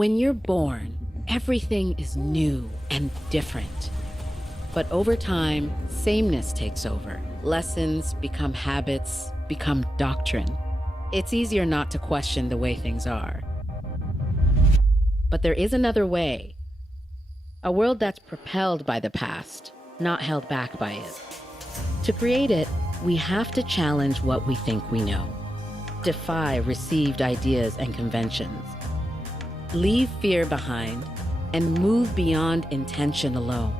When you're born, everything is new and different. But over time, sameness takes over. Lessons become habits, become doctrine. It's easier not to question the way things are. But there is another way. A world that's propelled by the past, not held back by it. To create it, we have to challenge what we think we know, defy received ideas and conventions, leave fear behind, and move beyond intention alone.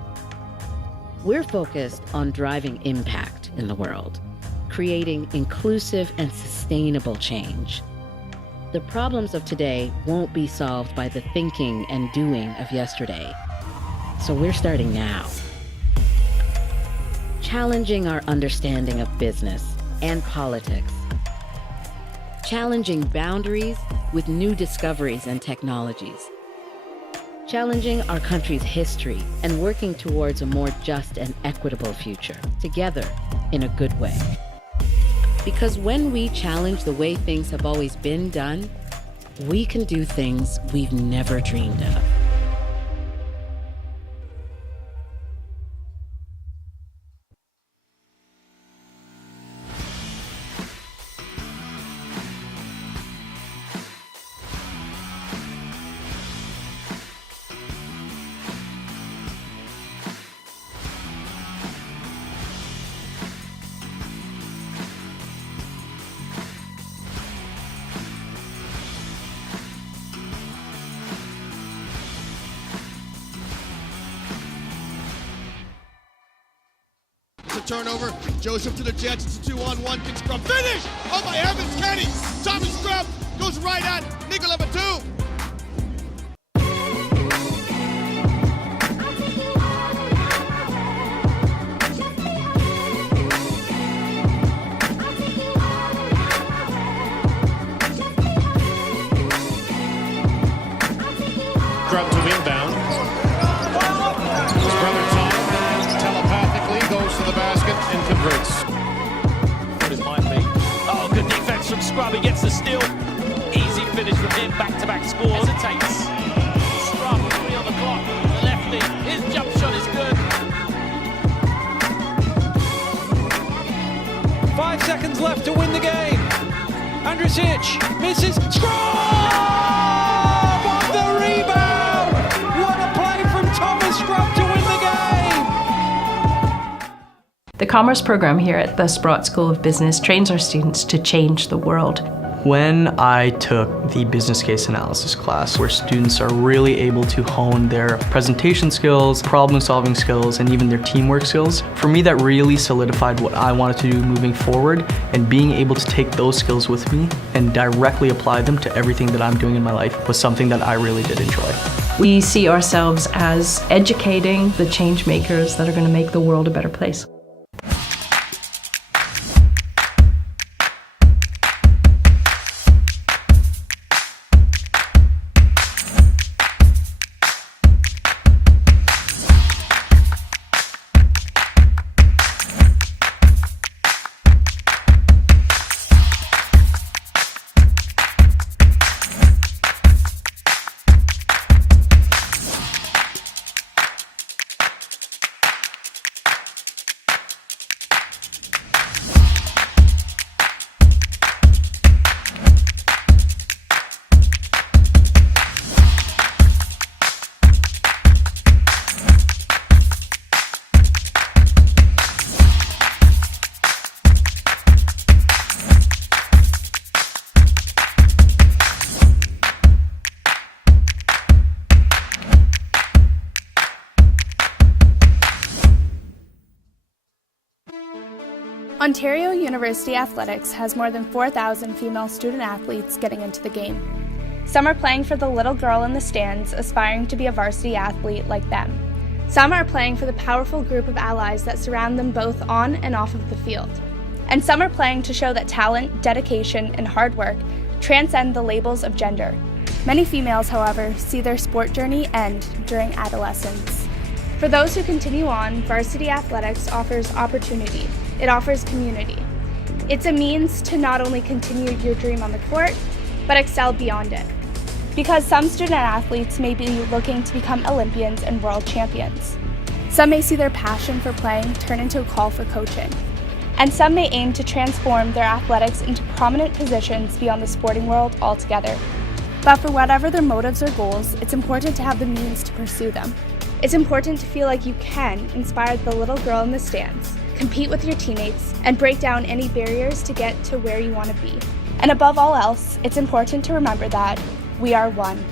We're focused on driving impact in the world, creating inclusive and sustainable change. The problems of today won't be solved by the thinking and doing of yesterday. So we're starting now. Challenging our understanding of business and politics. Challenging boundaries with new discoveries and technologies. Challenging our country's history and working towards a more just and equitable future, together in a good way. Because when we challenge the way things have always been done, we can do things we've never dreamed of. Turnover, Joseph to the Jets, it's a 2-on-1, big scrum, finish! Oh my heavens, Kenny! Tommy scrum, goes right at Nickel number 2. Scrum to inbound. His brother Tom telepathically goes to the basket and converts. What it might be. Oh, good defense from Scrum. He gets the steal. Easy finish from him. Back-to-back scores. Hesitates. Scrum, 3 on the clock. Lefty. His jump shot is good. 5 seconds left to win the game. RSEQ misses. Scrum on the rebound. What a play from Thomas Scrum to win the game. The Commerce program here at the Sprott School of Business trains our students to change the world. When I took the business case analysis class, where students are really able to hone their presentation skills, problem solving skills, and even their teamwork skills, for me that really solidified what I wanted to do moving forward, and being able to take those skills with me and directly apply them to everything that I'm doing in my life was something that I really did enjoy. We see ourselves as educating the change makers that are going to make the world a better place. Ontario University Athletics has more than 4,000 female student athletes getting into the game. Some are playing for the little girl in the stands, aspiring to be a varsity athlete like them. Some are playing for the powerful group of allies that surround them both on and off of the field. And some are playing to show that talent, dedication, and hard work transcend the labels of gender. Many females, however, see their sport journey end during adolescence. For those who continue on, varsity athletics offers opportunity. It offers community. It's a means to not only continue your dream on the court, but excel beyond it. because some student athletes may be looking to become Olympians and world champions. Some may see their passion for playing turn into a call for coaching. And some may aim to transform their athletics into prominent positions beyond the sporting world altogether. But for whatever their motives or goals, it's important to have the means to pursue them. It's important to feel like you can inspire the little girl in the stands, compete with your teammates, and break down any barriers to get to where you want to be. And above all else, it's important to remember that we are one.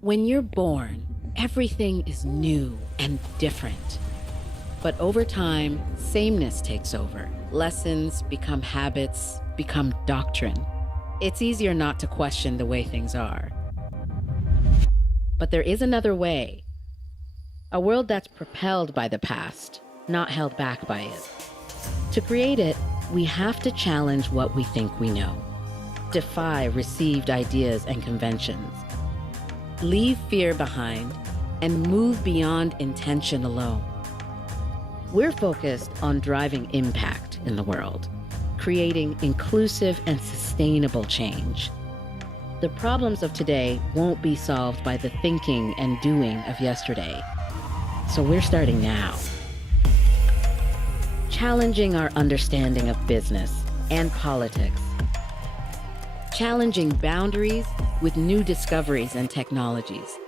When you're born, everything is new and different. But over time, sameness takes over. Lessons become habits, become doctrine. It's easier not to question the way things are. But there is another way. A world that's propelled by the past, not held back by it. To create it, we have to challenge what we think we know. Defy received ideas and conventions. Leave fear behind and move beyond intention alone. We're focused on driving impact in the world, creating inclusive and sustainable change. The problems of today won't be solved by the thinking and doing of yesterday. So we're starting now. Challenging our understanding of business and politics. Challenging boundaries with new discoveries and technologies.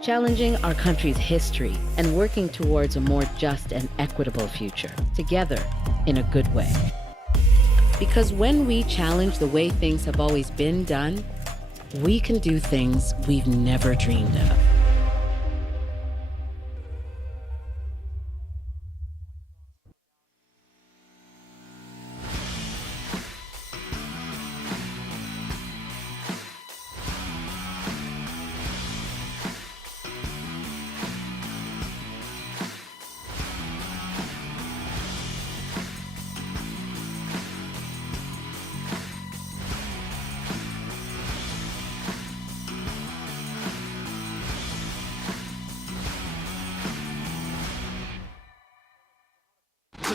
Challenging our country's history and working towards a more just and equitable future, together in a good way. Because when we challenge the way things have always been done, we can do things we've never dreamed of.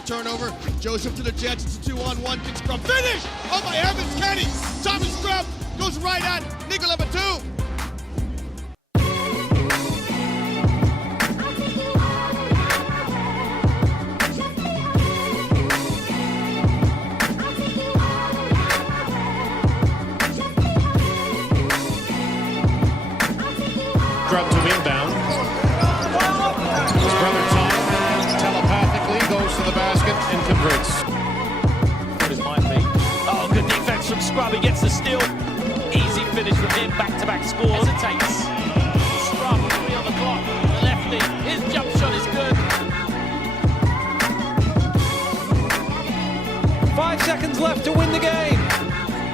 Turnover, Joseph to the Jets, it's a 2-on-1, big scrum, finish! Oh my heavens, Kenny! Tommy scrum, goes right at nickel number 2. Scrum to inbound. His brother Tom telepathically goes to the basket and converts. What it might be. Oh, good defense from Scrub. He gets the steal. Easy finish from him. Back-to-back scores. Hesitates. Scrub, 3 on the clock. The lefty. His jump shot is good. 5 5 seconds left to win the game.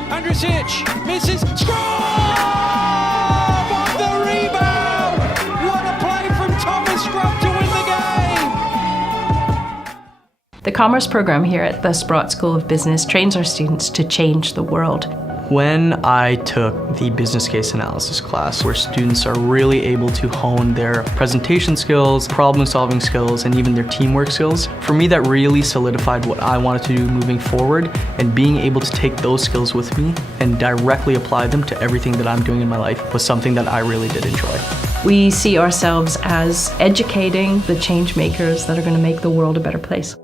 RSEQ misses. Scrub on the rebound. What a play from Thomas Scrub to win the game. The Commerce program here at the Sprott School of Business trains our students to change the world. When I took the business case analysis class, where students are really able to hone their presentation skills, problem solving skills, and even their teamwork skills, for me that really solidified what I wanted to do moving forward, and being able to take those skills with me and directly apply them to everything that I'm doing in my life was something that I really did enjoy. We see ourselves as educating the change makers that are going to make the world a better place.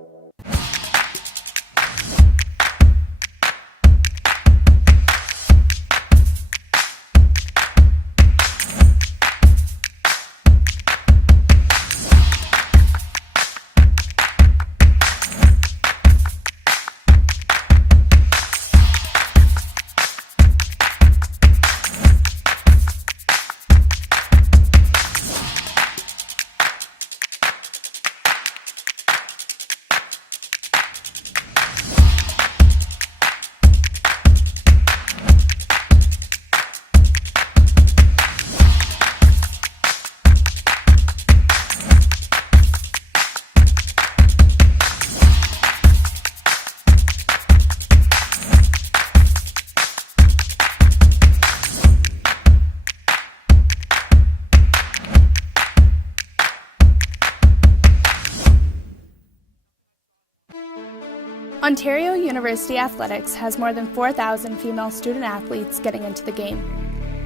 Ontario University Athletics has more than 4,000 female student athletes getting into the game.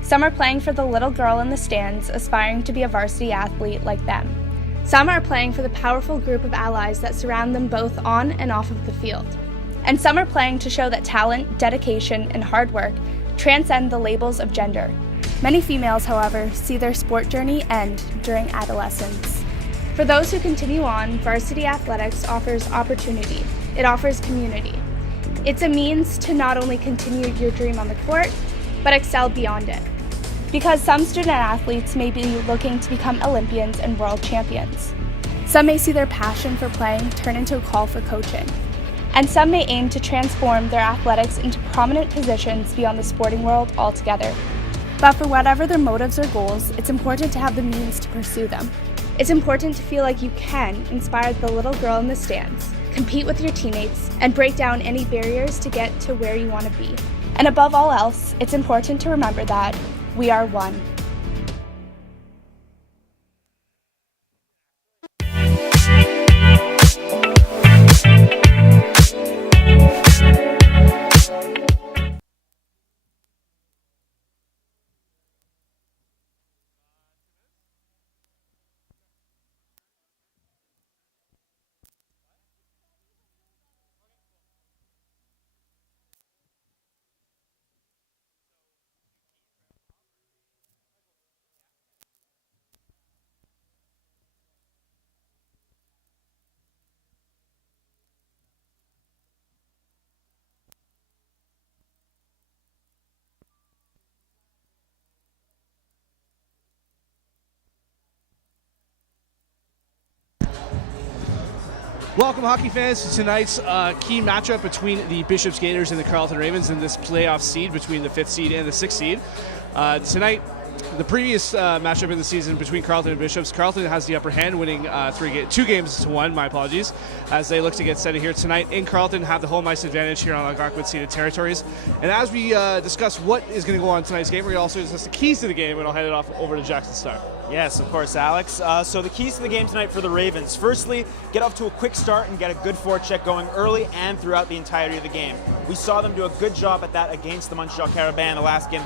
Some are playing for the little girl in the stands, aspiring to be a varsity athlete like them. Some are playing for the powerful group of allies that surround them both on and off of the field. And some are playing to show that talent, dedication, and hard work transcend the labels of gender. Many females, however, see their sport journey end during adolescence. For those who continue on, varsity athletics offers opportunity. It offers community. It's a means to not only continue your dream on the court, but excel beyond it. Because some student athletes may be looking to become Olympians and world champions. Some may see their passion for playing turn into a call for coaching. And some may aim to transform their athletics into prominent positions beyond the sporting world altogether. But for whatever their motives or goals, it's important to have the means to pursue them. It's important to feel like you can inspire the little girl in the stands, compete with your teammates, and break down any barriers to get to where you want to be. And above all else, it's important to remember that we are one. Welcome, hockey fans, to tonight's key matchup between the Bishop's Gaiters and the Carleton Ravens in this playoff seed between the 5th seed and the 6th seed. Tonight, the previous matchup in the season between Carleton and Bishops, Carleton has the upper hand, winning 2 games to 1, my apologies, as they look to get set here tonight. In Carleton, have the home ice advantage here on Algonquin-ceded territories. And as we discuss what is going to go on tonight's game, we're going to also discuss the keys to the game, and I'll hand it off over to Jackson Starr. Yes, of course, Alex. So the keys to the game tonight for the Ravens. Firstly, get off to a quick start and get a good forecheck going early and throughout the entirety of the game. We saw them do a good job at that against the Montreal Carabin, the last game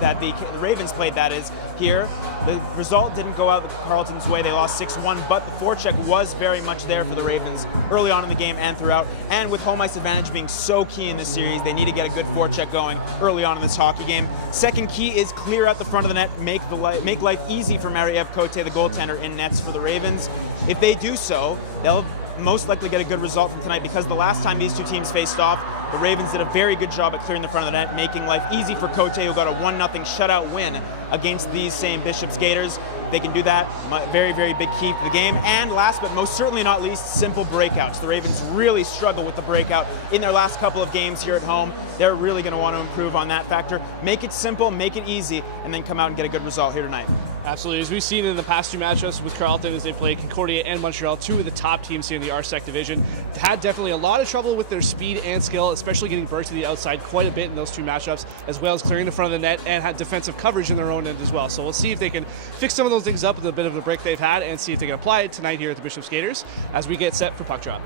that the Ravens played, that is, here. The result didn't go out Carleton's way. They lost 6-1, but the forecheck was very much there for the Ravens early on in the game and throughout. And with home ice advantage being so key in this series, they need to get a good forecheck going early on in this hockey game. Second key is clear out the front of the net, make life easy for Marie-Ève Cote, the goaltender, in nets for the Ravens. If they do so, they'll most likely get a good result from tonight, because the last time these two teams faced off, the Ravens did a very good job at clearing the front of the net, making life easy for Cote, who got a 1-0 shutout win against these same Bishops Gaiters. they can do that, very, very big key to the game. And last but most certainly not least, simple breakouts. The Ravens really struggle with the breakout in their last couple of games here at home. They're really going to want to improve on that factor. Make it simple, make it easy, and then come out and get a good result here tonight. Absolutely. As we've seen in the past two matchups with Carleton as they play Concordia and Montreal, two of the top teams here in the RSEQ division, had definitely a lot of trouble with their speed and skill, especially getting Burke to the outside quite a bit in those two matchups, as well as clearing the front of the net and had defensive coverage in their own end as well. So we'll see if they can fix some of those things up with a bit of a break they've had and see if they can apply it tonight here at the Bishop's Gaiters as we get set for puck drop.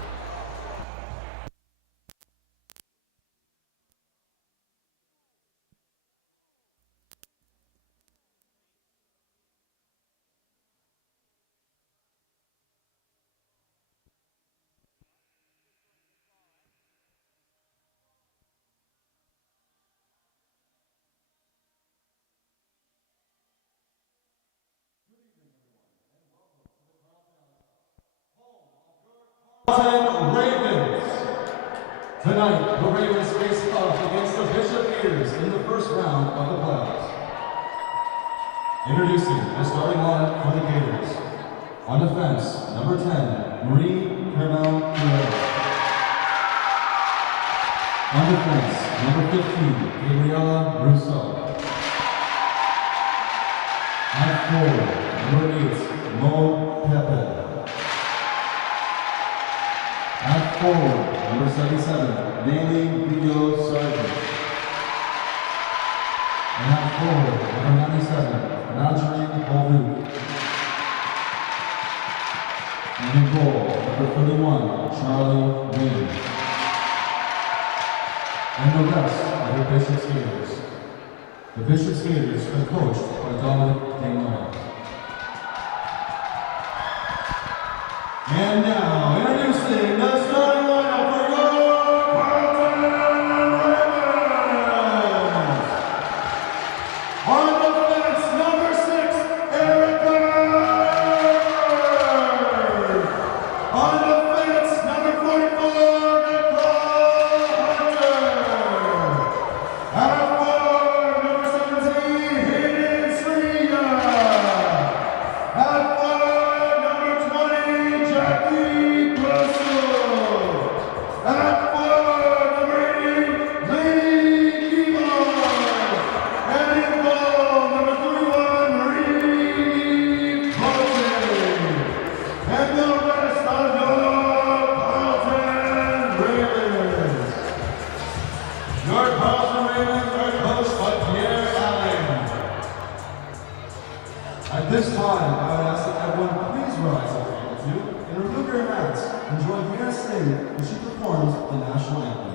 Carleton Ravens. Tonight, the Ravens face off against the Bishop Gaiters in the first round of the playoffs. Introducing the starting lineup for the Gaiters. On defense, number 10, Marie Carleton. On defense, number 15, Gabriella Rousseau. At forward, number 8, Mo Pepe. At forward, number 77, Bailey Bigo Sargent. And at forward, number 97, Marjorie Bolduc. And in goal, number 31, Charlie Wynn. And the rest of the Bishop's Gaiters. The Bishop's Gaiters are coached by Dominic Desmarais. And now, introducing the starting lineup for your Carleton Ravens. On defense, number 6, Eric Bird. On defense, number 44, Nicole Hunter. At forward, number 17, Hayden Srina. At forward, number 20, Jackie Russell. At forward, number 80, Lady Kiva. And in goal, number 31, Marie Carleton. And the rest of your Carleton Ravens. Your Carleton Ravens are coached by Pierre Allen. At this time, I would ask that everyone please rise if you're able to and remove your hats and join Pierre Singh as she performs the national anthem.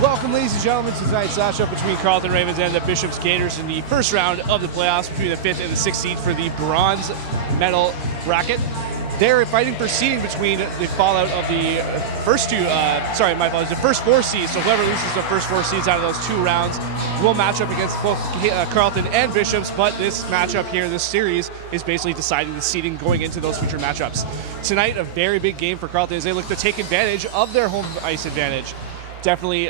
Welcome, ladies and gentlemen, to tonight's matchup between Carleton Ravens and the Bishop's Gaiters in the first round of the playoffs between the 5th and the 6th seed for the bronze medal bracket. they're fighting for seeding between the fallout of the first two, the first 4 seeds. So whoever loses the first 4 seeds out of those 2 rounds will match up against both Carleton and Bishops, but this matchup here, this series, is basically deciding the seeding going into those future matchups. Tonight, a very big game for Carleton as they look to take advantage of their home ice advantage. Definitely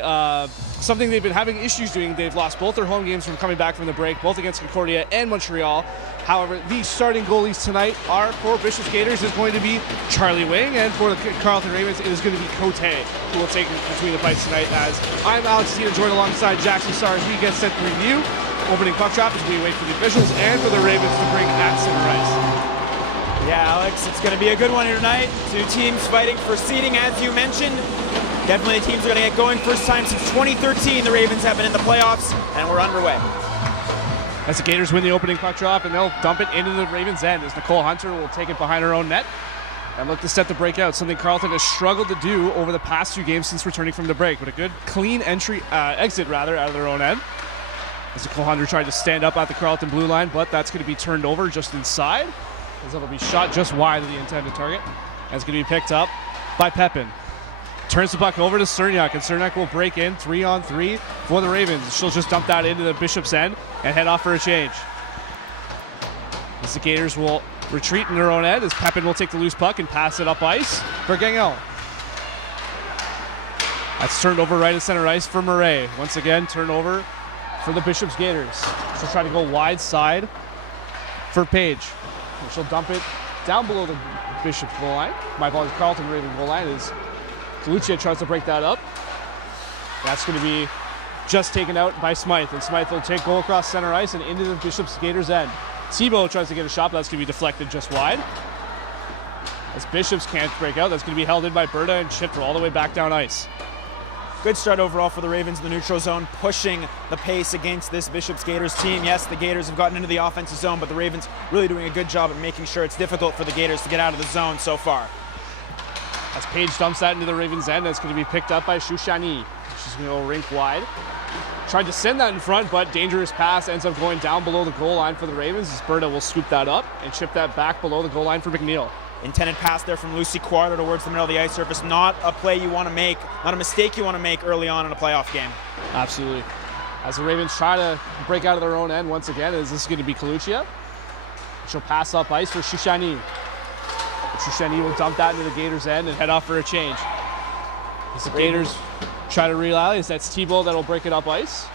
something they've been having issues doing. They've lost both their home games from coming back from the break, both against Concordia and Montreal. However, the starting goalies tonight are for Bishops Gators is going to be Charlie Wing, and for the Carleton Ravens it is going to be Cote, who will take between the fights tonight. As I'm Alex Tina, joined alongside Jackson Starr as he gets set to review opening puck drop as we wait for the officials and for the Ravens to bring at center ice. Yeah, Alex, it's going to be a good one here tonight. 2 teams fighting for seeding, as you mentioned. Definitely the teams are going to get going. First time since 2013 the Ravens have been in the playoffs, and we're underway. As the Gators win the opening puck drop, and they'll dump it into the Ravens' end as Nicole Hunter will take it behind her own net and look to set the break out, something Carleton has struggled to do over the past 2 games since returning from the break. But a good clean exit out of their own end. As Nicole Hunter tried to stand up at the Carleton blue line, but that's going to be turned over just inside, as it'll be shot just wide of the intended target. That's going to be picked up by Pepin. Turns the puck over to Cerniak, and Cerniak will break in 3-on-3 for the Ravens. She'll just dump that into the Bishop's end and head off for a change. As the Gators will retreat in their own end, as Pepin will take the loose puck and pass it up ice for Gagnon. That's turned over right at center ice for Murray. Once again, turnover for the Bishop's Gators. She'll try to go wide side for Page. And she'll dump it down below the Bishop's goal line. My apologies, Carleton Raven goal line is Lucia tries to break that up. That's going to be just taken out by Smythe, and Smythe will take goal across center ice and into the Bishop's Gators end. Tebow tries to get a shot, but that's going to be deflected just wide. As Bishops can't break out, that's going to be held in by Berta and chipped all the way back down ice. Good start overall for the Ravens in the neutral zone, pushing the pace against this Bishops Gators team. Yes, the Gators have gotten into the offensive zone, but the Ravens really doing a good job at making sure it's difficult for the Gators to get out of the zone so far. As Page dumps that into the Ravens' end, that's going to be picked up by Shushani. She's going to go rink wide. Tried to send that in front, but dangerous pass ends up going down below the goal line for the Ravens. As Berta will scoop that up and chip that back below the goal line for McNeil. Intended pass there from Lucy Quarter towards the middle of the ice surface. Not a play you want to make, not a mistake you want to make early on in a playoff game. Absolutely. As the Ravens try to break out of their own end once again, is this going to be Kalucia? She'll pass up ice for Shushani. Shushani will dump that into the Gators' end and head off for a change. As the Gators try to rally, that's Tebow that'll break it up ice.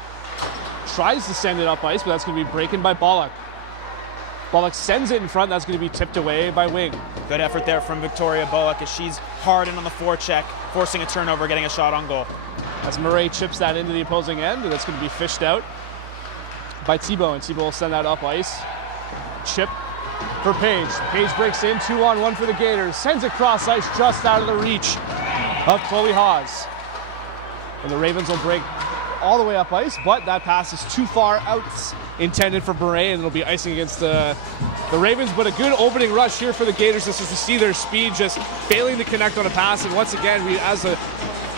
Tries to send it up ice, but that's going to be breaking by Bollock. Bollock sends it in front, that's going to be tipped away by Wing. Good effort there from Victoria Bullock as she's hard in on the forecheck, forcing a turnover, getting a shot on goal. As Murray chips that into the opposing end, that's going to be fished out by Tebow, and Tebow will send that up ice. Chip for Page. Page breaks in, 2-on-1 for the Gators. Sends it cross ice just out of the reach of Chloe Hawes. And the Ravens will break all the way up ice, but that pass is too far out, intended for Beret, and it'll be icing against the Ravens. But a good opening rush here for the Gators. This is to see their speed just failing to connect on a pass. And once again, as a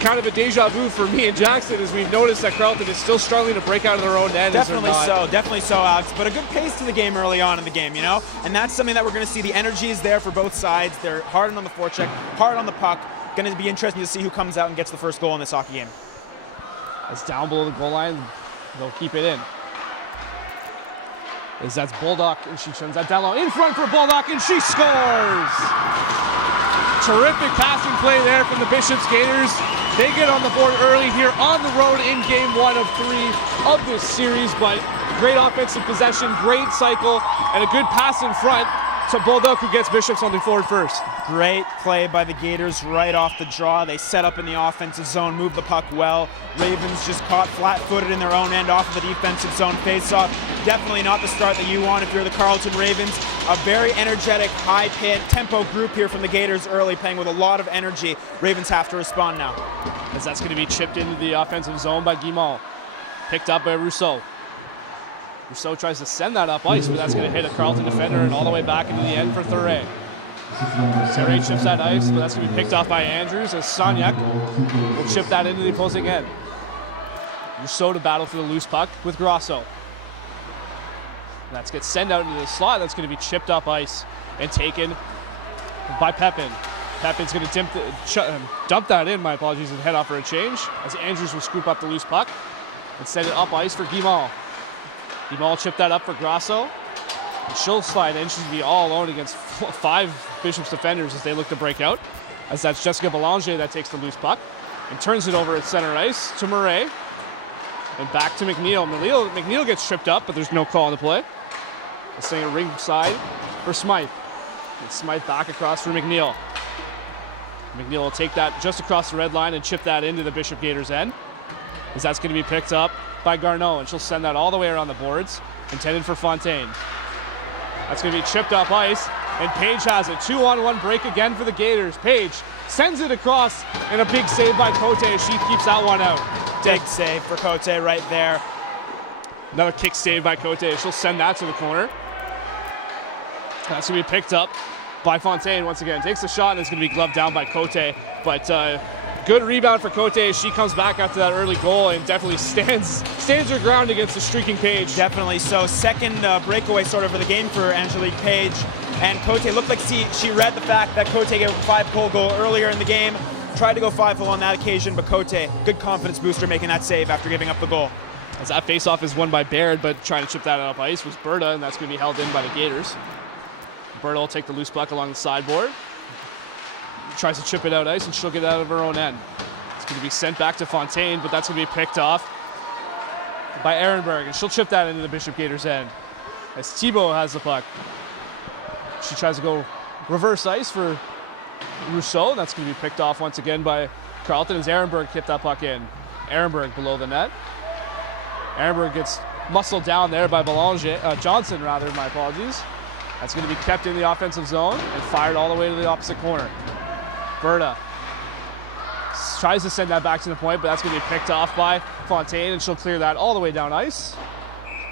kind of a deja vu for me and Jackson, as we've noticed that Carleton is still struggling to break out of their own end. Definitely so, Alex. But a good pace to the game early on in the game, you know? And that's something that we're going to see. The energy is there for both sides. They're hard on the forecheck, hard on the puck. Going to be interesting to see who comes out and gets the first goal in this hockey game. It's down below the goal line. They'll keep it in. That's Bulldog, and she sends that down low in front for Bulldog, and she scores! Terrific passing play there from the Bishops Gators. They get on the board early here on the road in game 1 of 3 of this series, but great offensive possession, great cycle, and a good pass in front to Bulldog, who gets Bishops on the forward first. Great play by the Gators right off the draw. They set up in the offensive zone, move the puck well. Ravens just caught flat-footed in their own end off of the defensive zone face-off. Definitely not the start that you want if you're the Carleton Ravens. A very energetic, high-tempo group here from the Gators early, playing with a lot of energy. Ravens have to respond now. As that's going to be chipped into the offensive zone by Guimont. Picked up by Rousseau. Rousseau tries to send that up ice, but that's going to hit a Carleton defender and all the way back into the end for Thuray. Thuray chips that ice, but that's going to be picked off by Andrews as Sonyak will chip that into the opposing end. Rousseau to battle for the loose puck with Grosso. That's gets sent out into the slot. That's going to be chipped up ice and taken by Pepin. Pepin's going to dump that in, my apologies, and head off for a change, as Andrews will scoop up the loose puck and send it up ice for Guimont. Guimont chipped that up for Grasso. And she'll slide in. She's going to be all alone against 5 Bishop's defenders as they look to break out. As that's Jessica Belanger that takes the loose puck and turns it over at center ice to Murray. And back to McNeil. McNeil gets tripped up, but there's no call on the play. Let's say a ring side for Smythe. And Smythe back across for McNeil. McNeil will take that just across the red line and chip that into the Bishop Gators end. As that's going to be picked up by Garneau, and she'll send that all the way around the boards, intended for Fontaine. That's going to be chipped up ice, and Page has it. 2-on-1 break again for the Gators. Page sends it across, and a big save by Cote as she keeps that one out. Big save for Cote right there. Another kick save by Cote. She'll send that to the corner. That's going to be picked up by Fontaine once again. Takes the shot, and it's going to be gloved down by Cote. But good rebound for Cote as she comes back after that early goal and definitely stands her ground against the streaking Page. Definitely so. Second breakaway sort of for the game for Angelique Page. And Cote looked like she read the fact that Cote gave a 5-goal goal earlier in the game. Tried to go 5-0 on that occasion, but Cote, good confidence booster making that save after giving up the goal. As that faceoff is won by Baird, but trying to chip that up ice was Berta, and that's going to be held in by the Gators. Berta will take the loose puck along the sideboard. Tries to chip it out ice, and she'll get it out of her own end. It's going to be sent back to Fontaine, but that's going to be picked off by Ehrenberg, and she'll chip that into the Bishop Gators end. As Thibault has the puck. She tries to go reverse ice for Rousseau. That's going to be picked off once again by Carleton as Ehrenberg kicked that puck in. Ehrenberg below the net. Ehrenberg gets muscled down there by Johnson, my apologies. That's going to be kept in the offensive zone and fired all the way to the opposite corner. Berta tries to send that back to the point, but that's going to be picked off by Fontaine, and she'll clear that all the way down ice.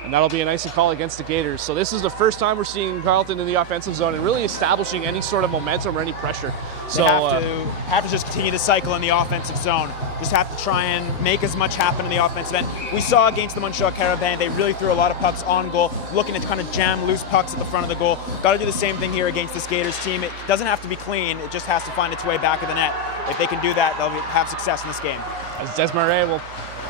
And that'll be an icing call against the Gators. So this is the first time we're seeing Carleton in the offensive zone and really establishing any sort of momentum or any pressure. So have to just continue the cycle in the offensive zone. Just have to try and make as much happen in the offensive end. We saw against the Montreal Carabin, they really threw a lot of pucks on goal, looking to kind of jam loose pucks at the front of the goal. Got to do the same thing here against this Gators team. It doesn't have to be clean. It just has to find its way back of the net. If they can do that, they'll have success in this game. As Desmarais will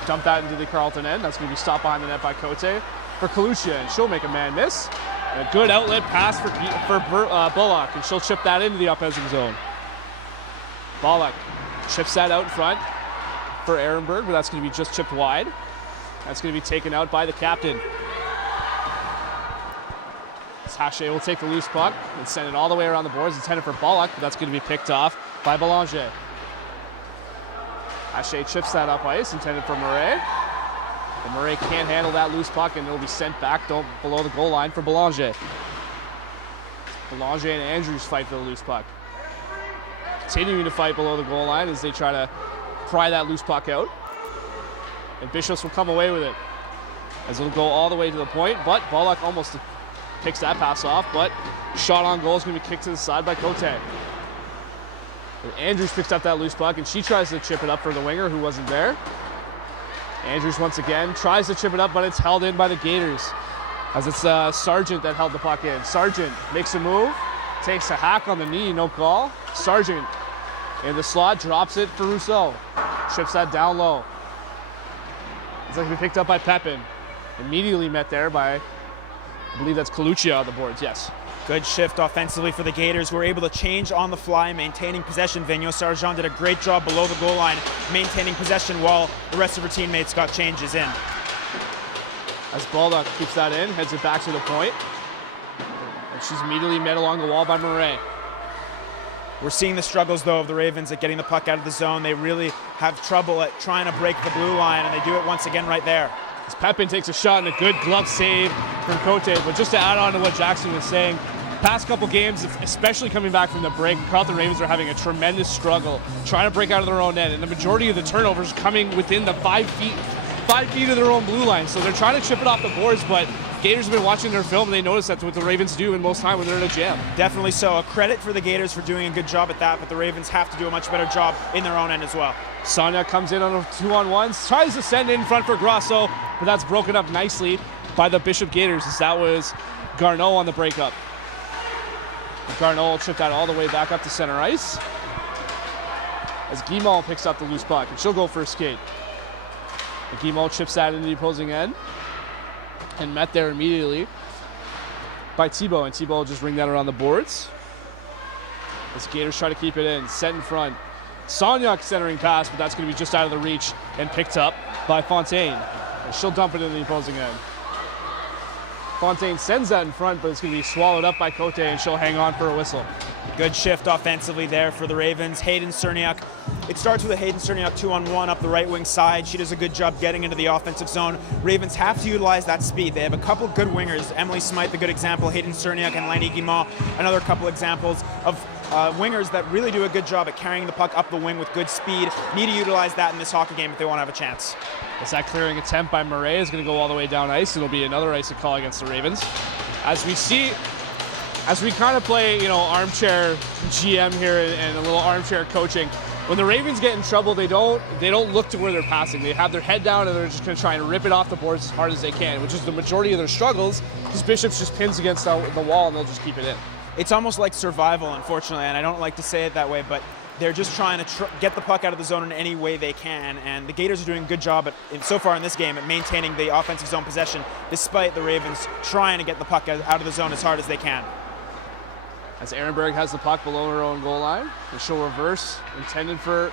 dump that into the Carleton end. That's going to be stopped behind the net by Cote for Kalusia, and she'll make a man miss. And a good outlet pass for Bullock, and she'll chip that into the offensive zone. Bullock chips that out in front for Ehrenberg, but that's going to be just chipped wide. That's going to be taken out by the captain. Hache will take the loose puck and send it all the way around the boards, intended for Bullock, but that's going to be picked off by Belanger. Hache chips that up ice, intended for Murray. And Murray can't handle that loose puck, and it'll be sent back below the goal line for Belanger. Belanger and Andrews fight for the loose puck. Continuing to fight below the goal line as they try to pry that loose puck out. And Bishops will come away with it as it'll go all the way to the point, but Bullock almost picks that pass off, but shot on goal is going to be kicked to the side by Cote. And Andrews picks up that loose puck, and she tries to chip it up for the winger who wasn't there. Andrews once again tries to chip it up, but it's held in by the Gators as it's Sargent that held the puck in. Sargent makes a move, takes a hack on the knee, no call. Sargent in the slot drops it for Rousseau. Chips that down low. It's like to be picked up by Pepin. Immediately met there by, I believe that's Coluccia on the boards, yes. Good shift offensively for the Gators. We're able to change on the fly, maintaining possession. Vigneault Sargent did a great job below the goal line, maintaining possession while the rest of her teammates got changes in. As Baldock keeps that in, heads it back to the point. And she's immediately met along the wall by Murray. We're seeing the struggles, though, of the Ravens at getting the puck out of the zone. They really have trouble at trying to break the blue line, and they do it once again right there. As Pepin takes a shot and a good glove save from Cote. But just to add on to what Jackson was saying, past couple games, especially coming back from the break, Carleton Ravens are having a tremendous struggle trying to break out of their own end, and the majority of the turnovers coming within the 5 feet of their own blue line. So they're trying to chip it off the boards, but Gators have been watching their film, and they notice that's what the Ravens do in most time when they're in a jam. Definitely so. A credit for the Gators for doing a good job at that, but the Ravens have to do a much better job in their own end as well. Sonia comes in on a 2-on-1, tries to send in front for Grasso, but that's broken up nicely by the Bishop Gators, as that was Garneau on the breakup. Garneau will chip that all the way back up to center ice. As Guimont picks up the loose puck, and she'll go for a skate. And Guimont chips that into the opposing end. And met there immediately by Thibault, and Thibault will just ring that around the boards. As Gators try to keep it in, set in front. Sonyuk centering pass, but that's going to be just out of the reach and picked up by Fontaine. And she'll dump it into the opposing end. Fontaine sends that in front, but it's going to be swallowed up by Cote, and she'll hang on for a whistle. Good shift offensively there for the Ravens. Hayden Cerniak. It starts with a Hayden Cerniak 2-on-1 up the right wing side. She does a good job getting into the offensive zone. Ravens have to utilize that speed. They have a couple good wingers. Emily Smythe, a good example. Hayden Cerniak and Lainey Guimont, another couple examples of wingers that really do a good job at carrying the puck up the wing with good speed. Need to utilize that in this hockey game if they want to have a chance. As that clearing attempt by Murray is going to go all the way down ice. It'll be another ice call against the Ravens. As we kind of play, armchair GM here and a little armchair coaching, when the Ravens get in trouble, they don't look to where they're passing. They have their head down and they're just going to try and rip it off the boards as hard as they can, which is the majority of their struggles, because Bishops just pins against the wall and they'll just keep it in. It's almost like survival, unfortunately, and I don't like to say it that way, but they're just trying to get the puck out of the zone in any way they can, and the Gators are doing a good job so far in this game at maintaining the offensive zone possession, despite the Ravens trying to get the puck out of the zone as hard as they can. As Ehrenberg has the puck below her own goal line, and she'll reverse, intended for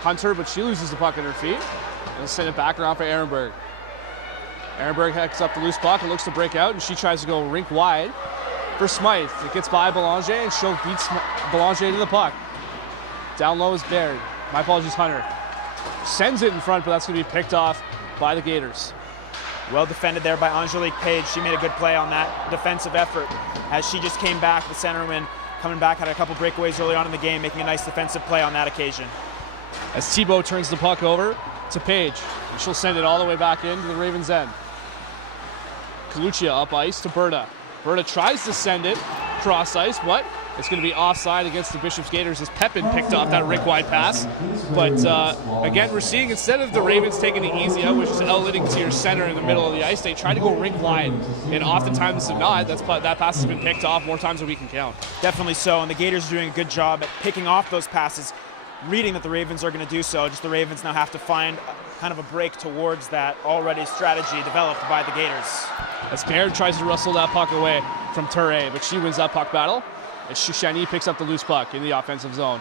Hunter, but she loses the puck in her feet, and will send it back around for Ehrenberg. Ehrenberg hacks up the loose puck and looks to break out, and she tries to go rink wide for Smythe. It gets by Belanger, and she'll beat Belanger to the puck. Down low is Baird. My apologies, Hunter. Sends it in front, but that's going to be picked off by the Gators. Well defended there by Angelique Page. She made a good play on that defensive effort as she just came back. The centerman coming back, had a couple breakaways early on in the game, making a nice defensive play on that occasion. As Thibault turns the puck over to Page, and she'll send it all the way back into the Ravens' end. Kalucia up ice to Berta. Berta tries to send it cross ice, but it's going to be offside against the Bishops Gators as Pepin picked off that rink wide pass. But again, we're seeing instead of the Ravens taking the easy out, which is outletting to your center in the middle of the ice, they try to go rink wide. And oftentimes if not, that pass has been picked off more times than we can count. Definitely so, and the Gators are doing a good job at picking off those passes, reading that the Ravens are going to do so. Just the Ravens now have to find kind of a break towards that already strategy developed by the Gators. As Baird tries to wrestle that puck away from Touré, but she wins that puck battle. As Shouchani picks up the loose puck in the offensive zone.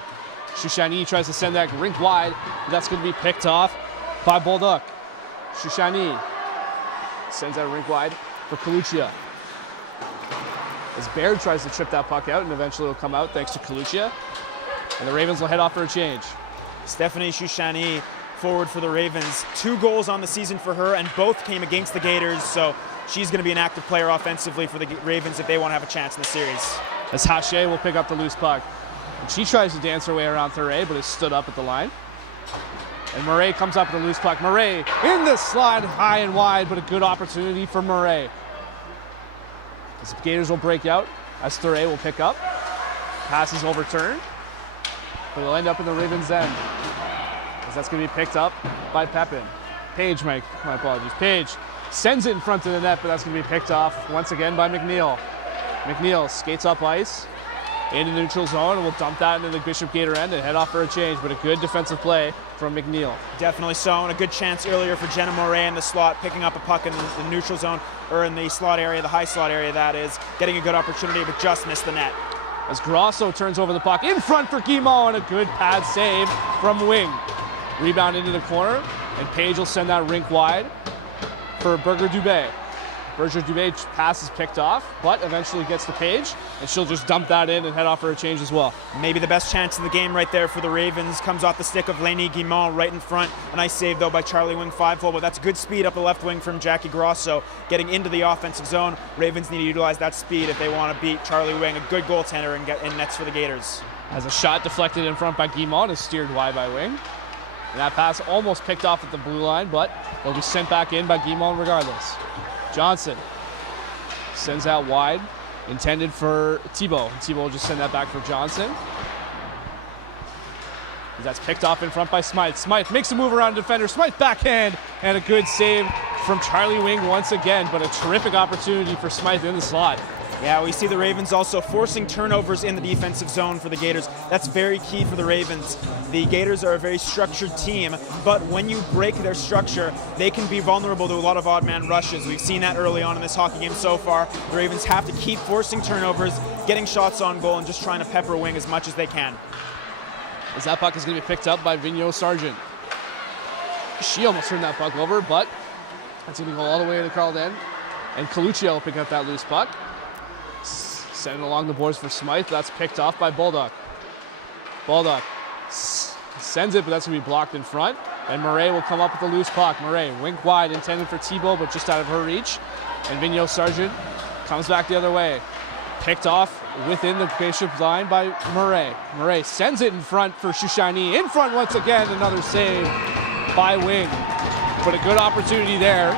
Shouchani tries to send that rink wide, but that's going to be picked off by Bolduc. Shouchani sends that rink wide for Kalucia. As Baird tries to chip that puck out, and eventually it'll come out thanks to Kalucia. And the Ravens will head off for a change. Stephanie Shouchani forward for the Ravens. 2 goals on the season for her, and both came against the Gators, so she's going to be an active player offensively for the Ravens if they want to have a chance in the series. As Hache will pick up the loose puck. And she tries to dance her way around Thuray, but is stood up at the line. And Murray comes up with the loose puck. Murray in the slot, high and wide, but a good opportunity for Murray. As the Gators will break out, as Thuray will pick up. Pass is overturned, but it'll end up in the Ravens' end. As that's going to be picked up by Pepin. Page, my apologies. Page sends it in front of the net, but that's going to be picked off once again by McNeil. McNeil skates up ice into the neutral zone and will dump that into the Bishop Gator end and head off for a change, but a good defensive play from McNeil. Definitely so, and a good chance earlier for Jenna Moray in the slot, picking up a puck in the neutral zone, or in the slot area, the high slot area that is, getting a good opportunity, but just missed the net. As Grosso turns over the puck in front for Guimont, and a good pad save from Wing. Rebound into the corner, and Page will send that rink wide for Berger-Dubé. Berger-Dubé pass is picked off, but eventually gets to Page, and she'll just dump that in and head off for a change as well. Maybe the best chance in the game right there for the Ravens comes off the stick of Lainey Guimont right in front. A nice save, though, by Charlie Wing Fivefold, but that's good speed up the left wing from Jackie Grosso, getting into the offensive zone. Ravens need to utilize that speed if they want to beat Charlie Wing, a good goaltender, and get in nets for the Gators. As a shot deflected in front by Guimont is steered wide by Wing. And that pass almost picked off at the blue line, but it'll be sent back in by Guimont regardless. Johnson sends out wide, intended for Thibault. And Thibault will just send that back for Johnson. That's picked off in front by Smythe. Smythe makes a move around the defender. Smythe backhand, and a good save from Charlie Wing once again, but a terrific opportunity for Smythe in the slot. Yeah, we see the Ravens also forcing turnovers in the defensive zone for the Gators. That's very key for the Ravens. The Gators are a very structured team, but when you break their structure, they can be vulnerable to a lot of odd man rushes. We've seen that early on in this hockey game so far. The Ravens have to keep forcing turnovers, getting shots on goal, and just trying to pepper wing as much as they can. As that puck is going to be picked up by Vigneault Sargent. She almost turned that puck over, but that's going to go all the way to the Carleton end. And Coluccia will pick up that loose puck. Send it along the boards for Smythe. That's picked off by Bulldog. Bulldog sends it, but that's going to be blocked in front. And Murray will come up with the loose puck. Murray, wink wide, intended for Thibault, but just out of her reach. And Vigneault Sargent comes back the other way. Picked off within the Bishop line by Murray. Murray sends it in front for Shouchani. In front once again, another save by Wing. But a good opportunity there.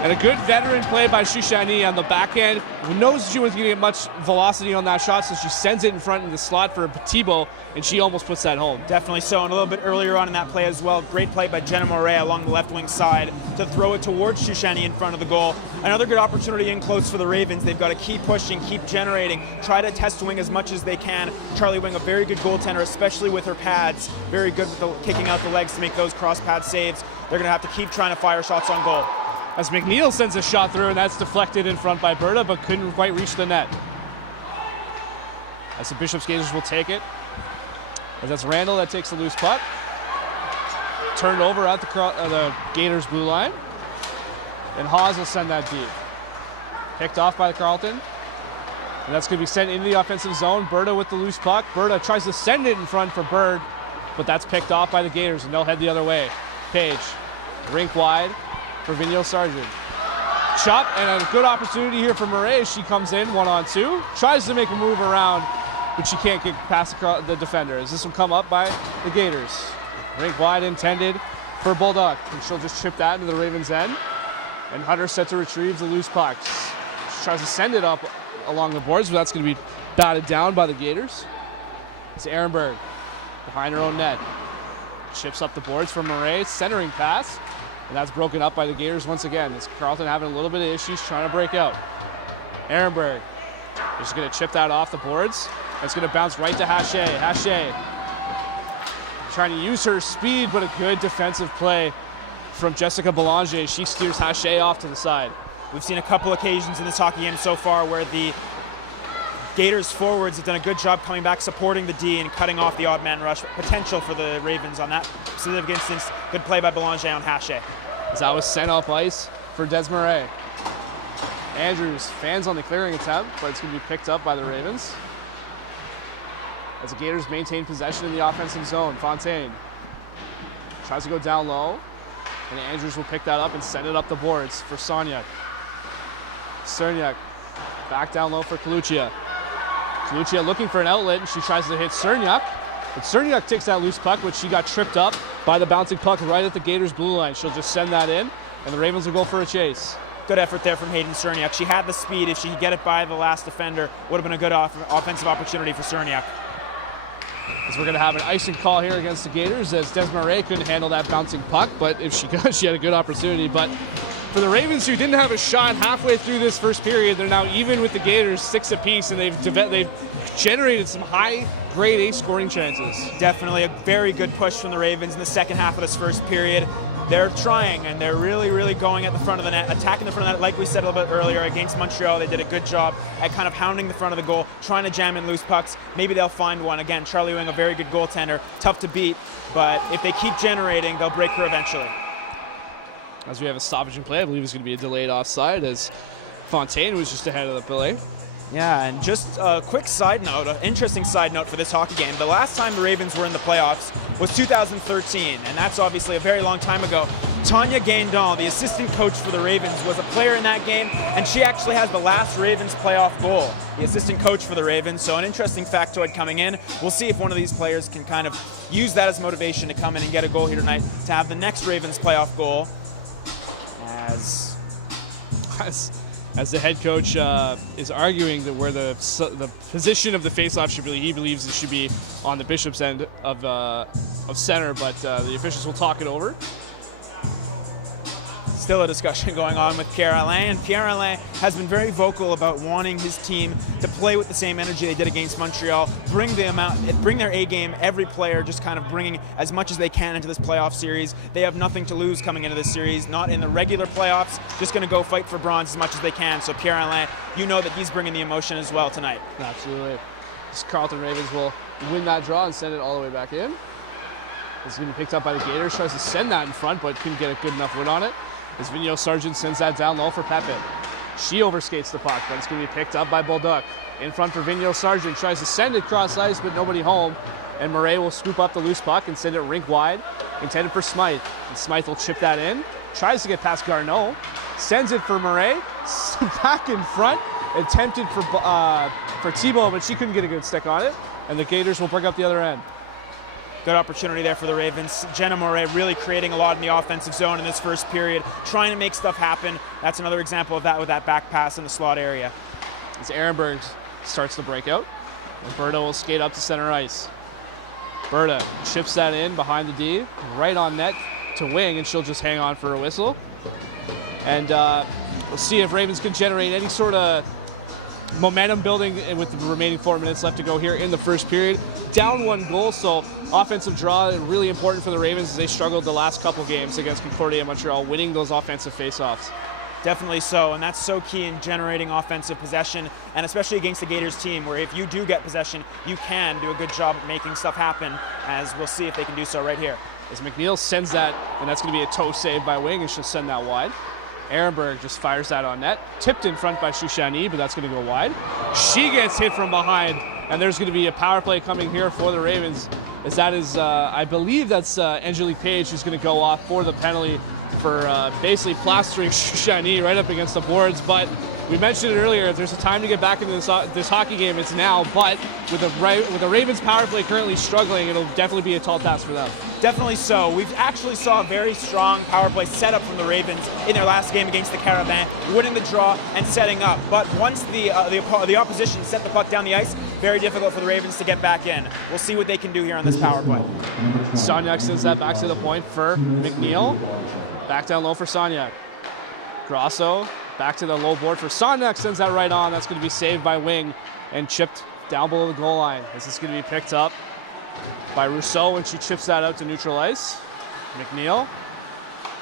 And a good veteran play by Shouchani on the back end. Who knows she wasn't going to get much velocity on that shot, so she sends it in front in the slot for Thibault, and she almost puts that home. Definitely so, and a little bit earlier on in that play as well, great play by Jenna Moret along the left wing side to throw it towards Shouchani in front of the goal. Another good opportunity in close for the Ravens. They've got to keep pushing, keep generating, try to test Wing as much as they can. Charlie Wing, a very good goaltender, especially with her pads. Very good with kicking out the legs to make those cross pad saves. They're going to have to keep trying to fire shots on goal. As McNeil sends a shot through, and that's deflected in front by Berta, but couldn't quite reach the net. As the Bishop's Gators will take it. As that's Randall that takes the loose puck. Turned over at the Gators blue line. And Hawes will send that deep. Picked off by the Carleton. And that's going to be sent into the offensive zone. Berta with the loose puck. Berta tries to send it in front for Bird, but that's picked off by the Gators, and they'll head the other way. Page, rink wide for Vigneault Sargent. Chop, and a good opportunity here for Murray as she comes in 1-on-2. Tries to make a move around, but she can't get past the defender. As this will come up by the Gators. Rink wide intended for Bulldog, and she'll just chip that into the Ravens' end. And Hunter set to retrieve the loose puck. She tries to send it up along the boards, but that's going to be batted down by the Gators. It's Ehrenberg behind her own net. Chips up the boards for Murray, centering pass. And that's broken up by the Gators once again. It's Carleton having a little bit of issues trying to break out. Ehrenberg is going to chip that off the boards. It's going to bounce right to Haché. Haché trying to use her speed, but a good defensive play from Jessica Belanger. She steers Haché off to the side. We've seen a couple occasions in this hockey game so far where the Gators forwards have done a good job coming back, supporting the D and cutting off the odd man rush potential for the Ravens on that specific instance. Good play by Belanger on Haché. As that was sent off ice for Des Murray. Andrews fans on the clearing attempt, but it's going to be picked up by the Ravens. As the Gators maintain possession in the offensive zone, Fontaine tries to go down low, and Andrews will pick that up and send it up the boards for Sonyak. Cerniak back down low for Coluccia. Coluccia looking for an outlet, and she tries to hit Cerniak. But Cerniak takes that loose puck, which she got tripped up by the bouncing puck right at the Gators' blue line. She'll just send that in, and the Ravens will go for a chase. Good effort there from Hayden Cerniak. She had the speed. If she could get it by the last defender, would have been a good offensive opportunity for Cerniak. As we're going to have an icing call here against the Gators, as Des Murray couldn't handle that bouncing puck, but if she could, she had a good opportunity. But for the Ravens, who didn't have a shot halfway through this first period, they're now even with the Gators, 6 apiece, and they've generated some high-grade A scoring chances. Definitely a very good push from the Ravens in the second half of this first period. They're trying, and they're really, really going at the front of the net, attacking the front of the net. Like we said a little bit earlier, against Montreal, they did a good job at kind of hounding the front of the goal, trying to jam in loose pucks. Maybe they'll find one. Again, Charlie Wing, a very good goaltender, tough to beat, but if they keep generating, they'll break her eventually. As we have a stoppage in play, I believe it's going to be a delayed offside, as Fontaine was just ahead of the play. Yeah, and just a quick side note, an interesting side note for this hockey game. The last time the Ravens were in the playoffs was 2013, and that's obviously a very long time ago. Tanya Gaindon, the assistant coach for the Ravens, was a player in that game, and she actually has the last Ravens playoff goal, the assistant coach for the Ravens. So an interesting factoid coming in. We'll see if one of these players can kind of use that as motivation to come in and get a goal here tonight to have the next Ravens playoff goal. As the head coach is arguing that where the position of the faceoff should be, he believes it should be on the Bishop's end of center, but the officials will talk it over. still a discussion going on with Pierre-Alain, and Pierre-Alain has been very vocal about wanting his team to play with the same energy they did against Montreal, bring their A game, every player just kind of bringing as much as they can into this playoff series. They have nothing to lose coming into this series, not in the regular playoffs, just going to go fight for bronze as much as they can. So Pierre-Alain, you know that he's bringing the emotion as well tonight. Absolutely. This Carleton Ravens will win that draw and send it all the way back in. It's going to be picked up by the Gaiters, tries to send that in front, but couldn't get a good enough win on it. As Vigneault Sargent sends that down low for Pepin. She overskates the puck, but it's going to be picked up by Bolduc. In front for Vigneault Sargent, tries to send it cross ice, but nobody home. And Murray will scoop up the loose puck and send it rink wide, intended for Smythe. And Smythe will chip that in, tries to get past Garneau, sends it for Murray, back in front, attempted for Thibault, but she couldn't get a good stick on it. And the Gaiters will bring up the other end. Good opportunity there for the Ravens. Jenna Moret really creating a lot in the offensive zone in this first period, trying to make stuff happen. That's another example of that with that back pass in the slot area. As Ehrenberg starts the breakout, and Berta will skate up to center ice. Berta chips that in behind the D, right on net to wing, and she'll just hang on for a whistle. And we'll see if Ravens can generate any sort of momentum building with the remaining 4 minutes left to go here in the first period. Down 1 goal, so offensive draw really important for the Ravens as they struggled the last couple games against Concordia and Montreal, winning those offensive faceoffs. Definitely so, and that's so key in generating offensive possession, and especially against the Gators team, where if you do get possession, you can do a good job at making stuff happen, as we'll see if they can do so right here. As McNeil sends that, and that's going to be a toe save by Wing, and she'll send that wide. Ehrenberg just fires that on net. Tipped in front by Shouchani, but that's going to go wide. She gets hit from behind, and there's going to be a power play coming here for the Ravens. As that is, I believe that's Angelique Page who's going to go off for the penalty for basically plastering Shouchani right up against the boards. But we mentioned it earlier, if there's a time to get back into this hockey game, it's now. But with the Ravens power play currently struggling, it'll definitely be a tall task for them. Definitely so. We've actually saw a very strong power play setup from the Ravens in their last game against the Carabin, winning the draw and setting up. But once the opposition set the puck down the ice, very difficult for the Ravens to get back in. We'll see what they can do here on this power play. Sonyak sends that back to the point for McNeil. Back down low for Sonyak. Grosso back to the low board for Sonyak, sends that right on. That's going to be saved by Wing and chipped down below the goal line. This is going to be picked up by Rousseau when she chips that out to neutral ice. McNeil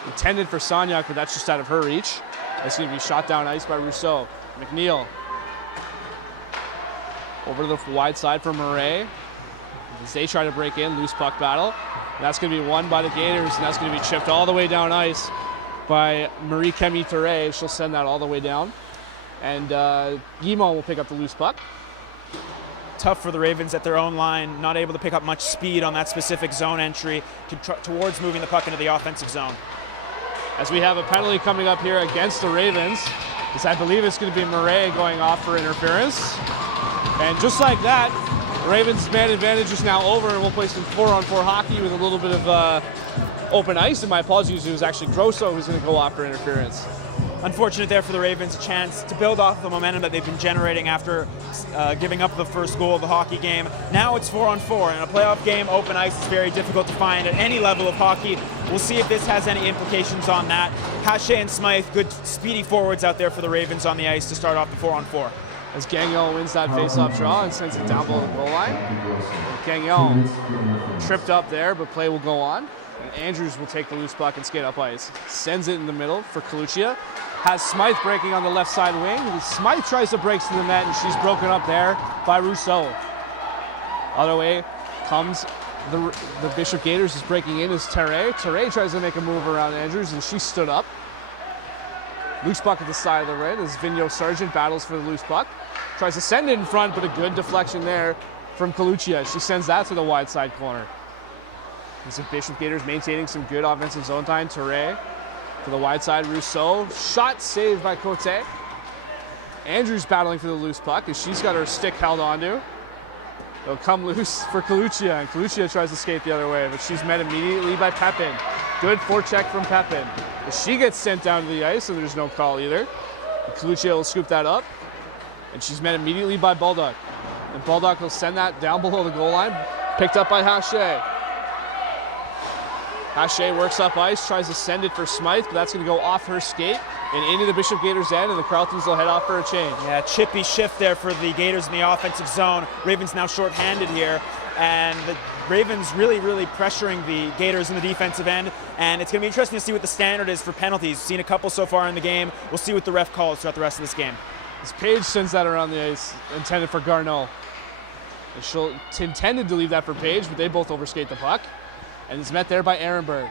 intended for Sonyak, but that's just out of her reach. That's going to be shot down ice by Rousseau. McNeil over to the wide side for Murray as they try to break in, loose puck battle. And that's going to be won by the Gaiters, and that's going to be chipped all the way down ice by Marie-Camille Touré. She'll send that all the way down. And Guimont will pick up the loose puck. Tough for the Ravens at their own line, not able to pick up much speed on that specific zone entry towards moving the puck into the offensive zone. As we have a penalty coming up here against the Ravens, as I believe it's going to be Murray going off for interference. And just like that, the Ravens' man advantage is now over, and we'll play some 4-on-4 hockey with a little bit of open ice. And my apologies, it was actually Grosso who's going to go off for interference. Unfortunate there for the Ravens, a chance to build off the momentum that they've been generating after giving up the first goal of the hockey game. Now it's 4-on-4. In a playoff game, open ice is very difficult to find at any level of hockey. We'll see if this has any implications on that. Haché and Smythe, good speedy forwards out there for the Ravens on the ice to start off the 4-on-4. As Gagnon wins that face-off draw and sends it down below the goal line. Gagnon tripped up there, but play will go on. And Andrews will take the loose puck and skate up ice. Sends it in the middle for Coluccia. Has Smythe breaking on the left side wing. Smythe tries to break to the net, and she's broken up there by Rousseau. Other way comes the Bishop Gators is breaking in as Terre. Terre tries to make a move around Andrews, and she stood up. Loose puck at the side of the red as Vigneault Sargent battles for the loose puck. Tries to send it in front, but a good deflection there from Coluccia. She sends that to the wide side corner. As the Bishop Gators maintaining some good offensive zone time. Terre to the wide side, Rousseau. Shot saved by Cote. Andrews battling for the loose puck as she's got her stick held onto. It'll come loose for Coluccia, and Coluccia tries to skate the other way, but she's met immediately by Pepin. Good forecheck from Pepin. She gets sent down to the ice, and there's no call either. Coluccia will scoop that up, and she's met immediately by Bolduc. And Bolduc will send that down below the goal line, picked up by Haché. Hache works up ice, tries to send it for Smythe, but that's going to go off her skate and into the Bishop Gators end, and the Carletons will head off for a change. Yeah, chippy shift there for the Gators in the offensive zone. Ravens now shorthanded here, and the Ravens really pressuring the Gators in the defensive end, and it's going to be interesting to see what the standard is for penalties. We've seen a couple so far in the game. We'll see what the ref calls throughout the rest of this game. As Paige sends that around the ice, intended for Garneau. And she'll intended to leave that for Paige, but they both overskate the puck. And it's met there by Ehrenberg.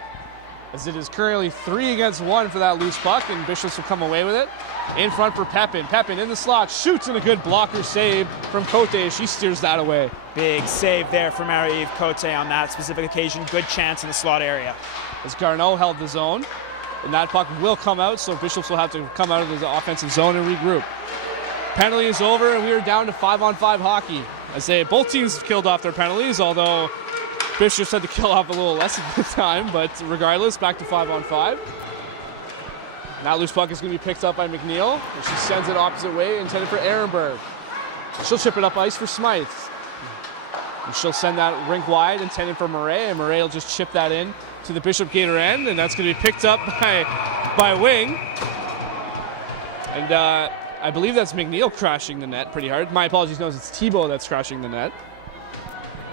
As it is currently 3 against 1 for that loose puck, and Bishops will come away with it. In front for Pepin. Pepin in the slot, shoots, and a good blocker save from Cote as she steers that away. Big save there for Marie-Eve Cote on that specific occasion. Good chance in the slot area. As Garneau held the zone, and that puck will come out, so Bishops will have to come out of the offensive zone and regroup. Penalty is over, and we are down to 5-on-5 hockey. I say both teams have killed off their penalties, although Bishops had to kill off a little less at the time, but regardless, back to 5-on-5. That loose puck is going to be picked up by McNeil, and she sends it opposite way, intended for Ehrenberg. She'll chip it up ice for Smythe. And she'll send that rink wide, intended for Murray, and Murray will just chip that in to the Bishop Gator end, and that's going to be picked up by Wing. And I believe that's McNeil crashing the net pretty hard. My apologies, no, it's Thibault that's crashing the net.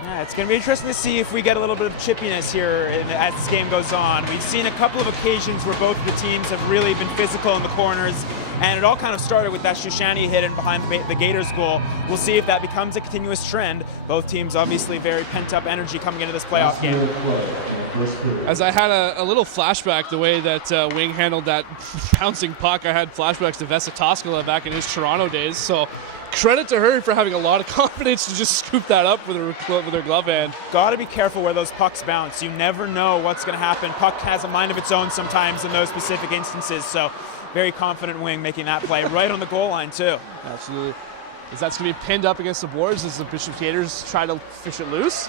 Yeah, it's going to be interesting to see if we get a little bit of chippiness here as this game goes on. We've seen a couple of occasions where both of the teams have really been physical in the corners, and it all kind of started with that Shoshani hit in behind the Gators goal. We'll see if that becomes a continuous trend. Both teams obviously very pent-up energy coming into this playoff game. As I had a little flashback, the way that Wing handled that bouncing puck, I had flashbacks to Vesa Toskala back in his Toronto days, so credit to her for having a lot of confidence to just scoop that up with her glove hand. Got to be careful where those pucks bounce. You never know what's going to happen. Puck has a mind of its own sometimes in those specific instances, so very confident Wing making that play right on the goal line too. Absolutely. As that's going to be pinned up against the boards as the Bishop Gators try to fish it loose.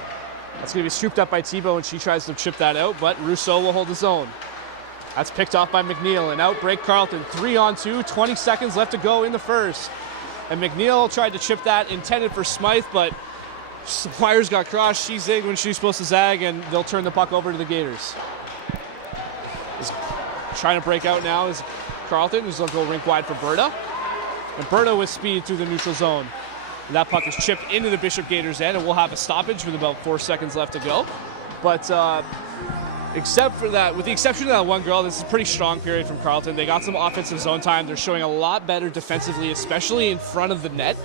That's going to be scooped up by Thibault, and she tries to chip that out, but Rousseau will hold his own. That's picked off by McNeil, and out break Carleton. 3-on-2, 20 seconds left to go in the first. And McNeil tried to chip that, intended for Smythe, but wires got crossed. She zigged when she was supposed to zag, and they'll turn the puck over to the Gators. Trying to break out now is Carleton, who's going to go rink wide for Berta. And Berta with speed through the neutral zone. And that puck is chipped into the Bishop Gators end, and we'll have a stoppage with about 4 seconds left to go. But except for that, with the exception of that one girl, this is a pretty strong period from Carleton. They got some offensive zone time. They're showing a lot better defensively, especially in front of the net.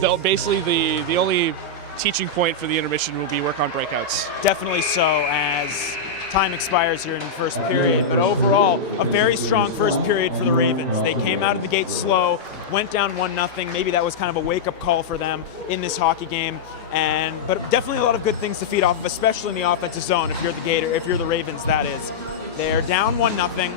Though basically the only teaching point for the intermission will be work on breakouts. Definitely so, as time expires here in the first period. But overall, a very strong first period for the Ravens. They came out of the gate slow, went down 1-0. Maybe that was kind of a wake-up call for them in this hockey game. But definitely a lot of good things to feed off of, especially in the offensive zone. If you're the Ravens, that is. They're down 1-0.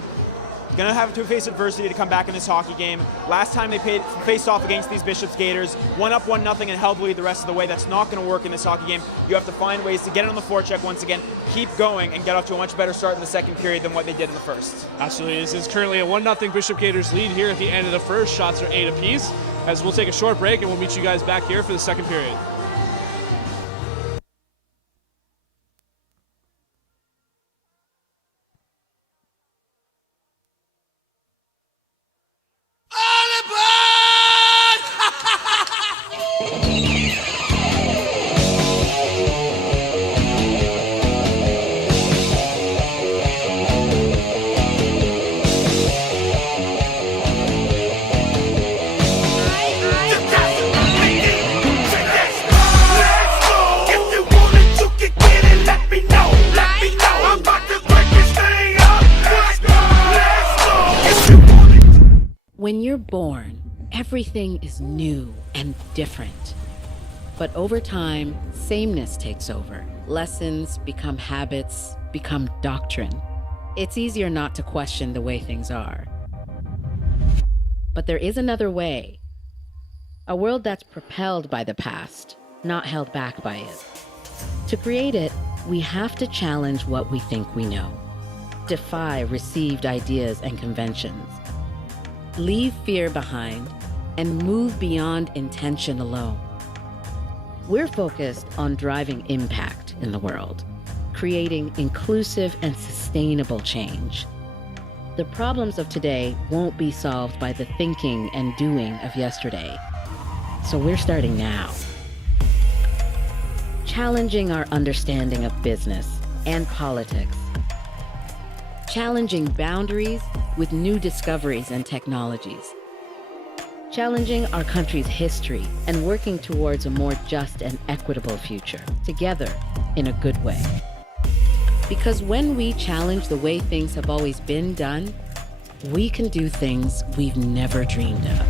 Going to have to face adversity to come back in this hockey game. Last time they faced off against these Bishops Gators, one up 1-0 and held the lead the rest of the way. That's not going to work in this hockey game. You have to find ways to get it on the forecheck once again, keep going, and get off to a much better start in the second period than what they did in the first. Absolutely. This is currently a 1-0 Bishop Gators lead here at the end of the first. Shots are 8 apiece. As we'll take a short break, and we'll meet you guys back here for the second period. When you're born, everything is new and different. But over time, sameness takes over. Lessons become habits, become doctrine. It's easier not to question the way things are. But there is another way. A world that's propelled by the past, not held back by it. To create it, we have to challenge what we think we know. Defy received ideas and conventions. Leave fear behind and move beyond intention alone. We're focused on driving impact in the world, creating inclusive and sustainable change. The problems of today won't be solved by the thinking and doing of yesterday. So we're starting now. Challenging our understanding of business and politics. Challenging boundaries with new discoveries and technologies. Challenging our country's history and working towards a more just and equitable future, together in a good way. Because when we challenge the way things have always been done, we can do things we've never dreamed of.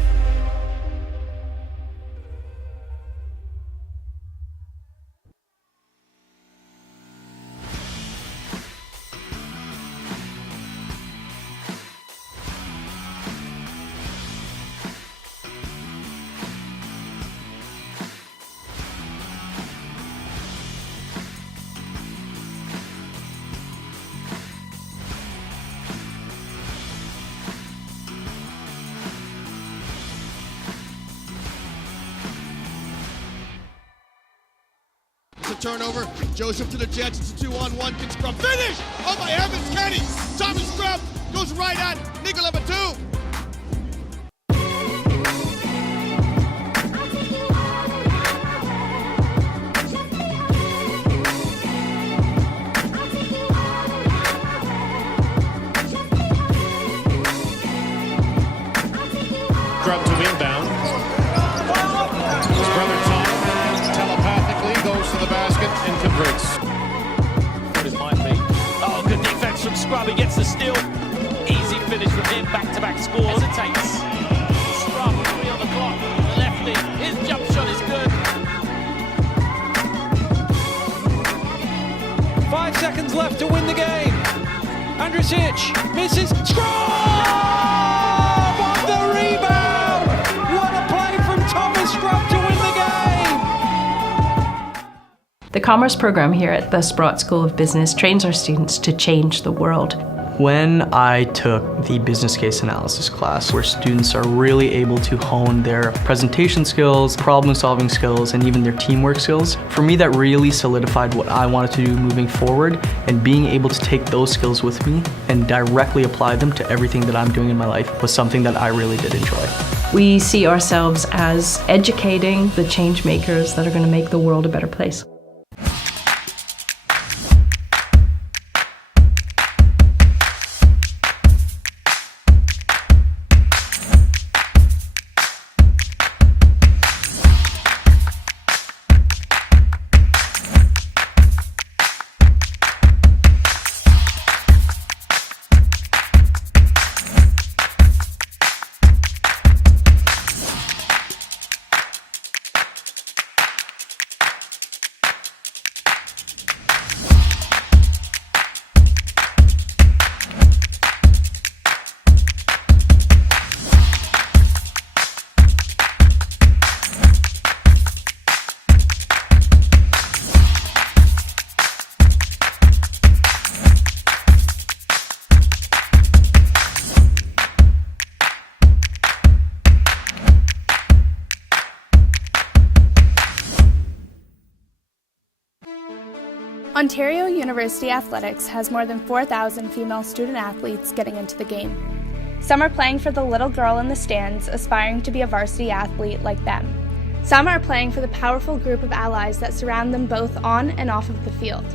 It's a turnover. Joseph to the Jets. It's a 2-on-1. Can scrum. Finish! Oh my heavens, Kenny! Tommy scrum goes right at Nicola Batum. Scrum to inbound. His brother Tom telepathically goes to the basket and converts. What it might be. Oh, good defense from Scrub. He gets the steal. Easy finish from him. Back-to-back score. Hesitates. Scrub, 3 on the clock. Lefty. His jump shot is good. 5 seconds left to win the game. RSEQ misses. Scrub on the rebound. What a play from Thomas Scrub to win the game. The Commerce program here at the Sprott School of Business trains our students to change the world. When I took the business case analysis class, where students are really able to hone their presentation skills, problem solving skills, and even their teamwork skills, for me that really solidified what I wanted to do moving forward, and being able to take those skills with me and directly apply them to everything that I'm doing in my life was something that I really did enjoy. We see ourselves as educating the change makers that are going to make the world a better place. Ontario University Athletics has more than 4,000 female student athletes getting into the game. Some are playing for the little girl in the stands, aspiring to be a varsity athlete like them. Some are playing for the powerful group of allies that surround them both on and off of the field.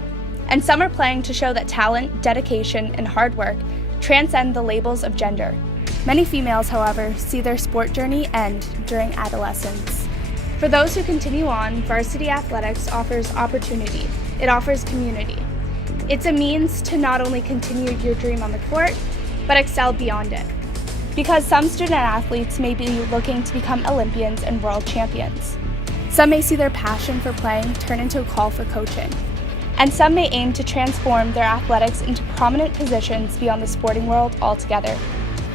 And some are playing to show that talent, dedication, and hard work transcend the labels of gender. Many females, however, see their sport journey end during adolescence. For those who continue on, varsity athletics offers opportunity. It offers community. It's a means to not only continue your dream on the court, but excel beyond it. Because some student athletes may be looking to become Olympians and world champions. Some may see their passion for playing turn into a call for coaching. And some may aim to transform their athletics into prominent positions beyond the sporting world altogether.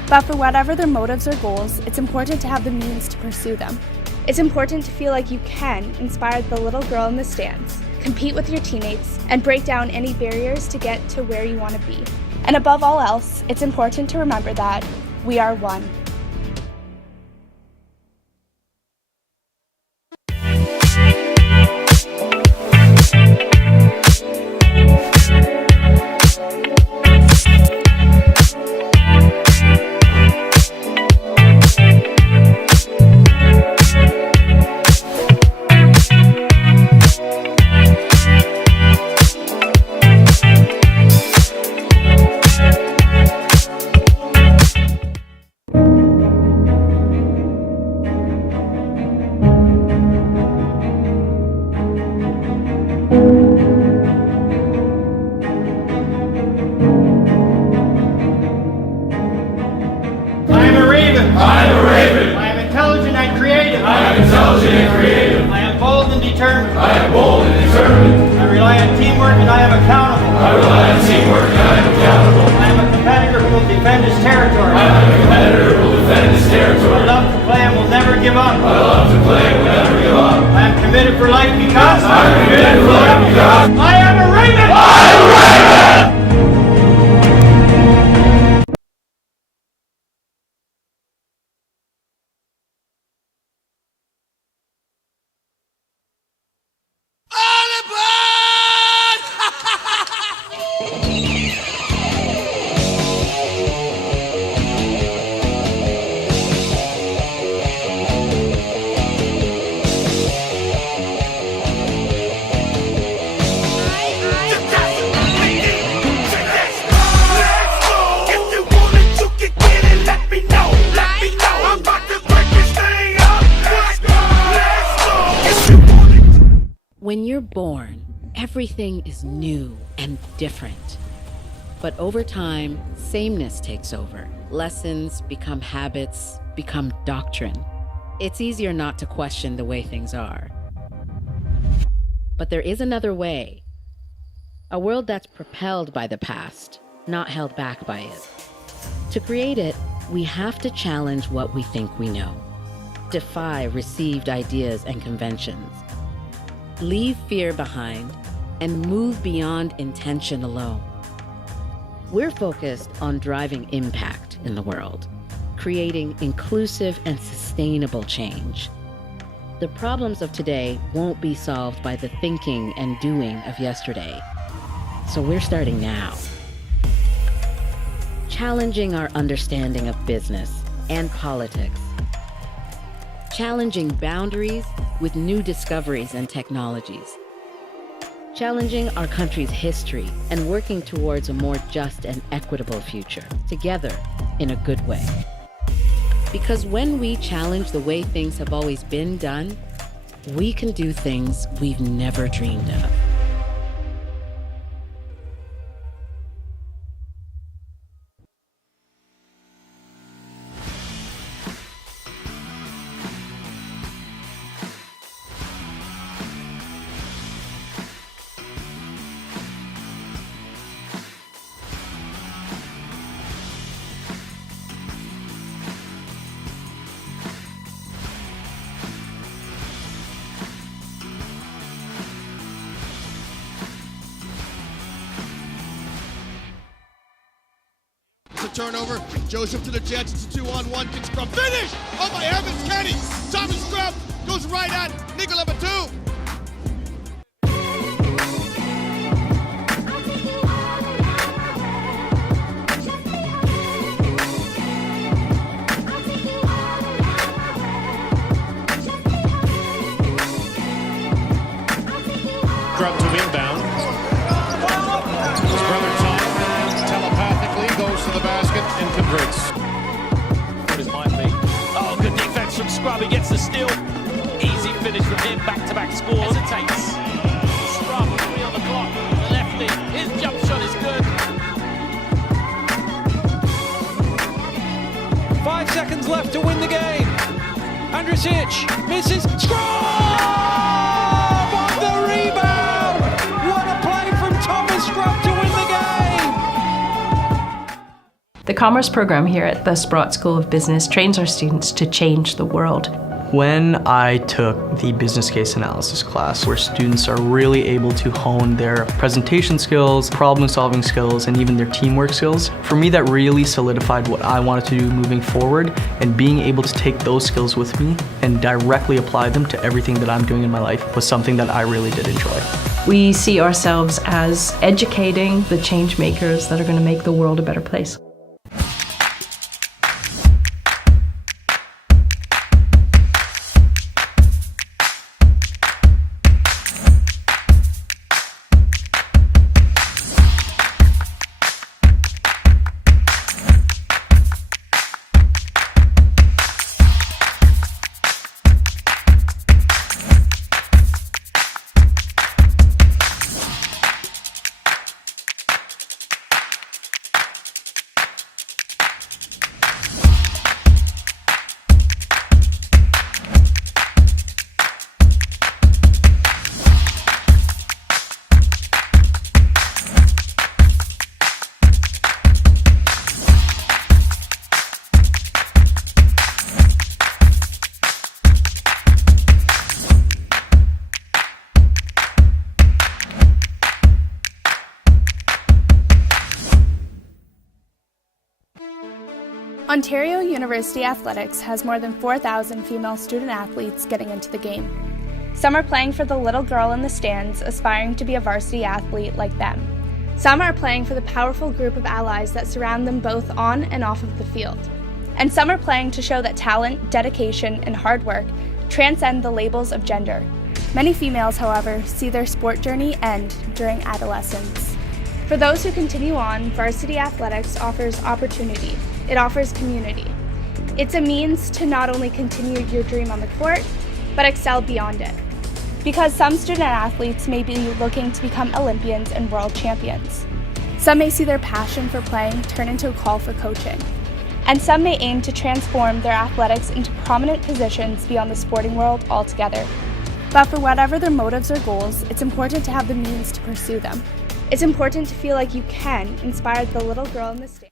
But for whatever their motives or goals, it's important to have the means to pursue them. It's important to feel like you can inspire the little girl in the stands, compete with your teammates, and break down any barriers to get to where you want to be. And above all else, it's important to remember that we are one. determined. I am bold and determined. I rely on teamwork and I am accountable. I rely on teamwork and I am accountable. I am a competitor who will defend his territory. I am a competitor who will defend his territory. I love to play and will never give up. I love to play and will never give up. I am committed for life because I am committed for life because I am a Raven! I am a Raven! When you're born, everything is new and different. But over time, sameness takes over. Lessons become habits, become doctrine. It's easier not to question the way things are. But there is another way. A world that's propelled by the past, not held back by it. To create it, we have to challenge what we think we know. Defy received ideas and conventions. Leave fear behind and move beyond intention alone. We're focused on driving impact in the world, creating inclusive and sustainable change. The problems of today won't be solved by the thinking and doing of yesterday. So we're starting now. Challenging our understanding of business and politics. Challenging boundaries with new discoveries and technologies. Challenging our country's history and working towards a more just and equitable future, together in a good way. Because when we challenge the way things have always been done, we can do things we've never dreamed of. Turnover. Joseph to the Jets. It's a 2-on-1. Kick scrum. Finish! Oh my heavens, Kenny! Thomas scrum. Goes right at nickel number 2. Scrum to inbound. His brother Tom telepathically goes to the basket and converts. What it might be. Oh, good defense from Scrub. He gets the steal. Easy finish from him. Back-to-back scores. Hesitates. Scrub, 3 on the clock. Lefty. His jump shot is good. 5 seconds left to win the game. RSEQ misses. Scrub on the rebound. What a play from Thomas Scrub to win the game. The commerce program here at the Sprott School of Business trains our students to change the world. When I took the business case analysis class, where students are really able to hone their presentation skills, problem solving skills, and even their teamwork skills, for me that really solidified what I wanted to do moving forward, and being able to take those skills with me and directly apply them to everything that I'm doing in my life was something that I really did enjoy. We see ourselves as educating the change makers that are going to make the world a better place. Ontario University Athletics has more than 4,000 female student athletes getting into the game. Some are playing for the little girl in the stands, aspiring to be a varsity athlete like them. Some are playing for the powerful group of allies that surround them both on and off of the field. And some are playing to show that talent, dedication, and hard work transcend the labels of gender. Many females, however, see their sport journey end during adolescence. For those who continue on, varsity athletics offers opportunity. It offers community. It's a means to not only continue your dream on the court, but excel beyond it. Because some student athletes may be looking to become Olympians and world champions. Some may see their passion for playing turn into a call for coaching. And some may aim to transform their athletics into prominent positions beyond the sporting world altogether. But for whatever their motives or goals, it's important to have the means to pursue them. It's important to feel like you can inspire the little girl in the stands.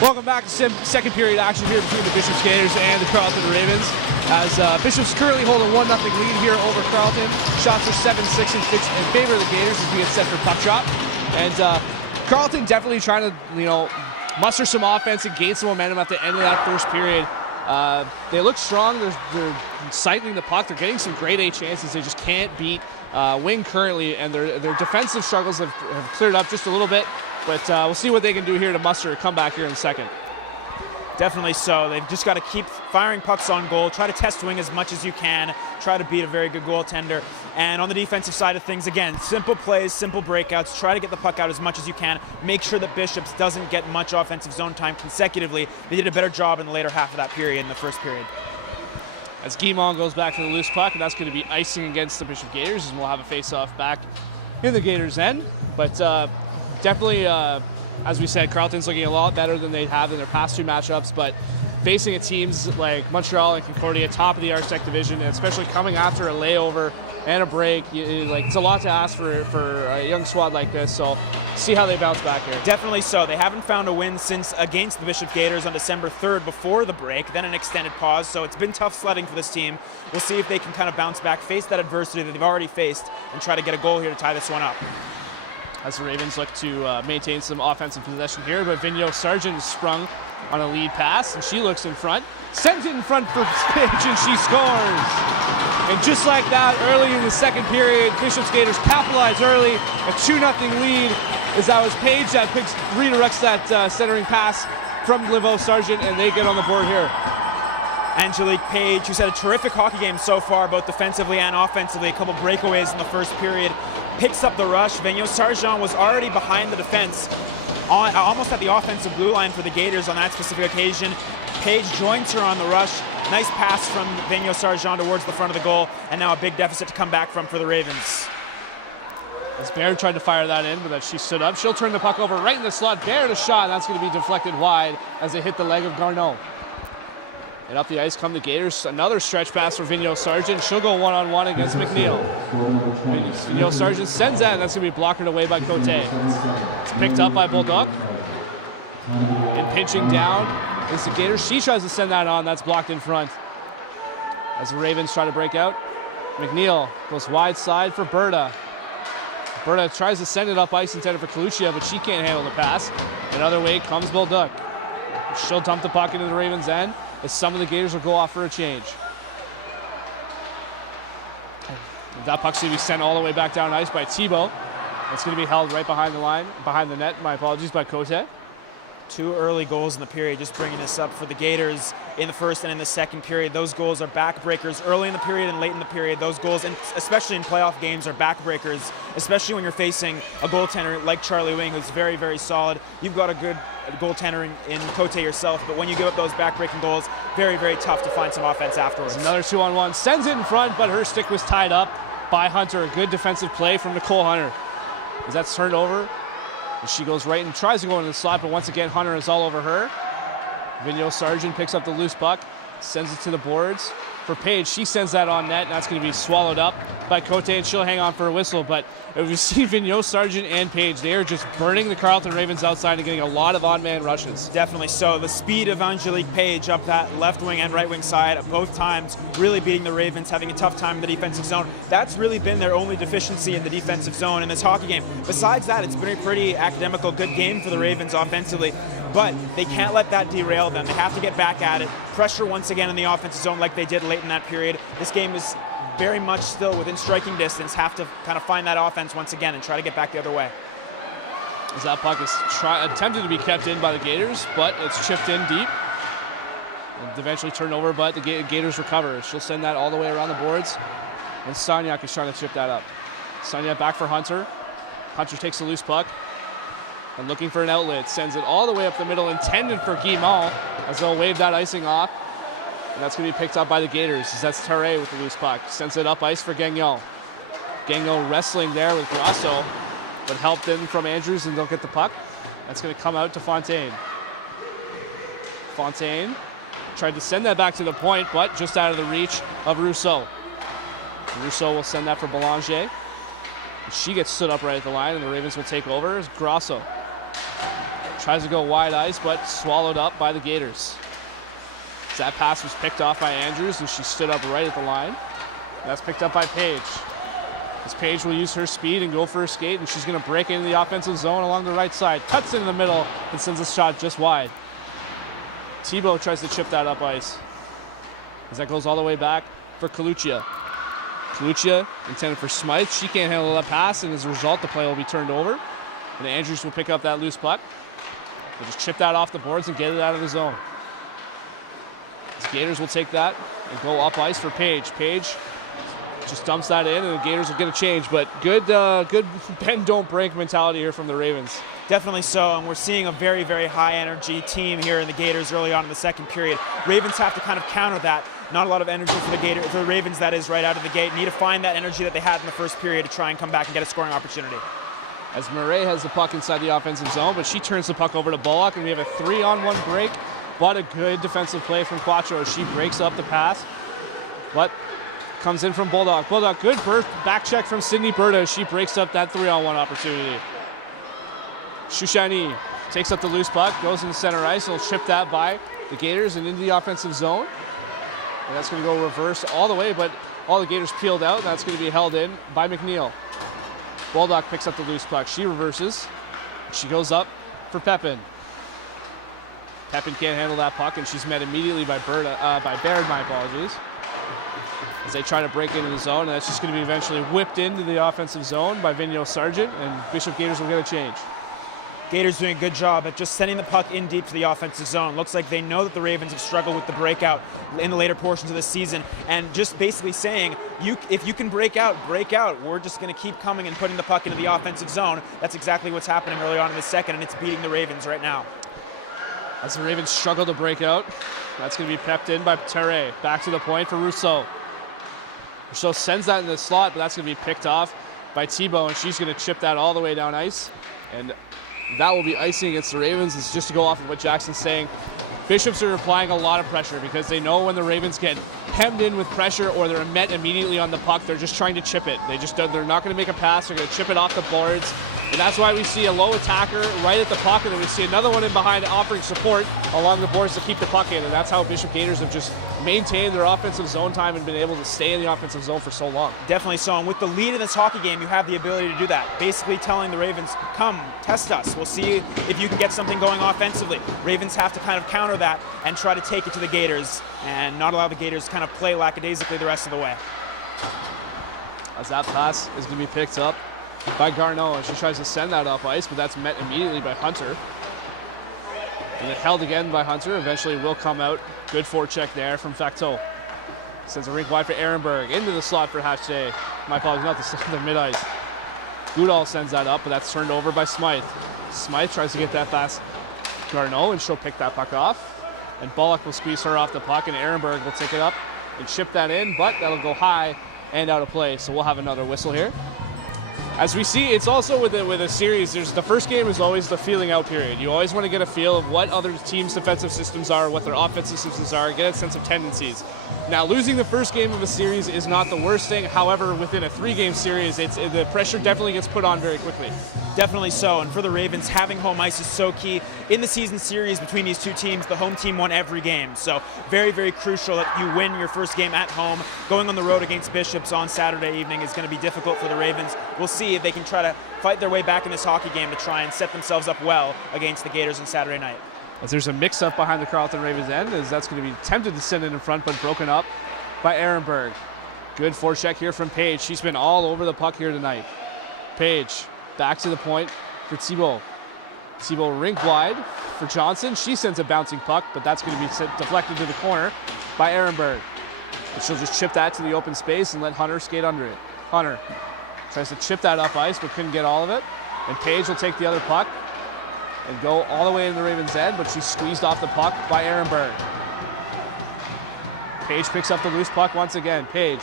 Welcome back to second period action here between the Bishop's Gators and the Carleton Ravens. As Bishop's currently hold a 1-0 lead here over Carleton. Shots are 7-6 in favor of the Gators as we get set for puck drop. And Carleton definitely trying to, muster some offense and gain some momentum at the end of that first period. They look strong. They're cycling the puck. They're getting some grade A chances. They just can't beat Wing currently, and their defensive struggles have cleared up just a little bit. But we'll see what they can do here to muster a comeback here in a second. Definitely so. They've just got to keep firing pucks on goal, try to test Wing as much as you can, try to beat a very good goaltender. And on the defensive side of things, again, simple plays, simple breakouts, try to get the puck out as much as you can. Make sure that Bishops doesn't get much offensive zone time consecutively. They did a better job in the later half of that period, in the first period. As Guimond goes back to the loose puck, and that's going to be icing against the Bishop Gators, and we'll have a face-off back in the Gators' end. But definitely, as we said, Carleton's looking a lot better than they have in their past two matchups, but facing teams like Montreal and Concordia, top of the RSEQ division, and especially coming after a layover and a break, it's a lot to ask for a young squad like this, so see how they bounce back here. Definitely so. They haven't found a win since against the Bishop Gators on December 3rd before the break, then an extended pause, so it's been tough sledding for this team. We'll see if they can kind of bounce back, face that adversity that they've already faced, and try to get a goal here to tie this one up. As the Ravens look to maintain some offensive possession here, but Vigneault Sargent is sprung on a lead pass, and she looks in front, sends it in front for Page, and she scores. And just like that, early in the second period, Bishop's Gators capitalize early, a 2-0 lead, as that was Page that redirects that centering pass from Vigneault Sargent, and they get on the board here. Angelique Page, who's had a terrific hockey game so far, both defensively and offensively, a couple breakaways in the first period, picks up the rush. Vigneault Sargent was already behind the defense, almost at the offensive blue line for the Gators on that specific occasion. Page joins her on the rush. Nice pass from Vigneault Sargent towards the front of the goal, and now a big deficit to come back from for the Ravens. As Baird tried to fire that in, but that she stood up. She'll turn the puck over right in the slot. Baird a shot, and that's going to be deflected wide as they hit the leg of Garneau. And up the ice come the Gators. Another stretch pass for Vigneault Sargent. She'll go one-on-one against McNeil. Vigneault Sargent sends that, and that's going to be blockered away by Cote. It's picked up by Bolduc. And pinching down is the Gators. She tries to send that on. That's blocked in front. As the Ravens try to break out, McNeil goes wide side for Berta. Berta tries to send it up ice intended for Coluccia, but she can't handle the pass. Another way comes Bolduc. She'll dump the puck into the Ravens' end, as some of the Gators will go off for a change. That puck's going to be sent all the way back down ice by Thibault. It's going to be held right behind the line, behind the net, my apologies, by Cote. 2 early goals in the period, just bringing this up for the Gators in the first and in the second period. Those goals are backbreakers early in the period and late in the period. Those goals, and especially in playoff games, are backbreakers, especially when you're facing a goaltender like Charlie Wing, who's very, very solid. You've got a good goaltender in Cote yourself, but when you give up those backbreaking goals, very, very tough to find some offense afterwards. Another 2-on-1, sends it in front, but her stick was tied up by Hunter. A good defensive play from Nicole Hunter. As that's turned over, and she goes right and tries to go into the slot, but once again, Hunter is all over her. Vigneault Sargent picks up the loose puck, sends it to the boards for Paige. She sends that on net, and that's going to be swallowed up by Cote, and she'll hang on for a whistle. But we've seen Vigneault, Sargent, and Paige. They are just burning the Carleton Ravens outside and getting a lot of on-man rushes. Definitely so. The speed of Angelique Paige up that left wing and right wing side at both times, really beating the Ravens, having a tough time in the defensive zone. That's really been their only deficiency in the defensive zone in this hockey game. Besides that, it's been a pretty academical, good game for the Ravens offensively. But they can't let that derail them. They have to get back at it, pressure once again in the offensive zone like they did late in that period. This game is very much still within striking distance, have to kind of find that offense once again and try to get back the other way. As that puck is attempted to be kept in by the Gators, but it's chipped in deep. And eventually turned over, but the Gators recover. She'll send that all the way around the boards. And Sonyak is trying to chip that up. Sonyak back for Hunter. Hunter takes the loose puck. And looking for an outlet, sends it all the way up the middle, intended for Guimont, as they'll wave that icing off. And that's going to be picked up by the Gators, as that's Terre with the loose puck. Sends it up ice for Gagnon. Gagnon wrestling there with Grosso, but helped in from Andrews, and they'll get the puck. That's going to come out to Fontaine. Fontaine tried to send that back to the point, but just out of the reach of Rousseau. Rousseau will send that for Belanger. She gets stood up right at the line, and the Ravens will take over as Grosso tries to go wide ice, but swallowed up by the Gators. That pass was picked off by Andrews, and she stood up right at the line. That's picked up by Paige. As Paige will use her speed and go for a skate, and she's going to break into the offensive zone along the right side. Cuts into the middle and sends a shot just wide. Thibault tries to chip that up ice, as that goes all the way back for Kalucia. Kalucia intended for Smythe. She can't handle that pass, and as a result, the play will be turned over. And Andrews will pick up that loose puck. They'll just chip that off the boards and get it out of the zone. The Gators will take that and go up ice for Paige. Paige just dumps that in, and the Gators will get a change. But good bend, don't break mentality here from the Ravens. Definitely so, and we're seeing a very, very high energy team here in the Gators early on in the second period. Ravens have to kind of counter that. Not a lot of energy for the Ravens, that is, right out of the gate. Need to find that energy that they had in the first period to try and come back and get a scoring opportunity. As Murray has the puck inside the offensive zone, but she turns the puck over to Bullock, and we have a 3-on-1 break. But a good defensive play from Quattro. She breaks up the pass, but comes in from Bulldog. Bulldog, good back check from Sydney Berta. She breaks up that 3-on-1 opportunity. Shushani takes up the loose puck, goes into center ice, and will chip that by the Gators and into the offensive zone. And that's going to go reverse all the way, but all the Gators peeled out, and that's going to be held in by McNeil. Bulldog picks up the loose puck. She reverses. She goes up for Pepin. Pepin can't handle that puck, and she's met immediately by Baird, my apologies. As they try to break into the zone, and that's just going to be eventually whipped into the offensive zone by Vigneault Sargent, and Bishop Gators will get a change. Gators doing a good job at just sending the puck in deep to the offensive zone. Looks like they know that the Ravens have struggled with the breakout in the later portions of the season, and just basically saying, if you can break out, break out. We're just going to keep coming and putting the puck into the offensive zone. That's exactly what's happening early on in the second, and it's beating the Ravens right now. As the Ravens struggle to break out, that's going to be pepped in by Terre. Back to the point for Rousseau. Rousseau sends that in the slot, but that's going to be picked off by Thibault, and she's going to chip that all the way down ice. And that will be icing against the Ravens. It's just to go off of what Jackson's saying. Bishops are applying a lot of pressure because they know when the Ravens get hemmed in with pressure or they're met immediately on the puck, they're just trying to chip it. They're not going to make a pass. They're going to chip it off the boards. And that's why we see a low attacker right at the puck, and then we see another one in behind offering support along the boards to keep the puck in. And that's how Bishop Gators have just maintained their offensive zone time and been able to stay in the offensive zone for so long. Definitely so. And with the lead in this hockey game, you have the ability to do that. Basically telling the Ravens, come, test us. We'll see if you can get something going offensively. Ravens have to kind of counter that and try to take it to the Gators and not allow the Gators to kind of play lackadaisically the rest of the way. As that pass is going to be picked up by Garneau, and she tries to send that up ice, but that's met immediately by Hunter. And then held again by Hunter. Eventually will come out. Good forecheck there from Facteau. Sends a rink wide for Ehrenberg. Into the slot for Hache. My apologies, not the slot, the mid-ice. Goodall sends that up, but that's turned over by Smythe. Smythe tries to get that past Garneau, and she'll pick that puck off. And Bullock will squeeze her off the puck, and Ehrenberg will take it up and chip that in, but that'll go high and out of play. So we'll have another whistle here. As we see, it's also with a series, the first game is always the feeling out period. You always want to get a feel of what other teams' defensive systems are, what their offensive systems are, get a sense of tendencies. Now, losing the first game of a series is not the worst thing. However, within a 3-game series, the pressure definitely gets put on very quickly. Definitely so, and for the Ravens, having home ice is so key. In the season series between these two teams, the home team won every game, so very, very crucial that you win your first game at home. Going on the road against Bishops on Saturday evening is going to be difficult for the Ravens. We'll see if they can try to fight their way back in this hockey game to try and set themselves up well against the Gators on Saturday night. As there's a mix-up behind the Carleton Ravens end, as that's going to be attempted to send it in front, but broken up by Ehrenberg. Good forecheck here from Page. She's been all over the puck here tonight. Page back to the point for Thibault. Thibault rink wide for Johnson. She sends a bouncing puck, but that's going to be deflected to the corner by Ehrenberg. But she'll just chip that to the open space and let Hunter skate under it. Hunter tries to chip that up ice, but couldn't get all of it. And Page will take the other puck and go all the way in the Ravens' end, but she's squeezed off the puck by Ehrenberg. Page picks up the loose puck once again. Page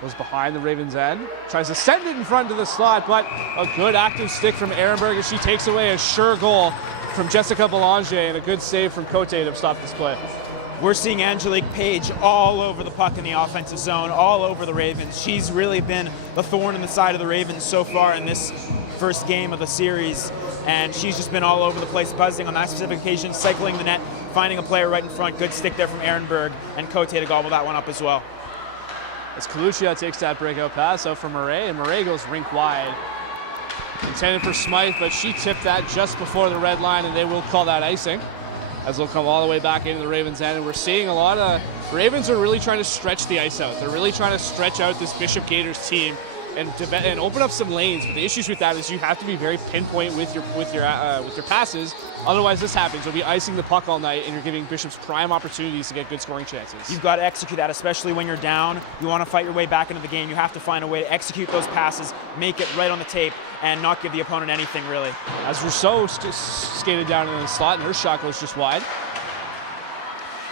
goes behind the Ravens' end, tries to send it in front of the slot, but a good active stick from Ehrenberg as she takes away a sure goal from Jessica Belanger and a good save from Cote to stop this play. We're seeing Angelique Page all over the puck in the offensive zone, all over the Ravens. She's really been the thorn in the side of the Ravens so far in this first game of the series, and she's just been all over the place, buzzing on that specific occasion, cycling the net, finding a player right in front. Good stick there from Ehrenberg, and Cote to gobble that one up as well. As Kalucia takes that breakout pass out for Murray, and Murray goes rink wide. Intended for Smythe, but she tipped that just before the red line, and they will call that icing, as they'll come all the way back into the Ravens' end. And we're seeing a lot of Ravens are really trying to stretch the ice out. They're really trying to stretch out this Bishop Gators team and open up some lanes. But the issues with that is you have to be very pinpoint with your passes. Otherwise, this happens. You'll be icing the puck all night, and you're giving Bishops prime opportunities to get good scoring chances. You've got to execute that, especially when you're down. You want to fight your way back into the game. You have to find a way to execute those passes, make it right on the tape, and not give the opponent anything, really. As Rousseau skated down in the slot, and her shot goes just wide.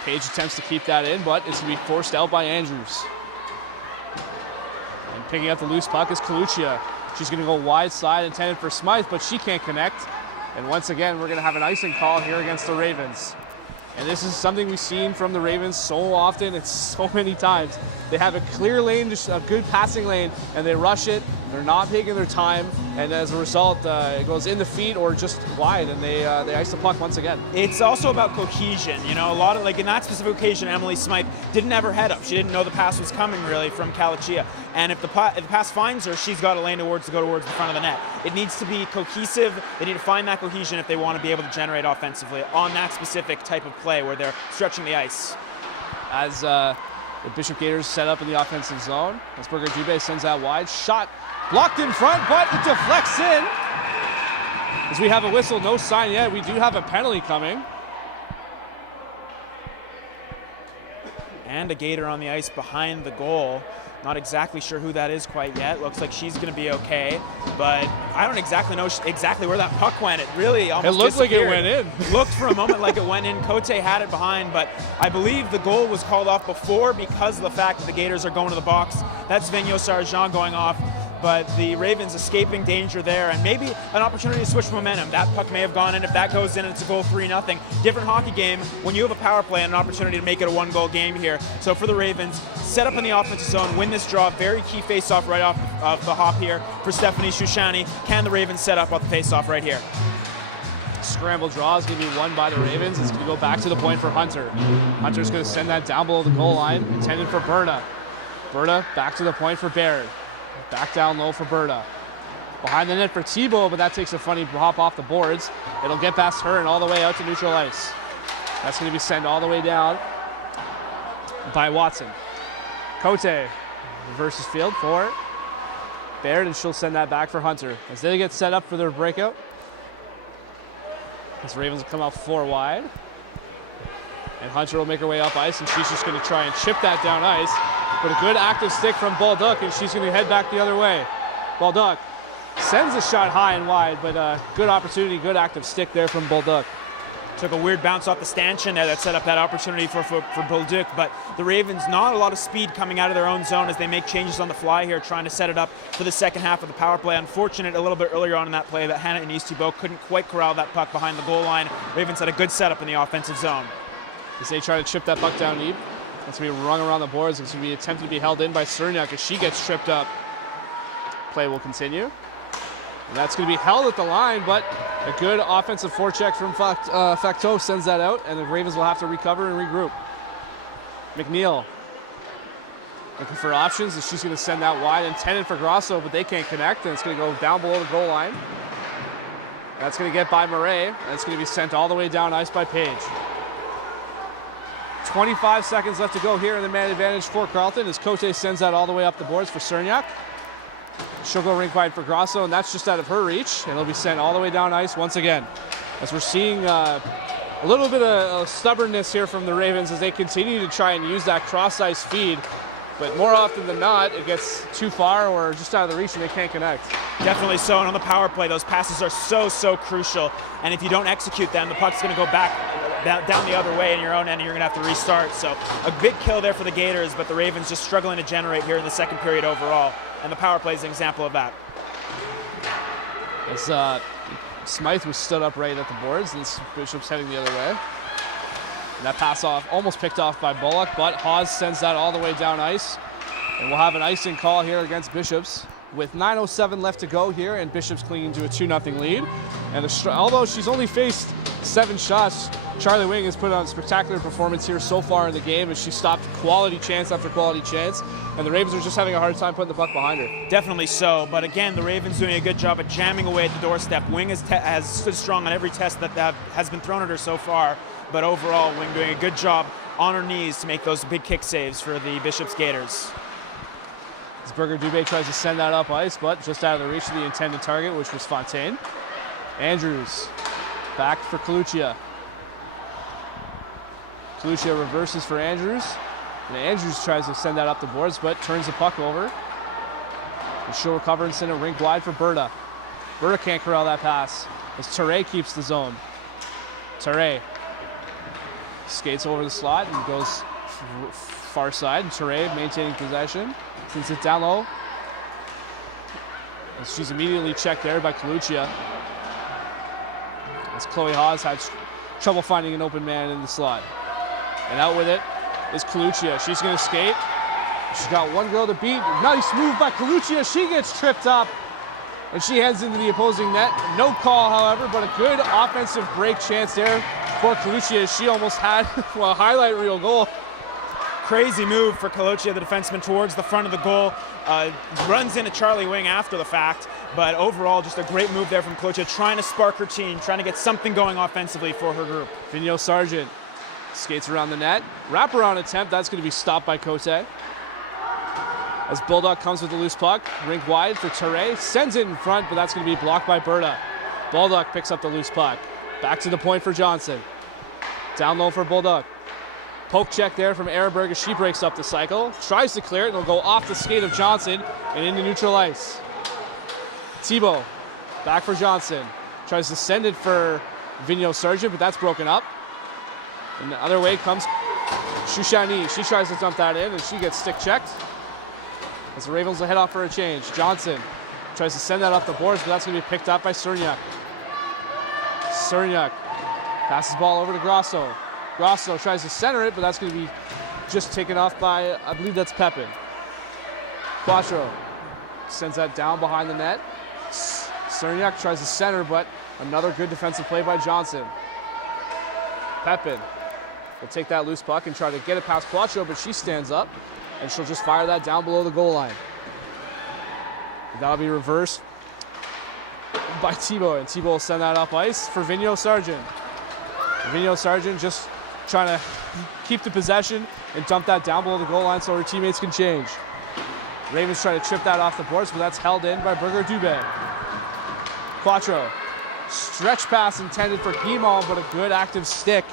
Page attempts to keep that in, but it's going to be forced out by Andrews. And picking up the loose puck is Kalucia. She's going to go wide side, intended for Smythe, but she can't connect. And once again, we're going to have an icing call here against the Ravens. And this is something we've seen from the Ravens so often and so many times. They have a clear lane, just a good passing lane, and they rush it. They're not taking their time, and as a result, it goes in the feet or just wide, and they ice the puck once again. It's also about cohesion. You know, a lot of, like in that specific occasion, Emily Smythe didn't have her head up. She didn't know the pass was coming really from Kalucia. And if the pass finds her, she's got a lane to go towards the front of the net. It needs to be cohesive. They need to find that cohesion if they want to be able to generate offensively on that specific type of play where they're stretching the ice. As the Bishop Gators set up in the offensive zone, as Berger Dubé sends that wide shot, blocked in front, but it deflects in. As we have a whistle, no sign yet. We do have a penalty coming. And a Gator on the ice behind the goal. Not exactly sure who that is quite yet. Looks like she's going to be okay, but I don't exactly know exactly where that puck went. It really almost looked like it went in. Looked for a moment like it went in. Cote had it behind, but I believe the goal was called off before because of the fact that the Gators are going to the box. That's Vigneault Sargent going off. But the Ravens escaping danger there, and maybe an opportunity to switch momentum. That puck may have gone in. If that goes in, it's a goal 3-0. Different hockey game when you have a power play and an opportunity to make it a one-goal game here. So for the Ravens, set up in the offensive zone, win this draw. Very key face-off right off of the hop here for Stephanie Shushani. Can the Ravens set up off the face-off right here? Scramble draw is going to be won by the Ravens. It's going to go back to the point for Hunter. Hunter's going to send that down below the goal line, intended for Berta. Berta back to the point for Baird. Back down low for Berta. Behind the net for Thibault, but that takes a funny hop off the boards. It'll get past her and all the way out to neutral ice. That's going to be sent all the way down by Watson. Cote reverses field for Baird, and she'll send that back for Hunter. As they get set up for their breakout, as Ravens will come out 4 wide. And Hunter will make her way up ice, and she's just going to try and chip that down ice. But a good active stick from Balduc, and she's going to head back the other way. Balduc sends a shot high and wide, but a good opportunity, good active stick there from Balduc. Took a weird bounce off the stanchion there that set up that opportunity for Bolduc, but the Ravens, not a lot of speed coming out of their own zone as they make changes on the fly here, trying to set it up for the second half of the power play. Unfortunate a little bit earlier on in that play that Hannah and Thibault couldn't quite corral that puck behind the goal line. Ravens had a good setup in the offensive zone. As they try to chip that puck down deep, it's going to be rung around the boards. It's going to be attempted to be held in by Cerniak as she gets tripped up. Play will continue. And that's going to be held at the line, but a good offensive forecheck from Facto sends that out, and the Ravens will have to recover and regroup. McNeil looking for options, and she's going to send that wide, intended for Grosso, but they can't connect, and it's going to go down below the goal line. That's going to get by Murray, and it's going to be sent all the way down ice by Page. 25 seconds left to go here in the man advantage for Carleton as Cote sends that all the way up the boards for Cerniak. She'll go rink wide for Grosso, and that's just out of her reach, and it'll be sent all the way down ice once again. As we're seeing a little bit of stubbornness here from the Ravens as they continue to try and use that cross-ice feed, but more often than not, it gets too far or just out of the reach and they can't connect. Definitely so, and on the power play, those passes are so crucial, and if you don't execute them, the puck's going to go back down the other way in your own end, and you're going to have to restart. So a big kill there for the Gators, but the Ravens just struggling to generate here in the second period overall, and the power play is an example of that. As Smythe was stood up right at the boards, and Bishop's heading the other way. And that pass off, almost picked off by Bullock, but Hawes sends that all the way down ice. And we'll have an icing call here against Bishops with 9:07 left to go here, and Bishops clinging to a 2-0 lead. And although she's only faced 7 shots, Charlie Wing has put on a spectacular performance here so far in the game as she stopped quality chance after quality chance, and the Ravens are just having a hard time putting the puck behind her. Definitely so, but again, the Ravens doing a good job at jamming away at the doorstep. Wing has stood strong on every test that has been thrown at her so far, but overall, Wing doing a good job on her knees to make those big kick saves for the Bishops Gators. As Berger Dubé tries to send that up ice, but just out of the reach of the intended target, which was Fontaine. Andrews back for Coluccia. Coluccia reverses for Andrews, and Andrews tries to send that up the boards, but turns the puck over. And she'll recover and send it rink wide for Berta. Berta can't corral that pass as Ture keeps the zone. Ture skates over the slot and goes far side, and Ture maintaining possession. Sends it down low. And she's immediately checked there by Coluccia. As Chloe Hawes had trouble finding an open man in the slot. And out with it is Coluccia. She's going to skate. She's got one girl to beat. Nice move by Coluccia. She gets tripped up. And she heads into the opposing net. No call, however, but a good offensive break chance there for Coluccia. She almost had a highlight reel goal. Crazy move for Coluccia, the defenseman, towards the front of the goal. Runs into Charlie Wing after the fact, but overall just a great move there from Coluccia, trying to spark her team, trying to get something going offensively for her group. Vigneault Sargent skates around the net. Wraparound attempt, that's going to be stopped by Cote. As Bulldog comes with the loose puck, rink wide for Ture, sends it in front, but that's going to be blocked by Berta. Bulldog picks up the loose puck. Back to the point for Johnson. Down low for Bulldog. Poke check there from Ehrenberg as she breaks up the cycle. Tries to clear it, and it'll go off the skate of Johnson and into neutral ice. Thibault back for Johnson. Tries to send it for Vigneault Sargent, but that's broken up. And the other way comes Shushani. She tries to dump that in, and she gets stick checked. As the Ravens will head off for a change. Johnson tries to send that up the boards, but that's going to be picked up by Cerniak. Cerniak passes the ball over to Grosso. Grosso tries to center it, but that's going to be just taken off by, I believe that's Pepin. Quattro sends that down behind the net. Cerniak tries to center, but another good defensive play by Johnson. Pepin will take that loose puck and try to get it past Quattro, but she stands up, and she'll just fire that down below the goal line. And that'll be reversed by Thibault, and Thibault will send that up ice for Vigneault Sargent. Vigneault Sargent just trying to keep the possession and dump that down below the goal line so her teammates can change. Ravens try to trip that off the boards, but that's held in by Berger Dubé. Quattro, stretch pass intended for Guimond, but a good active stick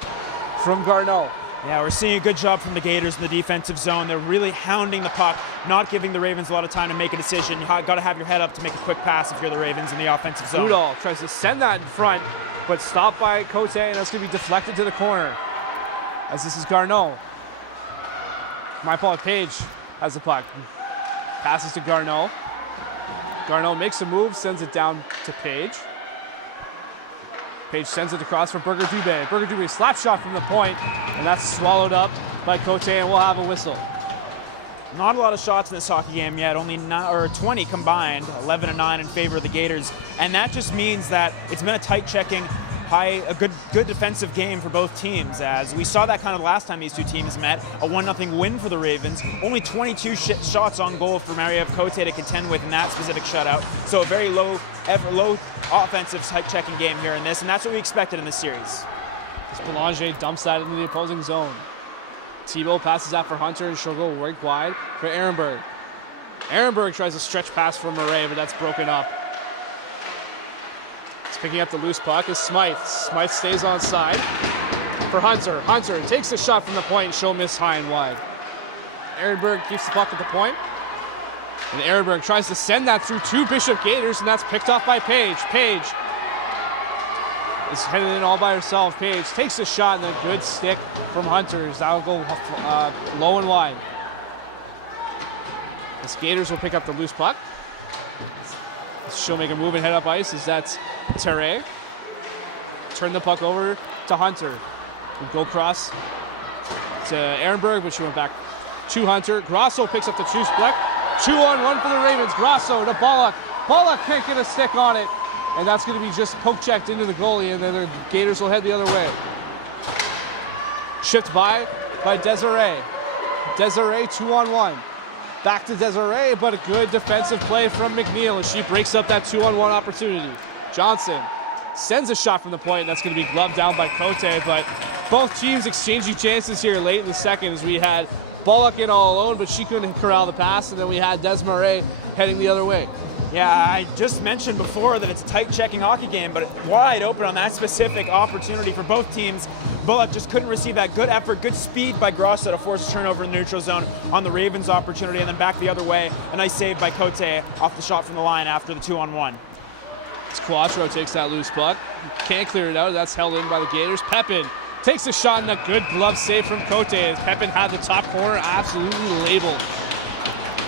from Garneau. Yeah, we're seeing a good job from the Gators in the defensive zone. They're really hounding the puck, not giving the Ravens a lot of time to make a decision. You've got to have your head up to make a quick pass if you're the Ravens in the offensive zone. Udall tries to send that in front, but stopped by Cote, and that's going to be deflected to the corner. As this is Garneau. My fault, Page has the puck. Passes to Garneau. Garneau makes a move, sends it down to Page. Page sends it across for Berger-Dubé. Berger-Dubé slap shot from the point, and that's swallowed up by Cote, and we'll have a whistle. Not a lot of shots in this hockey game yet, only 20 combined, 11-9 in favor of the Gators. And that just means that it's been a tight checking, a good defensive game for both teams, as we saw that kind of last time these two teams met, a 1-0 win for the Ravens. Only 22 shots on goal for Mariev Cote to contend with in that specific shutout. So a very low offensive tight checking game here in this, and that's what we expected in this series. As Belanger dumps that into the opposing zone. Thibault passes that for Hunter, and she'll go right wide for Ehrenberg. Ehrenberg tries a stretch pass for Murray, but that's broken up. He's picking up the loose puck is Smythe. Smythe stays on side for Hunter. Hunter takes a shot from the point, and she'll miss high and wide. Ehrenberg keeps the puck at the point, and Ehrenberg tries to send that through two Bishop Gators, and that's picked off by Page. Page is headed in all by herself. Page takes a shot, and a good stick from Hunters. That'll go low and wide. The Gators will pick up the loose puck. She'll make a move and head up ice as that's Terre. Turn the puck over to Hunter. We'll go cross to Ehrenberg, but she went back to Hunter. Grosso picks up the two split. 2-on-1 for the Ravens. Grosso to Bullock. Bullock can't get a stick on it. And that's going to be just poke checked into the goalie, and then the Gators will head the other way. Shipped by Desiree. Desiree 2-on-1. Back to Desiree, but a good defensive play from McNeil as she breaks up that 2-on-1 opportunity. Johnson sends a shot from the point, and that's going to be gloved down by Cote, but both teams exchanging chances here late in the second as we had Bullock in all alone, but she couldn't corral the pass, and then we had Desmarais heading the other way. Yeah, I just mentioned before that it's a tight checking hockey game, but wide open on that specific opportunity for both teams. Bullock just couldn't receive that good effort, good speed by Grosso to force a turnover in the neutral zone on the Ravens opportunity, and then back the other way. A nice save by Cote off the shot from the line after the 2-on-1. As Quattro takes that loose puck. Can't clear it out. That's held in by the Gators. Pepin takes a shot, and a good glove save from Cote as Pepin had the top corner absolutely labeled.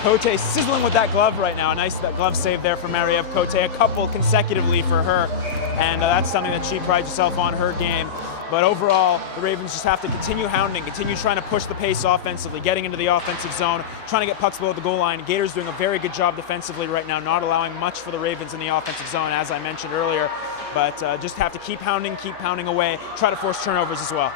Cote sizzling with that glove right now. Nice that glove save there for Mariev Cote, a couple consecutively for her, and that's something that she prides herself on her game. But overall, the Ravens just have to continue hounding, continue trying to push the pace offensively, getting into the offensive zone, trying to get pucks below the goal line. Gators doing a very good job defensively right now, not allowing much for the Ravens in the offensive zone, as I mentioned earlier. But just have to keep pounding away, try to force turnovers as well.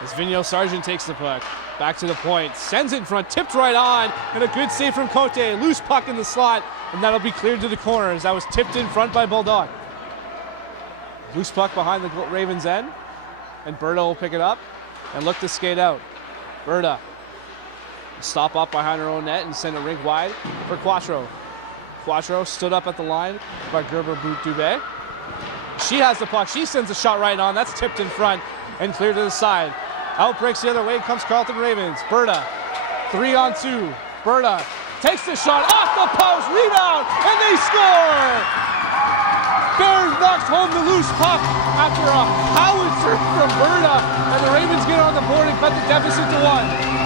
As Vigneault Sargent takes the puck, back to the point, sends it in front, tipped right on, and a good save from Cote. Loose puck in the slot, and that'll be cleared to the corner as that was tipped in front by Bulldog. Loose puck behind the Ravens' end, and Berta will pick it up and look to skate out. Berta stop up behind her own net and send a rink wide for Quattro. Quattro stood up at the line by Gerber-Dubé. She has the puck. She sends a shot right on. That's tipped in front and cleared to the side. Out breaks the other way comes Carleton Ravens. Berta, 3-on-2. Berta takes the shot off the post, rebound, and they score! Bears knocks home the loose puck after a howitzer from Berta, and the Ravens get on the board and cut the deficit to 1.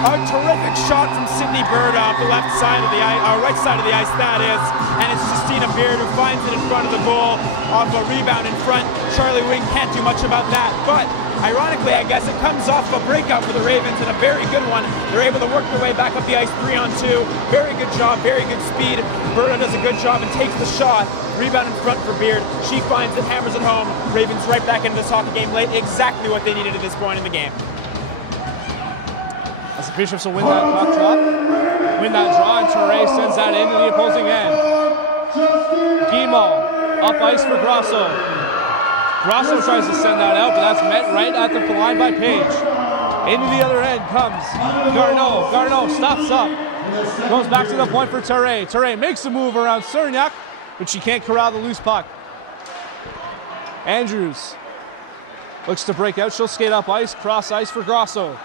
A terrific shot from Sydney Berta off the left side of the ice, right side of the ice, that is, and it's Justina Beard who finds it in front of the goal off a rebound in front. Charlie Wing can't do much about that, but ironically, I guess it comes off a breakout for the Ravens and a very good one. They're able to work their way back up the ice 3-on-2. Very good job, very good speed. Berta does a good job and takes the shot. Rebound in front for Beard. She finds it, hammers it home. Ravens right back into this hockey game late. Exactly what they needed at this point in the game. As the Bishops will win that puck drop, win that draw, and Torre sends that into the opposing end. Guimau up ice for Grosso. Grosso tries to send that out, but that's met right at the line by Page. Into the other end comes Garneau. Garneau stops up, goes back to the point for Terre. Terre makes a move around Cerniak, but she can't corral the loose puck. Andrews looks to break out. She'll skate up ice, cross ice for Grosso.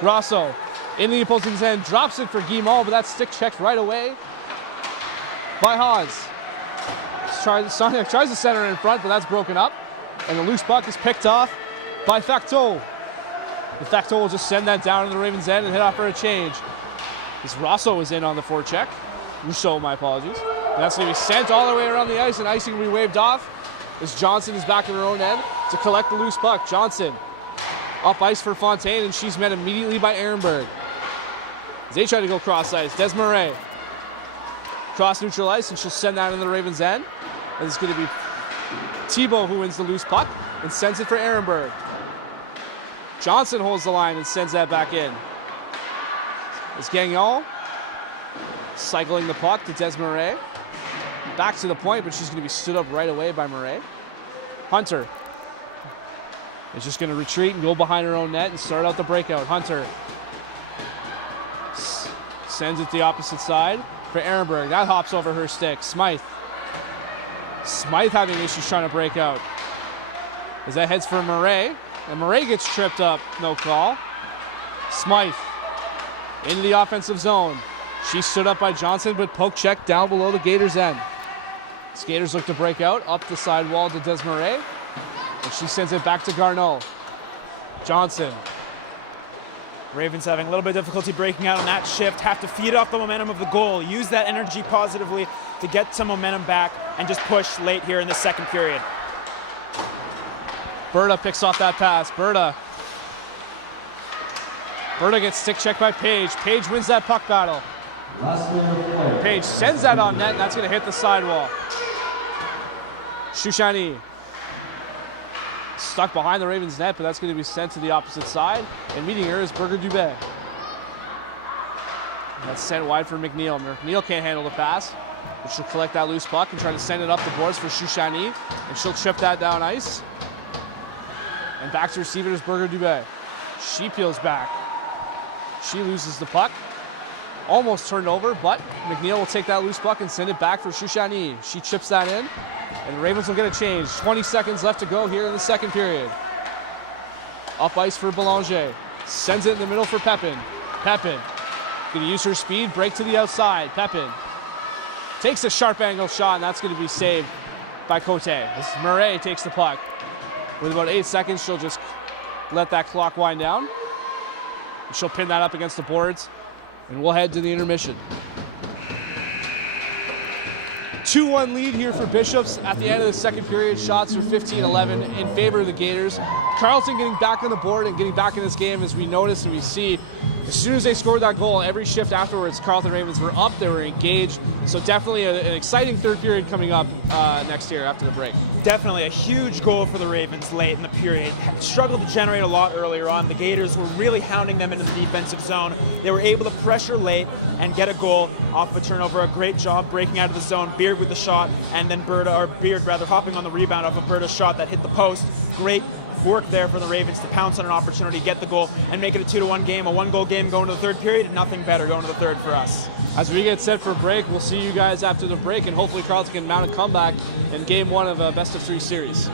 Grosso in the opposing end, drops it for Guimau, but that stick checked right away by Haas. Sonia tries to center in front, but that's broken up. And the loose puck is picked off by Facto. The Facto will just send that down to the Ravens' end and hit off for a change. As Rosso is in on the forecheck. Rousseau, my apologies. And that's going to be sent all the way around the ice, and icing will be waved off as Johnson is back in her own end to collect the loose puck. Johnson up ice for Fontaine, and she's met immediately by Ehrenberg. As they try to go cross ice, Desmarais cross neutral ice, and she'll send that into the Ravens' end. And it's going to be Thibault who wins the loose puck and sends it for Ehrenberg. Johnson holds the line and sends that back in. It's Gagnon cycling the puck to Desmarais. Back to the point, but she's going to be stood up right away by Murray. Hunter is just going to retreat and go behind her own net and start out the breakout. Hunter sends it the opposite side for Ehrenberg. That hops over her stick. Smythe having issues trying to break out. As that heads for Murray. And Murray gets tripped up. No call. Smythe into the offensive zone. She stood up by Johnson, but poke check down below the Gators' end. Skaters look to break out up the side wall to Desmarais. And she sends it back to Garneau. Johnson. Ravens having a little bit of difficulty breaking out on that shift. Have to feed off the momentum of the goal. Use that energy positively to get some momentum back and just push late here in the second period. Berta picks off that pass. Berta gets stick checked by Page. Page wins that puck battle. Page sends that on net, and that's going to hit the sidewall. Shouchani stuck behind the Ravens' net, but that's going to be sent to the opposite side. And meeting her is Berger-Dubé. That's sent wide for McNeil. McNeil can't handle the pass, but she'll collect that loose puck and try to send it up the boards for Shouchani, and she'll chip that down ice. And back to receive it is Berger-Dubé. She peels back. She loses the puck. Almost turned over, but McNeil will take that loose puck and send it back for Shouchani. She chips that in, and the Ravens will get a change. 20 seconds left to go here in the second period. Up ice for Belanger. Sends it in the middle for Pepin. Pepin going to use her speed, break to the outside. Pepin takes a sharp angle shot, and that's going to be saved by Cote. As Murray takes the puck. With about 8 seconds, she'll just let that clock wind down. And she'll pin that up against the boards, and we'll head to the intermission. 2-1 lead here for Bishops at the end of the second period. Shots are 15-11 in favor of the Gators. Carleton getting back on the board and getting back in this game, as we notice and we see. As soon as they scored that goal, every shift afterwards, Carleton Ravens were up, they were engaged. So definitely an exciting third period coming up next year after the break. Definitely a huge goal for the Ravens late in the period. Struggled to generate a lot earlier on. The Gators were really hounding them into the defensive zone. They were able to pressure late and get a goal off a turnover. A great job breaking out of the zone. Beard with the shot, and then Beard hopping on the rebound off of Berta's shot that hit the post. Great work there for the Ravens to pounce on an opportunity, get the goal, and make it a 2-1 game. A one-goal game going to the third period, and nothing better going to the third for us. As we get set for break, we'll see you guys after the break, and hopefully Carleton can mount a comeback in game one of a best-of-3 series.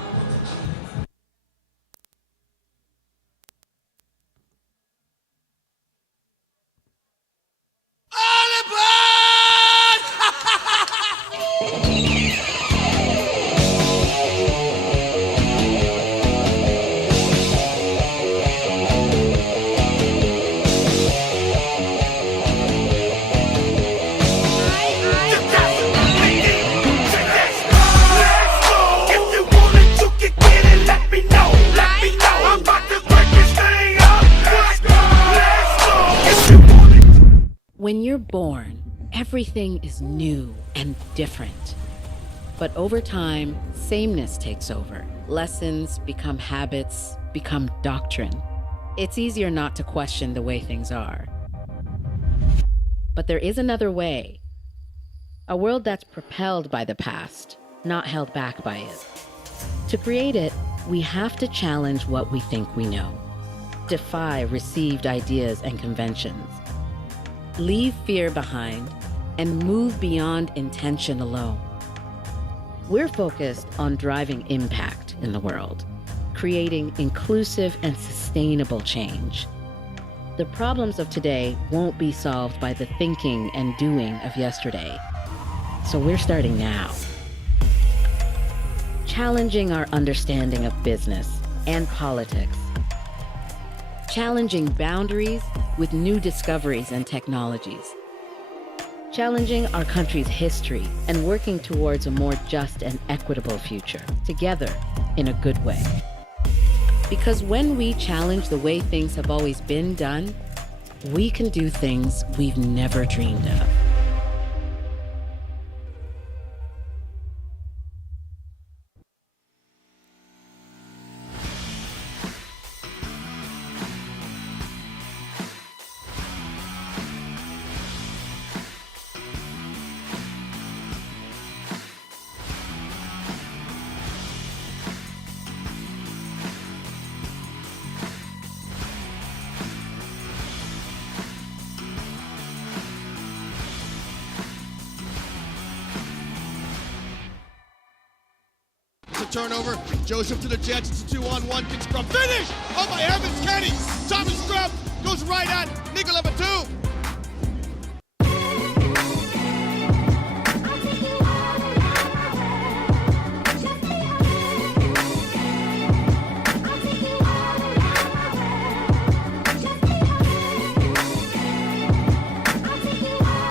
When you're born, everything is new and different. But over time, sameness takes over. Lessons become habits, become doctrine. It's easier not to question the way things are. But there is another way. A world that's propelled by the past, not held back by it. To create it, we have to challenge what we think we know. Defy received ideas and conventions. Leave fear behind and move beyond intention alone. We're focused on driving impact in the world, creating inclusive and sustainable change. The problems of today won't be solved by the thinking and doing of yesterday. So we're starting now. challenging our understanding of business and politics, challenging boundaries with new discoveries and technologies, challenging our country's history and working towards a more just and equitable future, together in a good way. Because when we challenge the way things have always been done, we can do things we've never dreamed of. Turnover, Joseph to the Jets, it's a 2-on-1, can scrum, finish! Oh my heavens, Kenny! Tommy scrum, goes right at Nickel number 2.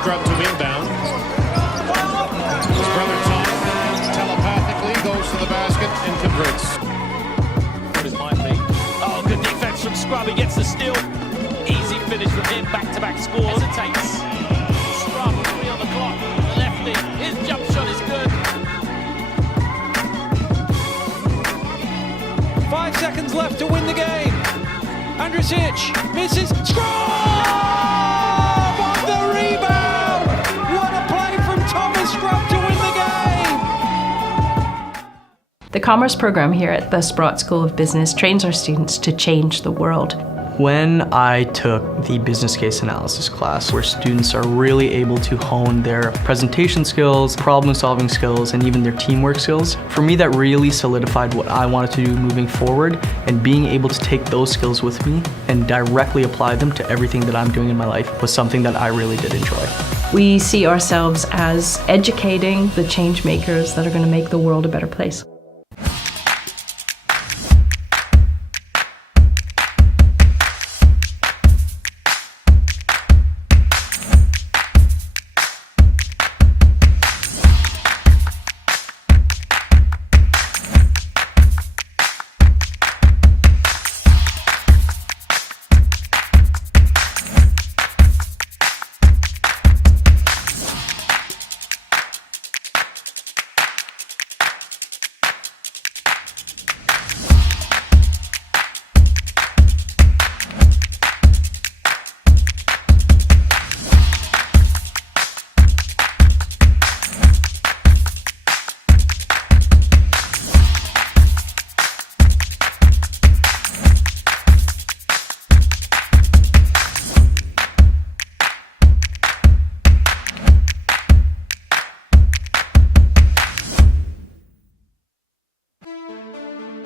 Scrum to inbound. His brother Tom telepathically goes to the basket and converts. What it might be. Oh, good defense from Scrum. He gets the steal. Easy finish from him. Back-to-back score. Hesitates. Scrum, 3 on the clock. The lefty. His jump shot is good. 5 seconds left to win the game. RSEQ misses. Scrum on the rebound. What a play from Thomas Scrum to win the game. The commerce program here at the Sprott School of Business trains our students to change the world. When I took the business case analysis class, where students are really able to hone their presentation skills, problem-solving skills, and even their teamwork skills, for me that really solidified what I wanted to do moving forward, and being able to take those skills with me and directly apply them to everything that I'm doing in my life was something that I really did enjoy. We see ourselves as educating the change makers that are going to make the world a better place.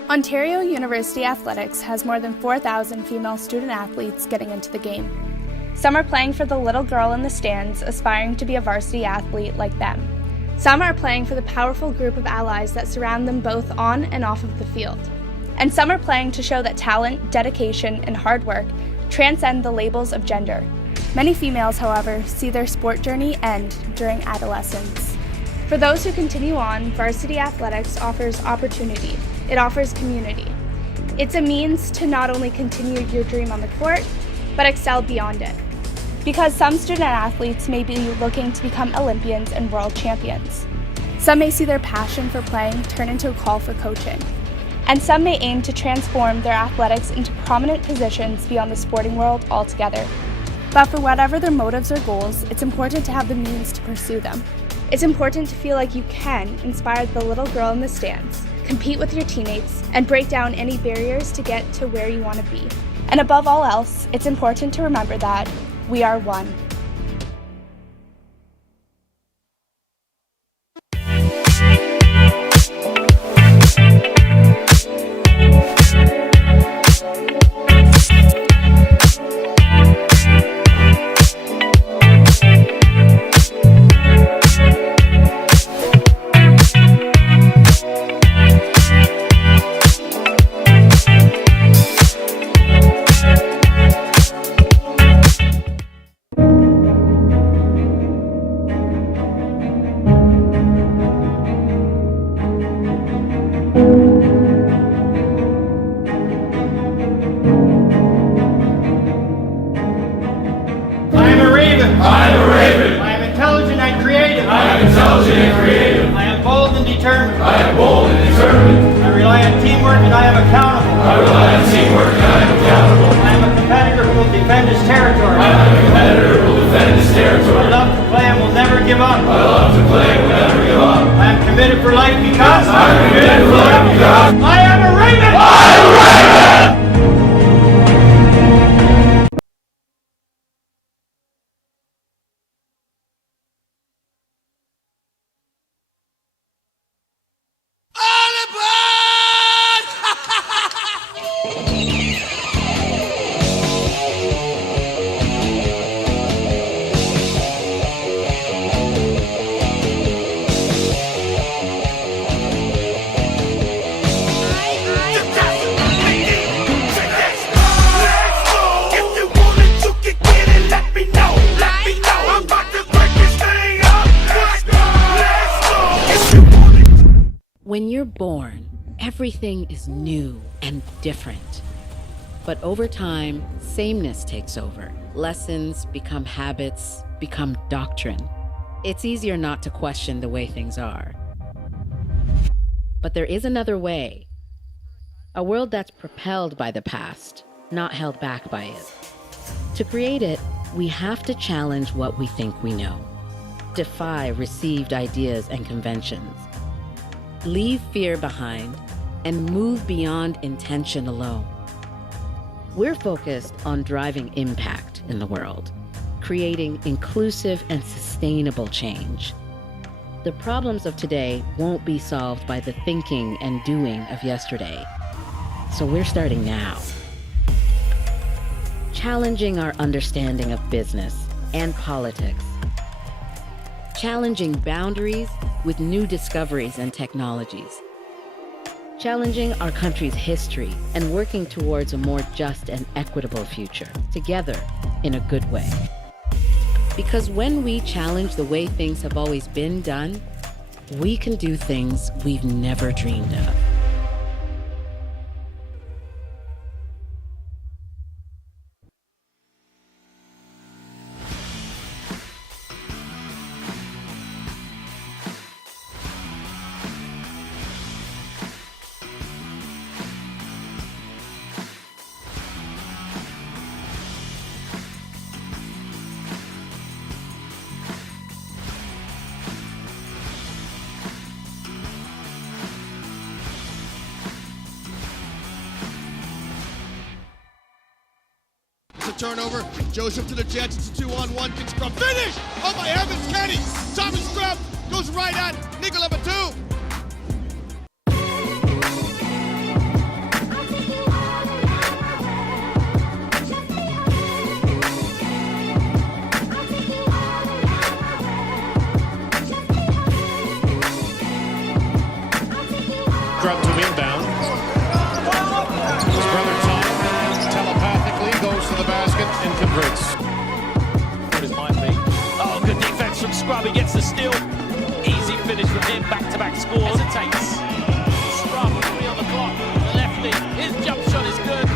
Ontario University Athletics has more than 4,000 female student athletes getting into the game. Some are playing for the little girl in the stands, aspiring to be a varsity athlete like them. Some are playing for the powerful group of allies that surround them both on and off of the field. And some are playing to show that talent, dedication, and hard work transcend the labels of gender. Many females, however, see their sport journey end during adolescence. For those who continue on, varsity athletics offers opportunity. It offers community. It's a means to not only continue your dream on the court, but excel beyond it. Because some student athletes may be looking to become Olympians and world champions. Some may see their passion for playing turn into a call for coaching. And some may aim to transform their athletics into prominent positions beyond the sporting world altogether. But for whatever their motives or goals, it's important to have the means to pursue them. It's important to feel like you can inspire the little girl in the stands, compete with your teammates, and break down any barriers to get to where you want to be. And above all else, it's important to remember that we are one. determined. I am bold and determined. I rely on teamwork and I am accountable. I rely on teamwork and I am accountable. I am a competitor who will defend his territory. I am a competitor who will defend his territory. I love to play and will never give up. I love to play and will never give up. I am committed for life because I am committed for life because I am a Raven! I am a Raven! When you're born, everything is new and different. But over time, sameness takes over. Lessons become habits, become doctrine. It's easier not to question the way things are. But there is another way. A world that's propelled by the past, not held back by it. To create it, we have to challenge what we think we know. Defy received ideas and conventions. Leave fear behind and move beyond intention alone. We're focused on driving impact in the world, creating inclusive and sustainable change. The problems of today won't be solved by the thinking and doing of yesterday. So we're starting now. Challenging our understanding of business and politics. Challenging boundaries with new discoveries and technologies. Challenging our country's history and working towards a more just and equitable future, together in a good way. Because when we challenge the way things have always been done, we can do things we've never dreamed of. Turnover. Joseph to the Jets. It's a 2-on-1. Big scrum. Finish! Oh my heavens, Kenny! Tommy scrum goes right at nickel number 2. Scrum to inbound. His brother Tom telepathically goes to the basket and converts. What it might be. Oh, good defense from Scrub. He gets the steal. Easy finish from him. Back-to-back score. Hesitates. Scrub, 3 on the clock. Lefty. His jump shot is good.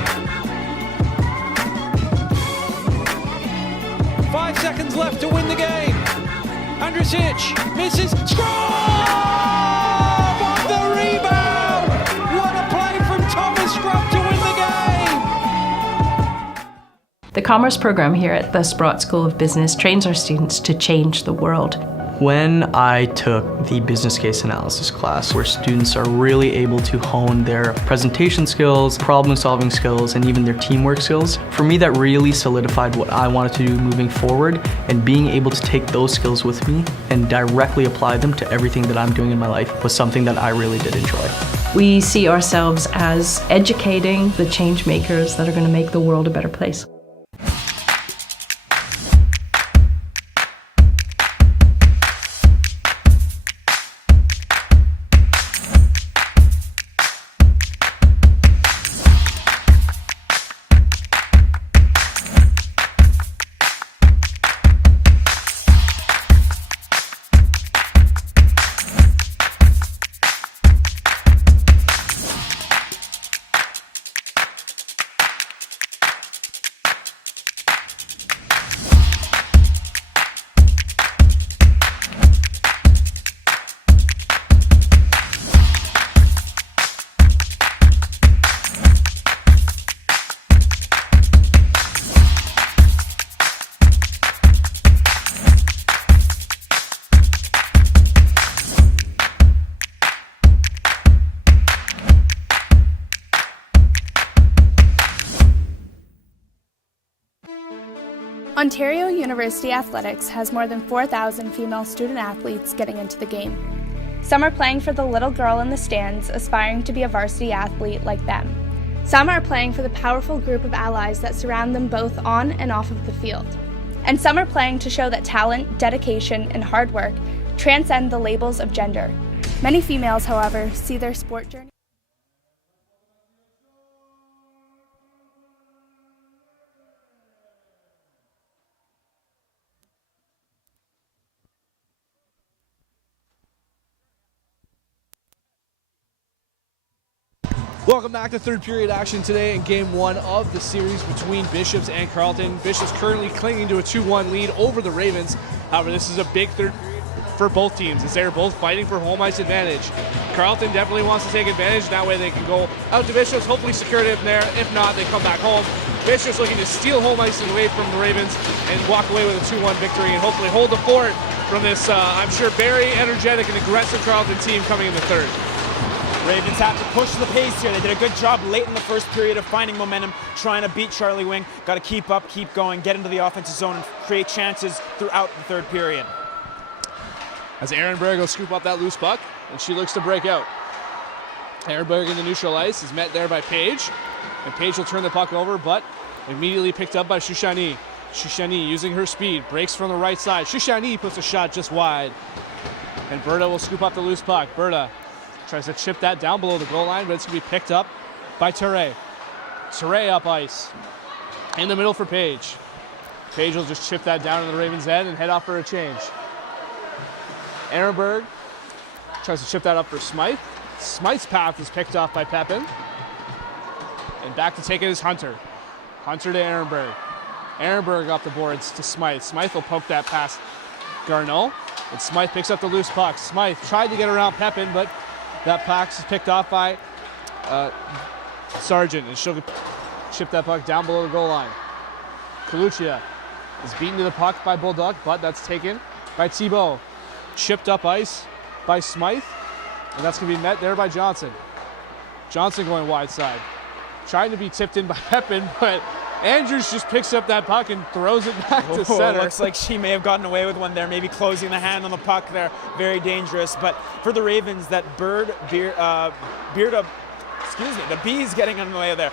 5 seconds left to win the game. RSEQ misses. Scrub on the rebound. What a play from Thomas Scrub to win the game. The commerce program here at the Sprott School of Business trains our students to change the world. When I took the business case analysis class, where students are really able to hone their presentation skills, problem solving skills, and even their teamwork skills, for me that really solidified what I wanted to do moving forward, and being able to take those skills with me and directly apply them to everything that I'm doing in my life was something that I really did enjoy. We see ourselves as educating the change makers that are going to make the world a better place. Ontario University Athletics has more than 4,000 female student athletes getting into the game. Some are playing for the little girl in the stands, aspiring to be a varsity athlete like them. Some are playing for the powerful group of allies that surround them both on and off of the field. And some are playing to show that talent, dedication, and hard work transcend the labels of gender. Many females, however, see their sport journey. Welcome back to third period action today in game one of the series between Bishops and Carleton. Bishops currently clinging to a 2-1 lead over the Ravens. However, this is a big third period for both teams as they're both fighting for home ice advantage. Carleton definitely wants to take advantage. That way they can go out to Bishops, hopefully secure it in there. If not, they come back home. Bishops looking to steal home ice away from the Ravens and walk away with a 2-1 victory and hopefully hold the fort from this, I'm sure, very energetic and aggressive Carleton team coming in the third. Ravens have to push the pace here. They did a good job late in the first period of finding momentum, trying to beat Charlie Wing. Got to keep up, keep going, get into the offensive zone, and create chances throughout the third period. As Ehrenberg will scoop up that loose puck, and she looks to break out. Ehrenberg in the neutral ice is met there by Page, and Page will turn the puck over, but immediately picked up by Shushani. Shushani using her speed, breaks from the right side. Shushani puts a shot just wide, and Berta will scoop up the loose puck. Berta tries to chip that down below the goal line, but it's going to be picked up by Teray. Teray up ice. In the middle for Page. Page will just chip that down in the Ravens' end and head off for a change. Ehrenberg tries to chip that up for Smythe. Smythe's path is picked off by Pepin. And back to take it is Hunter. Hunter to Ehrenberg. Ehrenberg off the boards to Smythe. Smythe will poke that past Garneau. And Smythe picks up the loose puck. Smythe tried to get around Pepin, but that puck is picked off by Sargent, and she'll chip that puck down below the goal line. Coluccia is beaten to the puck by Bulldog, but that's taken by Thibault. Chipped up ice by Smythe, and that's going to be met there by Johnson. Johnson going wide side. Trying to be tipped in by Pepin, but Andrews just picks up that puck and throws it back to center. Looks like she may have gotten away with one there, maybe closing the hand on the puck there. Very dangerous. But for the Ravens, that the Bees getting in the way there.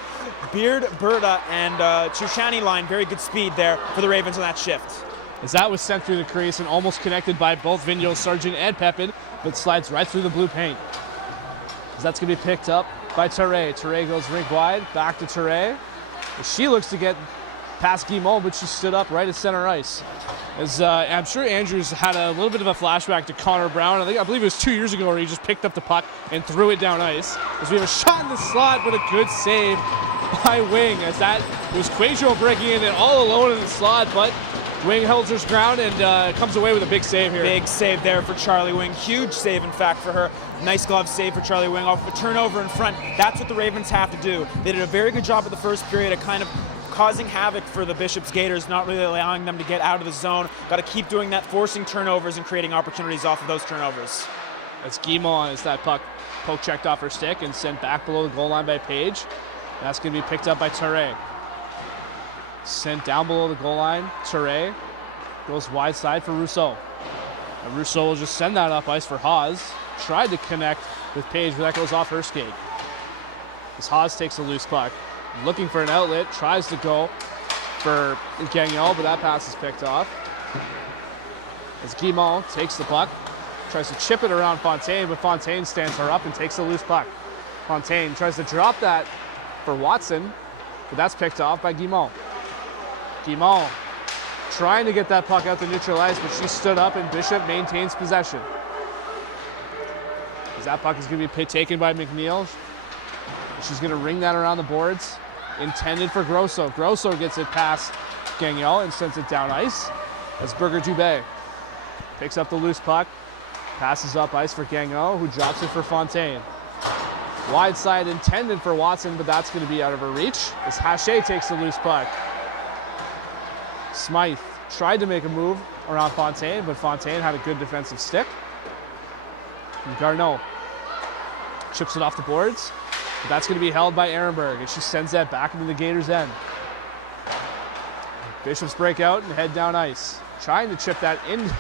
Beard, Berta, and Chushani line, very good speed there for the Ravens on that shift. As that was sent through the crease and almost connected by both Vigneault, Sargent, and Pepin, but slides right through the blue paint. As that's going to be picked up by Teray. Teray goes rink wide, back to Teray. She looks to get past Guimond, but she stood up right at center ice. As I'm sure Andrews had a little bit of a flashback to Connor Brown. I believe it was 2 years ago where he just picked up the puck and threw it down ice. As we have a shot in the slot, but a good save by Wing. As that was Quajo breaking in and all alone in the slot, but Wing holds her ground and comes away with a big save here. Big save there for Charlie Wing. Huge save, in fact, for her. Nice glove save for Charlie Wing off of a turnover in front. That's what the Ravens have to do. They did a very good job at the first period of kind of causing havoc for the Bishops Gaiters, not really allowing them to get out of the zone. Got to keep doing that, forcing turnovers and creating opportunities off of those turnovers. That's Guimond as that puck poke checked off her stick and sent back below the goal line by Page. That's going to be picked up by Teray. Sent down below the goal line. Teray goes wide side for Rousseau. And Rousseau will just send that up ice for Haas. Tried to connect with Page, but that goes off her skate. As Haas takes a loose puck. Looking for an outlet, tries to go for Gagnon, but that pass is picked off. As Guimond takes the puck, tries to chip it around Fontaine, but Fontaine stands her up and takes the loose puck. Fontaine tries to drop that for Watson, but that's picked off by Guimond. Guimond trying to get that puck out to neutral ice, but she stood up and Bishop maintains possession. As that puck is going to be taken by McNeil. She's going to ring that around the boards. Intended for Grosso. Grosso gets it past Gagnon and sends it down ice. As Berger Dubé picks up the loose puck. Passes up ice for Gagnon, who drops it for Fontaine. Wide side intended for Watson, but that's going to be out of her reach. As Haché takes the loose puck. Smythe tried to make a move around Fontaine, but Fontaine had a good defensive stick. And Garneau chips it off the boards. But that's going to be held by Ehrenberg, and she sends that back into the Gators' end. Bishops break out and head down ice. Trying to chip that into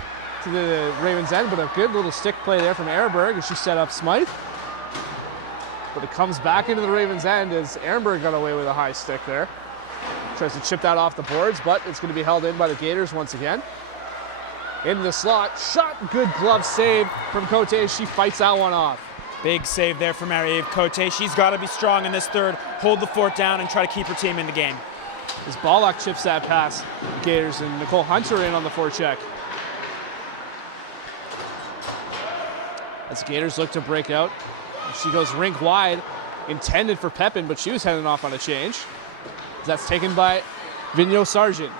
the Ravens end, but a good little stick play there from Ehrenberg as she set up Smythe. But it comes back into the Ravens end as Ehrenberg got away with a high stick there. Tries to chip that off the boards, but it's going to be held in by the Gaiters once again. Into the slot, shot, good glove save from Cote. She fights that one off. Big save there from Marie-Eve Cote. She's got to be strong in this third, hold the fort down, and try to keep her team in the game. As Ballock chips that pass, Gaiters and Nicole Hunter in on the forecheck. As Gaiters look to break out, she goes rink wide, intended for Pepin, but she was heading off on a change. That's taken by Vigneault Sargent.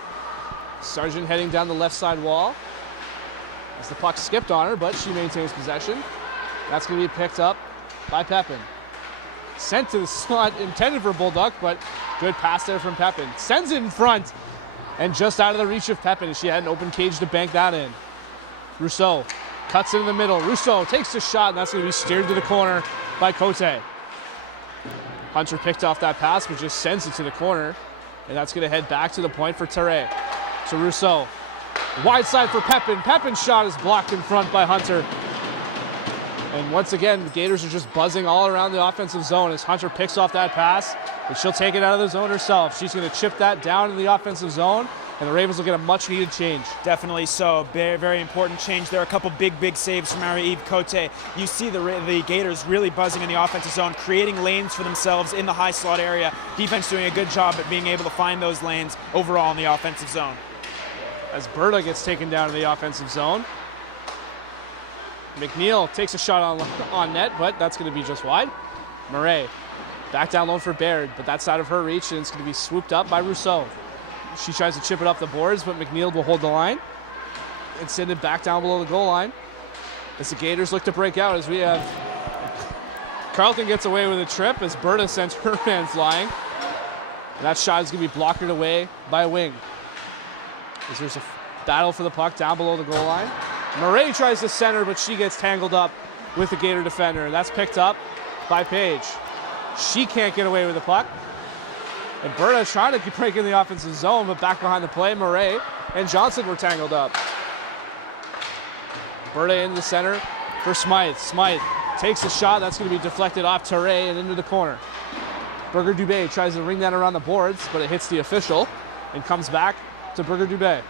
Sargent heading down the left side wall. As the puck skipped on her, but she maintains possession. That's going to be picked up by Pepin. Sent to the slot, intended for Bulldog, but good pass there from Pepin. Sends it in front, and just out of the reach of Pepin. She had an open cage to bank that in. Rousseau cuts it in the middle. Rousseau takes the shot, and that's going to be steered to the corner by Cote. Hunter picked off that pass, but just sends it to the corner, and that's going to head back to the point for Terre. To Rousseau. Wide side for Pepin. Pepin's shot is blocked in front by Hunter. And once again, the Gators are just buzzing all around the offensive zone as Hunter picks off that pass, and she'll take it out of the zone herself. She's going to chip that down in the offensive zone, and the Ravens will get a much-needed change. Definitely so. Very, very important change there. A couple big saves from Marie-Eve Cote. You see the Gators really buzzing in the offensive zone, creating lanes for themselves in the high slot area. Defense doing a good job at being able to find those lanes overall in the offensive zone. As Berta gets taken down in the offensive zone. McNeil takes a shot on net, but that's going to be just wide. Murray back down low for Baird, but that's out of her reach, and it's going to be swooped up by Rousseau. She tries to chip it off the boards, but McNeil will hold the line and send it back down below the goal line. As the Gators look to break out, as we have Carleton gets away with a trip as Berta sends her man flying. And that shot is going to be blocked away by a wing. As there's a battle for the puck down below the goal line. Murray tries to center, but she gets tangled up with the Gator defender. That's picked up by Page. She can't get away with the puck. And Berta trying to break in the offensive zone, but back behind the play, Murray and Johnson were tangled up. Berta in the center for Smythe. Smythe takes a shot. That's going to be deflected off Terre and into the corner. Berger-Dubé tries to ring that around the boards, but it hits the official and comes back to Berger-Dubé.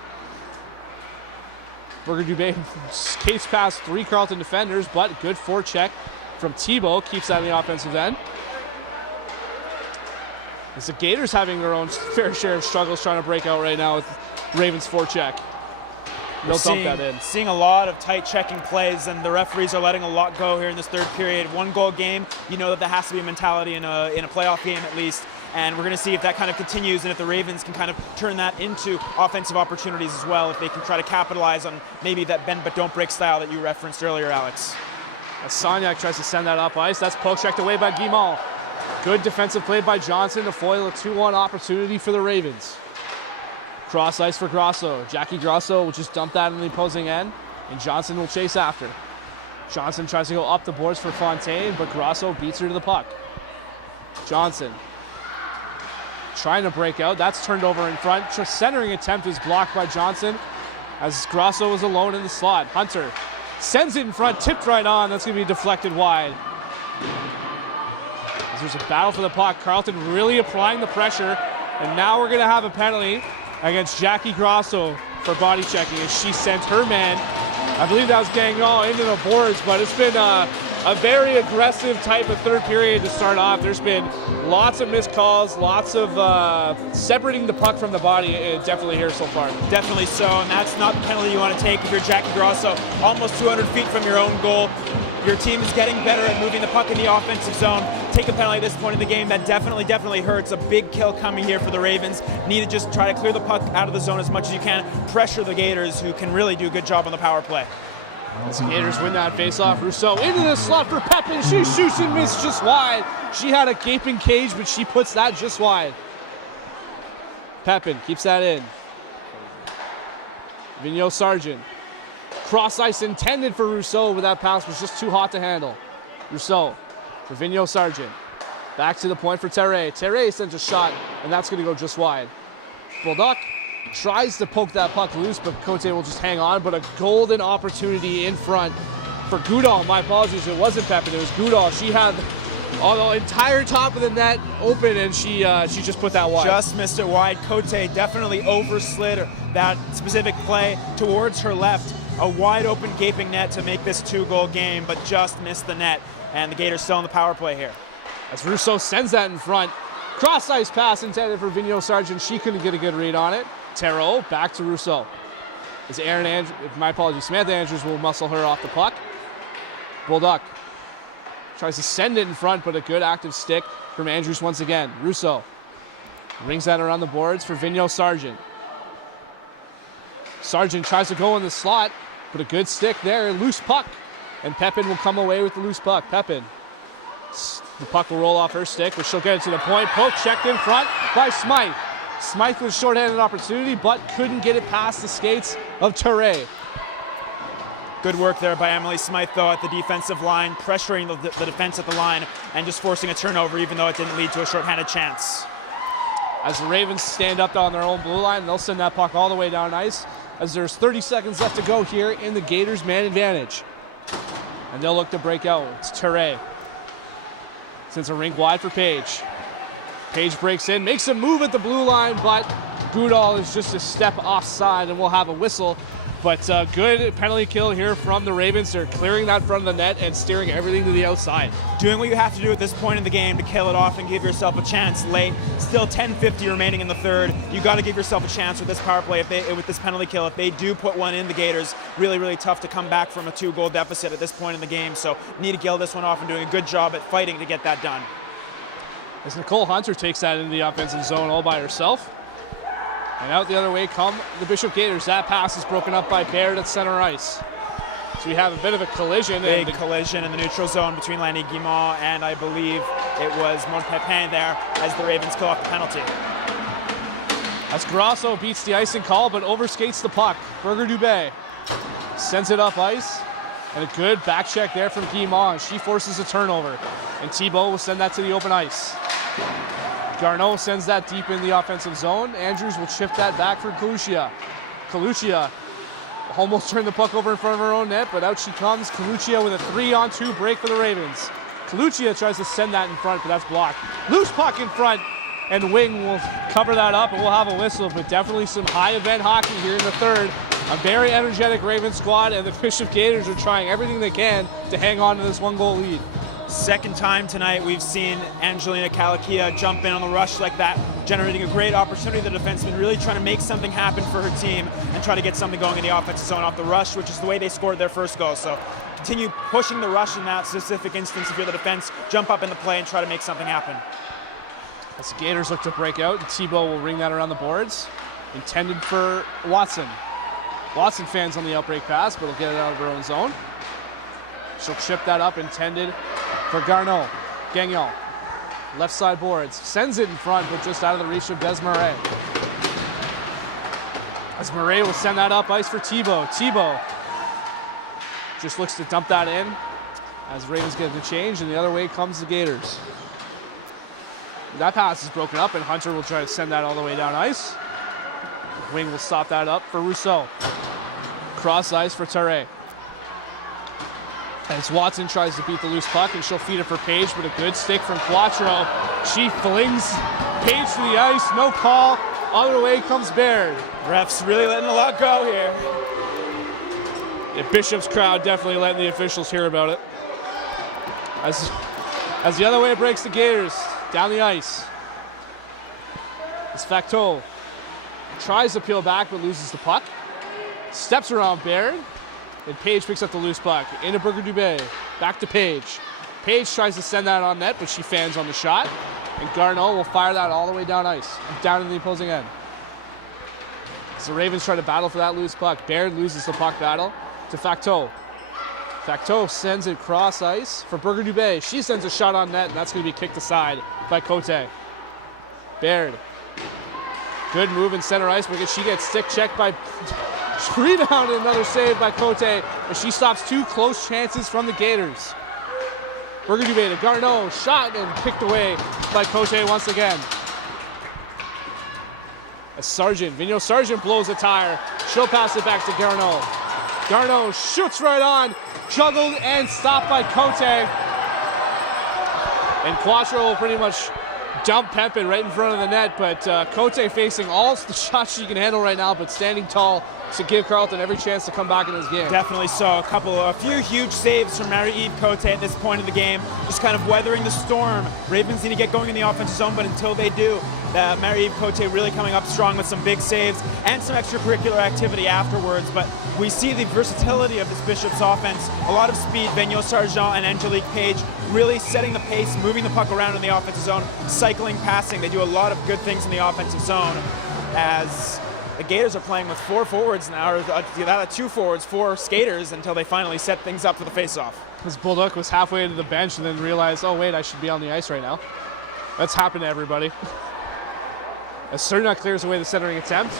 Berger-Dubé skates past 3 Carleton defenders, but good forecheck from Thibault keeps that in the offensive end. As the Gators having their own fair share of struggles trying to break out right now with Ravens forecheck. They'll dump that in. Seeing a lot of tight checking plays, and the referees are letting a lot go here in this third period. 1-goal game, you know that has to be a mentality in a playoff game at least. And we're going to see if that kind of continues and if the Ravens can kind of turn that into offensive opportunities as well, if they can try to capitalize on maybe that bend but don't break style that you referenced earlier, Alex. As Sonyak tries to send that up ice, that's poke checked away by Guimont. Good defensive play by Johnson to foil a 2-1 opportunity for the Ravens. Cross ice for Grosso. Jackie Grosso will just dump that in the opposing end, and Johnson will chase after. Johnson tries to go up the boards for Fontaine, but Grosso beats her to the puck. Johnson trying to break out. That's turned over in front. Centering attempt is blocked by Johnson as Grosso is alone in the slot. Hunter sends it in front, tipped right on. That's going to be deflected wide. As there's a battle for the puck. Carleton really applying the pressure, and now we're going to have a penalty against Jackie Grosso for body checking as she sent her man. I believe that was Gagnon into the boards, but it's been a very aggressive type of third period to start off. There's been lots of missed calls, lots of separating the puck from the body definitely here so far. Definitely so, and that's not the penalty you want to take if you're Jackie Grosso. Almost 200 feet from your own goal. Your team is getting better at moving the puck in the offensive zone. Take a penalty at this point in the game. That definitely hurts. A big kill coming here for the Ravens. Need to just try to clear the puck out of the zone as much as you can. Pressure the Gators, who can really do a good job on the power play. As the Gators win that faceoff, Rousseau into the slot for Pepin. She shoots and misses just wide. She had a gaping cage, but she puts that just wide. Pepin keeps that in. Vigneault Sargent. Cross ice intended for Rousseau, but that pass was just too hot to handle. Rousseau for Vigneault Sargent. Back to the point for Terre. Terre sends a shot, and that's going to go just wide. Bulldog tries to poke that puck loose, but Cote will just hang on. But a golden opportunity in front for Goodall. My apologies, it wasn't Pepin, it was Goodall. She had the entire top of the net open, and she just put that wide. Just missed it wide. Cote definitely overslid that specific play towards her left. A wide open gaping net to make this 2-goal game, but just missed the net. And the Gators still on the power play here. As Rousseau sends that in front. Cross ice pass intended for Vigneault Sargent. She couldn't get a good read on it. Tarot back to Rousseau. As Samantha Andrews will muscle her off the puck. Bulldog tries to send it in front, but a good active stick from Andrews once again. Rousseau rings that around the boards for Vigneault Sargent. Sargent tries to go in the slot, but a good stick there. Loose puck. And Pepin will come away with the loose puck. Pepin. The puck will roll off her stick, but she'll get it to the point. Poke checked in front by Smythe. Smythe was short-handed opportunity, but couldn't get it past the skates of Teray. Good work there by Emily Smythe, though, at the defensive line, pressuring the defense at the line and just forcing a turnover, even though it didn't lead to a shorthanded chance. As the Ravens stand up on their own blue line, they'll send that puck all the way down ice as there's 30 seconds left to go here in the Gators' man advantage. And they'll look to break out. It's Teray. Sends a rink wide for Page. Page breaks in, makes a move at the blue line, but Goodall is just a step offside, and we'll have a whistle. But good penalty kill here from the Ravens. They're clearing that front of the net and steering everything to the outside. Doing what you have to do at this point in the game to kill it off and give yourself a chance late. Still 10:50 remaining in the third. You got to give yourself a chance with this power play, with this penalty kill. If they do put one in, the Gators, really, really tough to come back from a 2-goal deficit at this point in the game. So need to kill this one off and doing a good job at fighting to get that done. As Nicole Hunter takes that into the offensive zone all by herself. And out the other way come the Bishop Gators. That pass is broken up by Baird at center ice. So we have a bit of a collision. Big collision in the neutral zone between Lanny Guimont and I believe it was Mon Pepin there as the Ravens kill off the penalty. As Grasso beats the icing call but overskates the puck. Berger-Dubé sends it up ice. And a good back check there from Guimont. She forces a turnover. And Thibault will send that to the open ice. Garneau sends that deep in the offensive zone. Andrews will chip that back for Kalushia. Kalushia almost turned the puck over in front of her own net, but out she comes. Kalushia with a 3-on-2 break for the Ravens. Kalushia tries to send that in front, but that's blocked. Loose puck in front, and Wing will cover that up, and we'll have a whistle, but definitely some high-event hockey here in the third. A very energetic Ravens squad, and the Bishop Gators are trying everything they can to hang on to this 1-goal lead. Second time tonight we've seen Angelina Kalakia jump in on the rush like that, generating a great opportunity. The defenseman really trying to make something happen for her team and try to get something going in the offensive zone off the rush, which is the way they scored their first goal. So continue pushing the rush in that specific instance if you're the defense, jump up in the play and try to make something happen. As the Gators look to break out, and Thibault will ring that around the boards. Intended for Watson. Watson fans on the outbreak pass, but will get it out of her own zone. She'll chip that up, intended for Garneau. Gagnon, left side boards, sends it in front, but just out of the reach of Desmarais. As Murray will send that up ice for Thibault. Thibault just looks to dump that in as Ravens get the change, and the other way comes the Gators. That pass is broken up, and Hunter will try to send that all the way down ice. Wing will stop that up for Rousseau. Cross ice for Teray. As Watson tries to beat the loose puck, and she'll feed it for Page, but a good stick from Quattro. She flings Page to the ice, no call. Other way comes Baird. Refs really letting a lot go here. The Bishop's crowd definitely letting the officials hear about it. As the other way breaks the Gators down the ice. As Facteau tries to peel back, but loses the puck. Steps around Baird. And Page picks up the loose puck. Into Berger-Dubé. Back to Page. Page tries to send that on net, but she fans on the shot. And Garneau will fire that all the way down ice. Down in the opposing end. So the Ravens try to battle for that loose puck. Baird loses the puck battle to Facteau. Facteau sends it cross ice for Berger-Dubé. She sends a shot on net, and that's going to be kicked aside by Cote. Baird. Good move in center ice because she gets stick checked by... Rebound and another save by Cote, but she stops two close chances from the Gators. Berger-Dubé to Garneau, shot and kicked away by Cote once again. As Vigneault Sargent blows a tire. She'll pass it back to Garneau. Garneau shoots right on. Juggled and stopped by Cote. And Quattro will pretty much dump Pepin right in front of the net, but Cote facing all the shots she can handle right now, but standing tall to give Carleton every chance to come back in this game. Definitely so. A few huge saves from Marie-Eve Cote at this point of the game, just kind of weathering the storm. Ravens need to get going in the offensive zone, but until they do, Marie-Eve Cote really coming up strong with some big saves and some extracurricular activity afterwards. But we see the versatility of this Bishop's offense. A lot of speed. Vigneault Sargent and Angelique Page really setting the pace, moving the puck around in the offensive zone, cycling, passing. They do a lot of good things in the offensive zone, as the Gators are playing with 4 forwards now, or 2 forwards, 4 skaters, until they finally set things up for the face-off. This Bulldog was halfway to the bench and then realized, oh wait, I should be on the ice right now. That's happened to everybody. As Cernak clears away the centering attempt,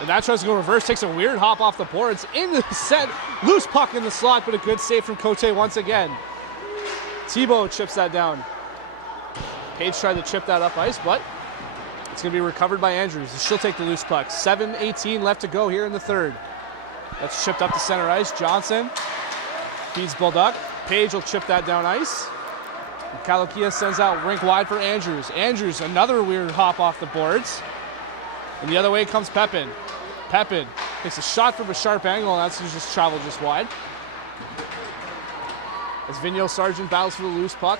and that tries to go reverse, takes a weird hop off the boards into the set, loose puck in the slot, but a good save from Cote once again. Thibault chips that down. Page tried to chip that up ice, but it's going to be recovered by Andrews. She'll take the loose puck. 7:18 left to go here in the third. That's chipped up to center ice. Johnson feeds Bulldog. Page will chip that down ice. And Kalokia sends out rink wide for Andrews. Andrews, another weird hop off the boards. And the other way comes Pepin. Pepin takes a shot from a sharp angle, and that's just traveled just wide. As Vigneault Sargent battles for the loose puck.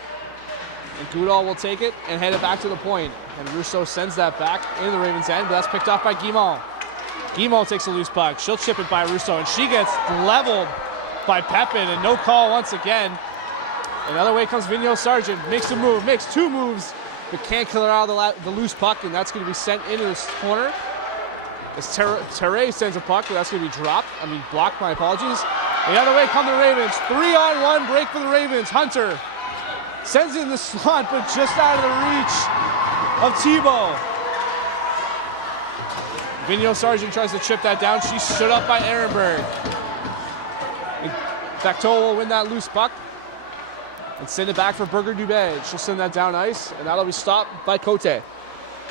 And Goodall will take it and head it back to the point. And Rousseau sends that back into the Ravens' end, but that's picked off by Guimont. Guimont takes a loose puck. She'll chip it by Rousseau, and she gets leveled by Pepin, and no call once again. Another way comes Vigneault Sargent. Makes a move, makes 2 moves, but can't clear out of the loose puck, and that's going to be sent into this corner. As Terray sends a puck, but that's going to be blocked, my apologies. The other way come the Ravens. 3-on-1 break for the Ravens. Hunter sends it in the slot, but just out of the reach of Thibault. Vigneault Sargent tries to chip that down. She's stood up by Ehrenberg. Factot will win that loose puck and send it back for Berger Dubé. She'll send that down ice, and that'll be stopped by Cote.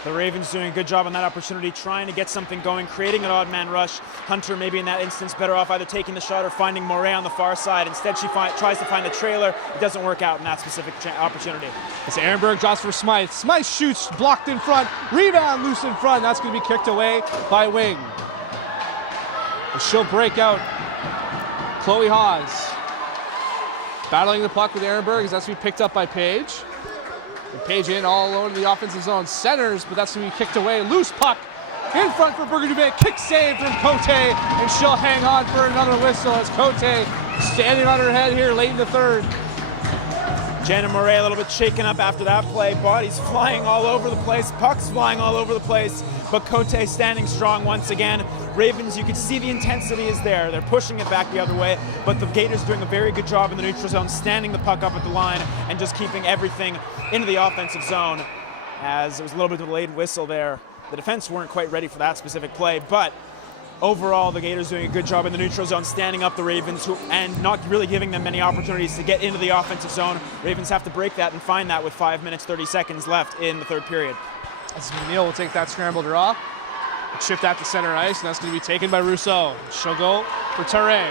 The Ravens doing a good job on that opportunity, trying to get something going, creating an odd man rush. Hunter maybe in that instance better off either taking the shot or finding Moret on the far side. Instead she tries to find the trailer. It doesn't work out in that specific opportunity. As Ehrenberg drops for Smythe. Smythe shoots, blocked in front. Rebound loose in front. That's going to be kicked away by Wing. And she'll break out. Chloe Hawes battling the puck with Ehrenberg, as that's going to be picked up by Page. And Page in all alone in the offensive zone. Centers, but that's going to be kicked away. Loose puck in front for Berger Dubé. Kick save from Cote, and she'll hang on for another whistle as Cote standing on her head here late in the third. Jenna Moret a little bit shaken up after that play. Bodies flying all over the place. Pucks flying all over the place. But Cote standing strong once again. Ravens, you can see the intensity is there. They're pushing it back the other way, but the Gators doing a very good job in the neutral zone, standing the puck up at the line and just keeping everything into the offensive zone. As it was a little bit of a delayed whistle there. The defense weren't quite ready for that specific play, but overall the Gators doing a good job in the neutral zone, standing up the Ravens and not really giving them many opportunities to get into the offensive zone. Ravens have to break that and find that with 5 minutes 30 seconds left in the third period. As McNeil will take that scramble draw, chip that to center ice, and that's going to be taken by Rousseau. She'll go for Terray.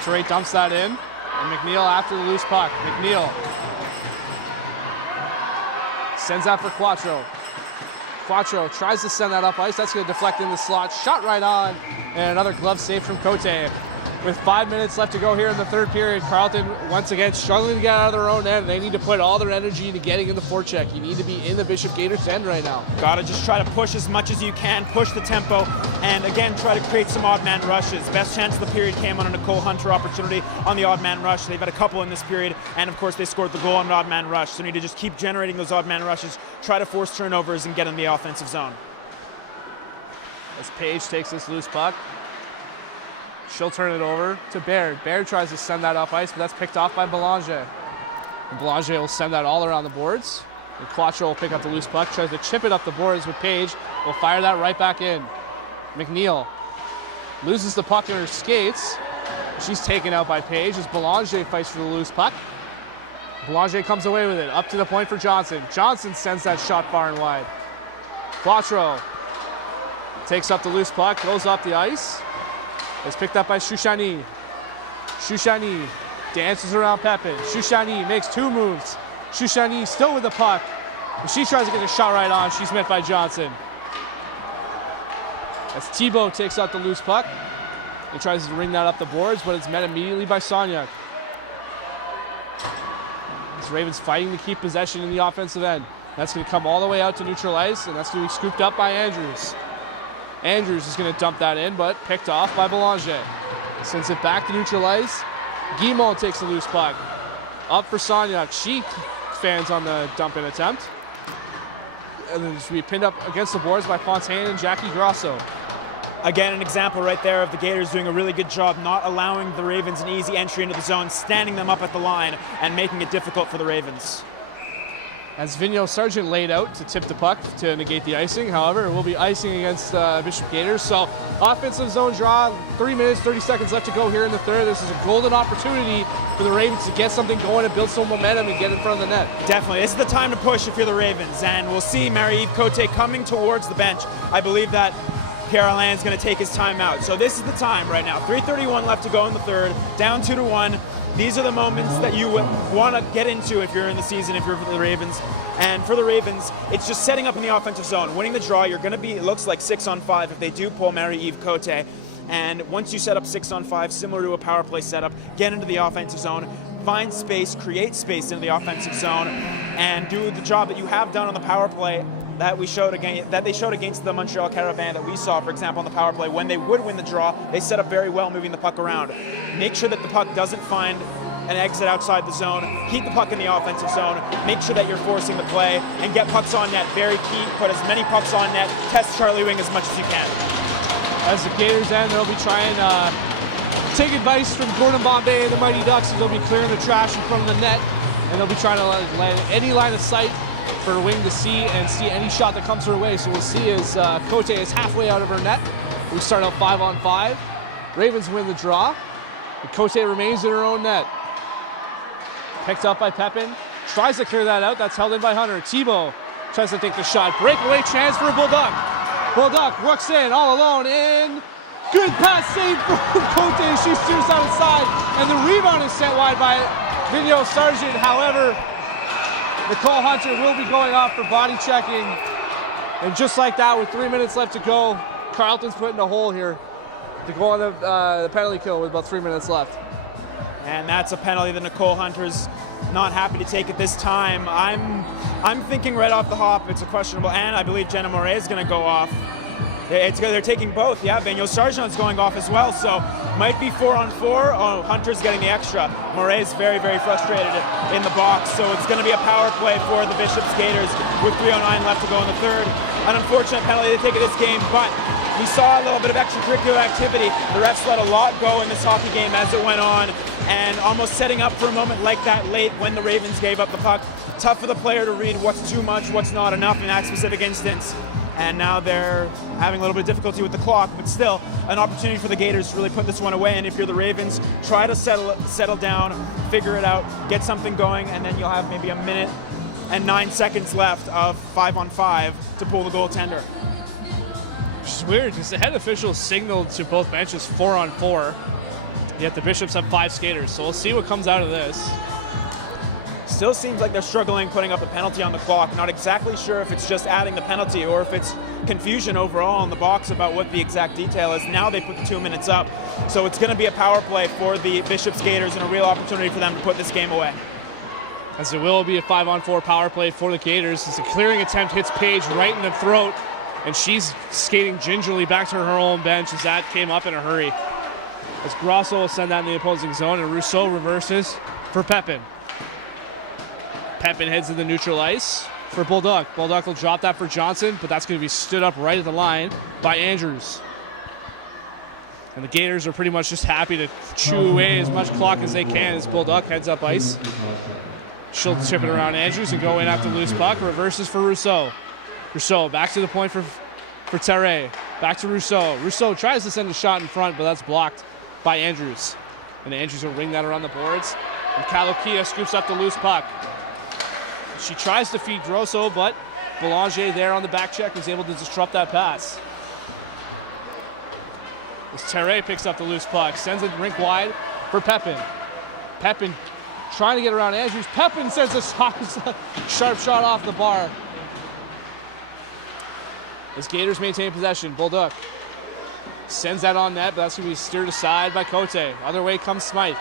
Terray dumps that in, and McNeil after the loose puck. McNeil sends that for Quattro. Quattro tries to send that up ice. That's going to deflect in the slot. Shot right on, and another glove save from Cote. With 5 minutes left to go here in the third period, Carleton once again struggling to get out of their own end. They need to put all their energy into getting in the forecheck. You need to be in the Bishop Gators end right now. Gotta just try to push as much as you can, push the tempo, and again try to create some odd man rushes. Best chance of the period came on a Nicole Hunter opportunity on the odd man rush. They've had a couple in this period, and of course they scored the goal on an odd man rush. So they need to just keep generating those odd man rushes, try to force turnovers, and get in the offensive zone. As Page takes this loose puck, she'll turn it over to Baird. Baird tries to send that off ice, but that's picked off by Belanger. And Belanger will send that all around the boards. And Quattro will pick up the loose puck, tries to chip it up the boards with Page. Will fire that right back in. McNeil loses the puck in her skates. She's taken out by Page as Belanger fights for the loose puck. Belanger comes away with it, up to the point for Johnson. Johnson sends that shot far and wide. Quattro takes up the loose puck, goes off the ice. It's picked up by Shushani. Shushani dances around Pepin. Shushani makes 2 moves. Shushani still with the puck. When she tries to get a shot right on, she's met by Johnson. As Thibault takes out the loose puck. He tries to ring that up the boards, but it's met immediately by Sonyak. As Ravens fighting to keep possession in the offensive end. That's going to come all the way out to neutral ice, and that's going to be scooped up by Andrews. Andrews is going to dump that in, but picked off by Belanger. Sends it back to neutral ice. Guimond takes the loose puck. Up for Sonyak. She fans on the dump-in attempt. And then it's going to be pinned up against the boards by Fontaine and Jackie Grosso. Again, an example right there of the Gators doing a really good job not allowing the Ravens an easy entry into the zone, standing them up at the line and making it difficult for the Ravens. As Vigneault Sargent laid out to tip the puck to negate the icing. However, it will be icing against Bishop Gators. So offensive zone draw, 3 minutes, 30 seconds left to go here in the third. This is a golden opportunity for the Ravens to get something going and build some momentum and get in front of the net. Definitely. This is the time to push if you're the Ravens. And we'll see Marie-Yves Cote coming towards the bench. I believe that Pierre Alain is going to take his time out. So this is the time right now. 3:31 left to go in the third, down 2-1. These are the moments that you want to get into if you're in the season, if you're for the Ravens. And for the Ravens, it's just setting up in the offensive zone. Winning the draw, you're going to be, it looks like 6-on-5 if they do pull Marie-Yves Cote. And once you set up 6-on-5, similar to a power play setup, get into the offensive zone, find space, create space into the offensive zone, and do the job that you have done on the power play that they showed against the Montreal Caravan that we saw, for example, on the power play. When they would win the draw, they set up very well moving the puck around. Make sure that the puck doesn't find an exit outside the zone. Keep the puck in the offensive zone. Make sure that you're forcing the play and get pucks on net. Very key. Put as many pucks on net. Test Charlie Wing as much as you can. As the Gators end, they'll be trying to take advice from Gordon Bombay and the Mighty Ducks, and they'll be clearing the trash in front of the net, and they'll be trying to let any line of sight for Wing to see and see any shot that comes her way. So we'll see as Cote is halfway out of her net. We start out 5-on-5. Ravens win the draw. And Cote remains in her own net. Picked up by Pepin. Tries to clear that out. That's held in by Hunter. Thibault tries to take the shot. Breakaway chance for Bulldog. Bulldog works in all alone in. Good pass save from Cote. She shoots outside. And the rebound is sent wide by Vigneault Sargent. However, Nicole Hunter will be going off for body checking. And just like that, with 3 minutes left to go, Carleton's put in a hole here to go on the penalty kill with about 3 minutes left. And that's a penalty that Nicole Hunter's not happy to take at this time. I'm thinking right off the hop it's a questionable, and I believe Jenna Moret is going to go off. They're taking both. Yeah, Vigneault Sargent's going off as well, so might be 4-on-4. Oh, Hunter's getting the extra. Moret's very, very frustrated in the box, so it's going to be a power play for the Bishop's Gators with 3:09 left to go in the third. An unfortunate penalty to take of this game, but we saw a little bit of extracurricular activity. The refs let a lot go in this hockey game as it went on, and almost setting up for a moment like that late when the Ravens gave up the puck. Tough for the player to read what's too much, what's not enough in that specific instance. And now they're having a little bit of difficulty with the clock, but still an opportunity for the Gators to really put this one away. And if you're the Ravens, try to settle down, figure it out, get something going, and then you'll have maybe 1 minute and 9 seconds left of 5-on-5 to pull the goaltender. Which is weird because the head official signaled to both benches 4-on-4, yet the Bishops have 5 skaters. So we'll see what comes out of this. Still seems like they're struggling putting up a penalty on the clock. Not exactly sure if it's just adding the penalty or if it's confusion overall in the box about what the exact detail is. Now they put the 2 minutes up. So it's going to be a power play for the Bishop's Gators and a real opportunity for them to put this game away. As it will be a 5-on-4 power play for the Gators. As the clearing attempt hits Paige right in the throat, and she's skating gingerly back to her own bench as that came up in a hurry. As Grosso will send that in the opposing zone, and Rousseau reverses for Pepin. Pepin heads to the neutral ice for Bulldog. Bulldog will drop that for Johnson, but that's going to be stood up right at the line by Andrews. And the Gators are pretty much just happy to chew away as much clock as they can as Bulldog heads up ice. She'll chip it around Andrews and go in after loose puck. Reverses for Rousseau. Rousseau back to the point for Terre. Back to Rousseau. Rousseau tries to send a shot in front, but that's blocked by Andrews. And Andrews will ring that around the boards. And Kalokia scoops up the loose puck. She tries to feed Grosso, but Belanger there on the back check is able to disrupt that pass. As Terre picks up the loose puck, sends it rink wide for Pepin. Pepin trying to get around Andrews. Pepin sends a sharp shot off the bar. As Gators maintain possession, Bolduc sends that on net, but that's going to be steered aside by Cote. Other way comes Smythe.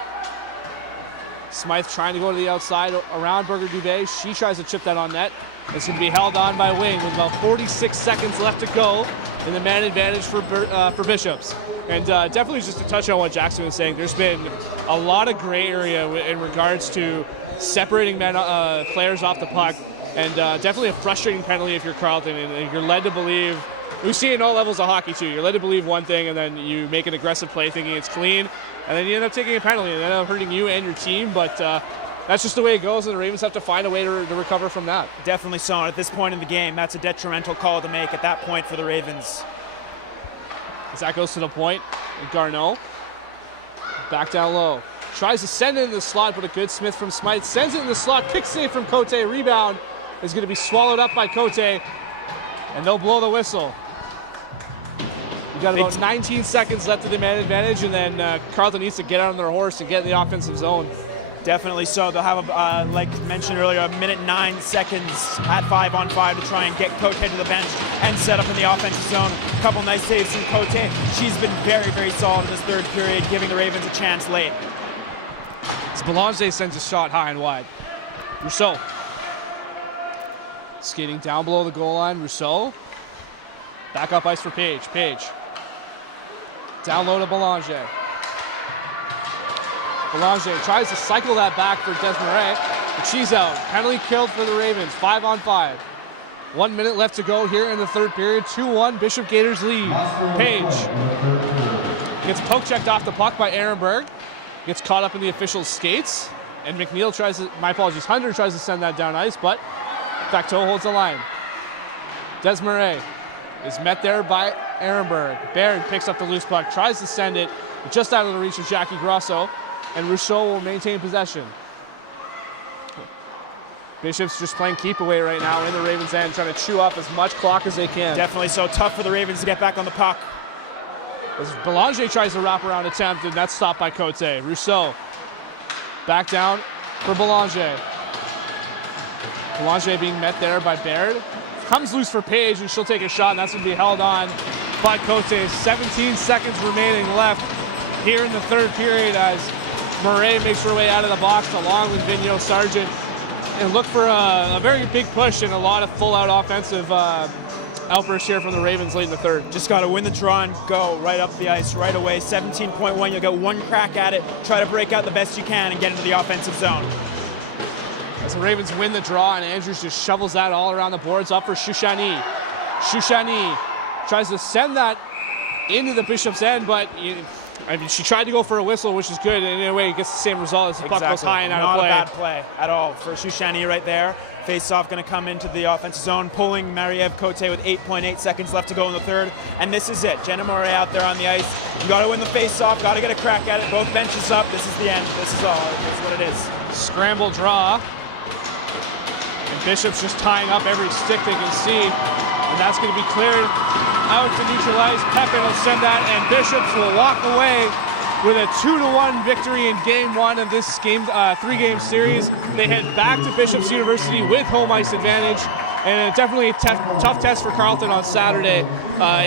Smythe trying to go to the outside around Berger-Dubé. She tries to chip that on net. It's going to be held on by Wing with about 46 seconds left to go in the man advantage for Bishops. And definitely just to touch on what Jackson was saying, there's been a lot of gray area in regards to separating players off the puck, and definitely a frustrating penalty if you're Carleton, and you're led to believe, we see it in all levels of hockey too, you're led to believe one thing and then you make an aggressive play thinking it's clean, and then you end up taking a penalty and it end up hurting you and your team, but that's just the way it goes, and the Ravens have to find a way to recover from that. Definitely so. At this point in the game, that's a detrimental call to make at that point for the Ravens. As that goes to the point, Garneau back down low. Tries to send it in the slot, but a good Smith from Smythe. Sends it in the slot, kick save from Cote. Rebound is going to be swallowed up by Cote, and they'll blow the whistle. You got about 19 seconds left of the man advantage, and then Carleton needs to get out on their horse and get in the offensive zone. Definitely so. They'll have, like mentioned earlier, a minute 9 seconds at 5-on-5 to try and get Cote to the bench and set up in the offensive zone. A couple nice saves from Cote. She's been very, very solid in this third period, giving the Ravens a chance late. As Belanger sends a shot high and wide. Rousseau skating down below the goal line. Rousseau back up ice for Page. Page down low to Belanger. Belanger tries to cycle that back for Desmarais, but she's out. Penalty killed for the Ravens, 5-on-5. 1 minute left to go here in the third period. 2-1, Bishop Gators lead. Page gets poke checked off the puck by Ehrenberg. Gets caught up in the official's skates, and McNeil tries to, Hunter tries to send that down ice, but Facto holds the line. Desmarais is met there by Ehrenberg. Baird picks up the loose puck, tries to send it, just out of the reach of Jackie Grosso, and Rousseau will maintain possession. Bishop's just playing keep away right now in the Ravens' end, trying to chew up as much clock as they can. Definitely so. Tough for the Ravens to get back on the puck. As Belanger tries to wrap around attempt, and that's stopped by Cote. Rousseau back down for Belanger. Belanger being met there by Baird. Comes loose for Page, and she'll take a shot, and that's going to be held on by Cote. 17 seconds remaining left here in the third period as Murray makes her way out of the box along with Vigneault Sargent, and look for a very big push and a lot of full-out offensive outbursts here from the Ravens late in the third. Just got to win the draw and go right up the ice right away. 17.1, you'll get one crack at it. Try to break out the best you can and get into the offensive zone. As the Ravens win the draw, and Andrews just shovels that all around the boards up for Shouchani. Shouchani tries to send that into the Bishop's end, but she tried to go for a whistle, which is good, and in a way it gets the same result as the puck goes high and out of play. Not a bad play at all for Shouchani right there. Face-off going to come into the offensive zone, pulling Marie-Ève Cote with 8.8 seconds left to go in the third, and this is it. Jenna Murray out there on the ice. You got to win the face-off, got to get a crack at it. Both benches up. This is the end. This is all. This is what it is. Scramble draw. And Bishop's just tying up every stick they can see, and that's going to be cleared out to neutralize. Pepin will send that, and Bishops will walk away with a 2-1 victory in Game 1 of this three-game series. They head back to Bishop's University with home ice advantage, and definitely a tough test for Carleton on Saturday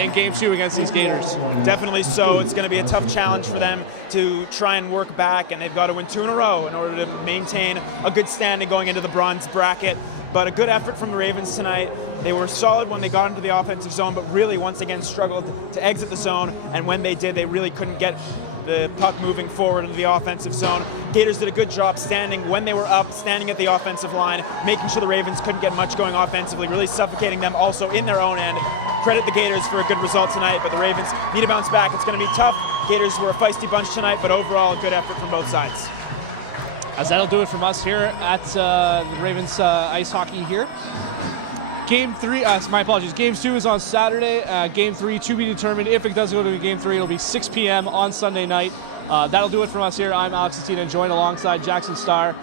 in Game 2 against these Gators. Definitely so. It's going to be a tough challenge for them to try and work back, and they've got to win 2 in a row in order to maintain a good standing going into the bronze bracket. But a good effort from the Ravens tonight. They were solid when they got into the offensive zone, but really once again struggled to exit the zone, and when they did, they really couldn't get the puck moving forward into the offensive zone. Gators did a good job standing when they were up, standing at the offensive line, making sure the Ravens couldn't get much going offensively, really suffocating them also in their own end. Credit the Gators for a good result tonight, but the Ravens need to bounce back. It's going to be tough. Gators were a feisty bunch tonight, but overall a good effort from both sides. As that'll do it from us here at the Ravens ice hockey here. Game 3, my apologies, Game 2 is on Saturday. Game 3 to be determined. If it does go to Game 3, it'll be 6 p.m. on Sunday night. That'll do it from us here. I'm Alex Atina, joined alongside Jackson Starr.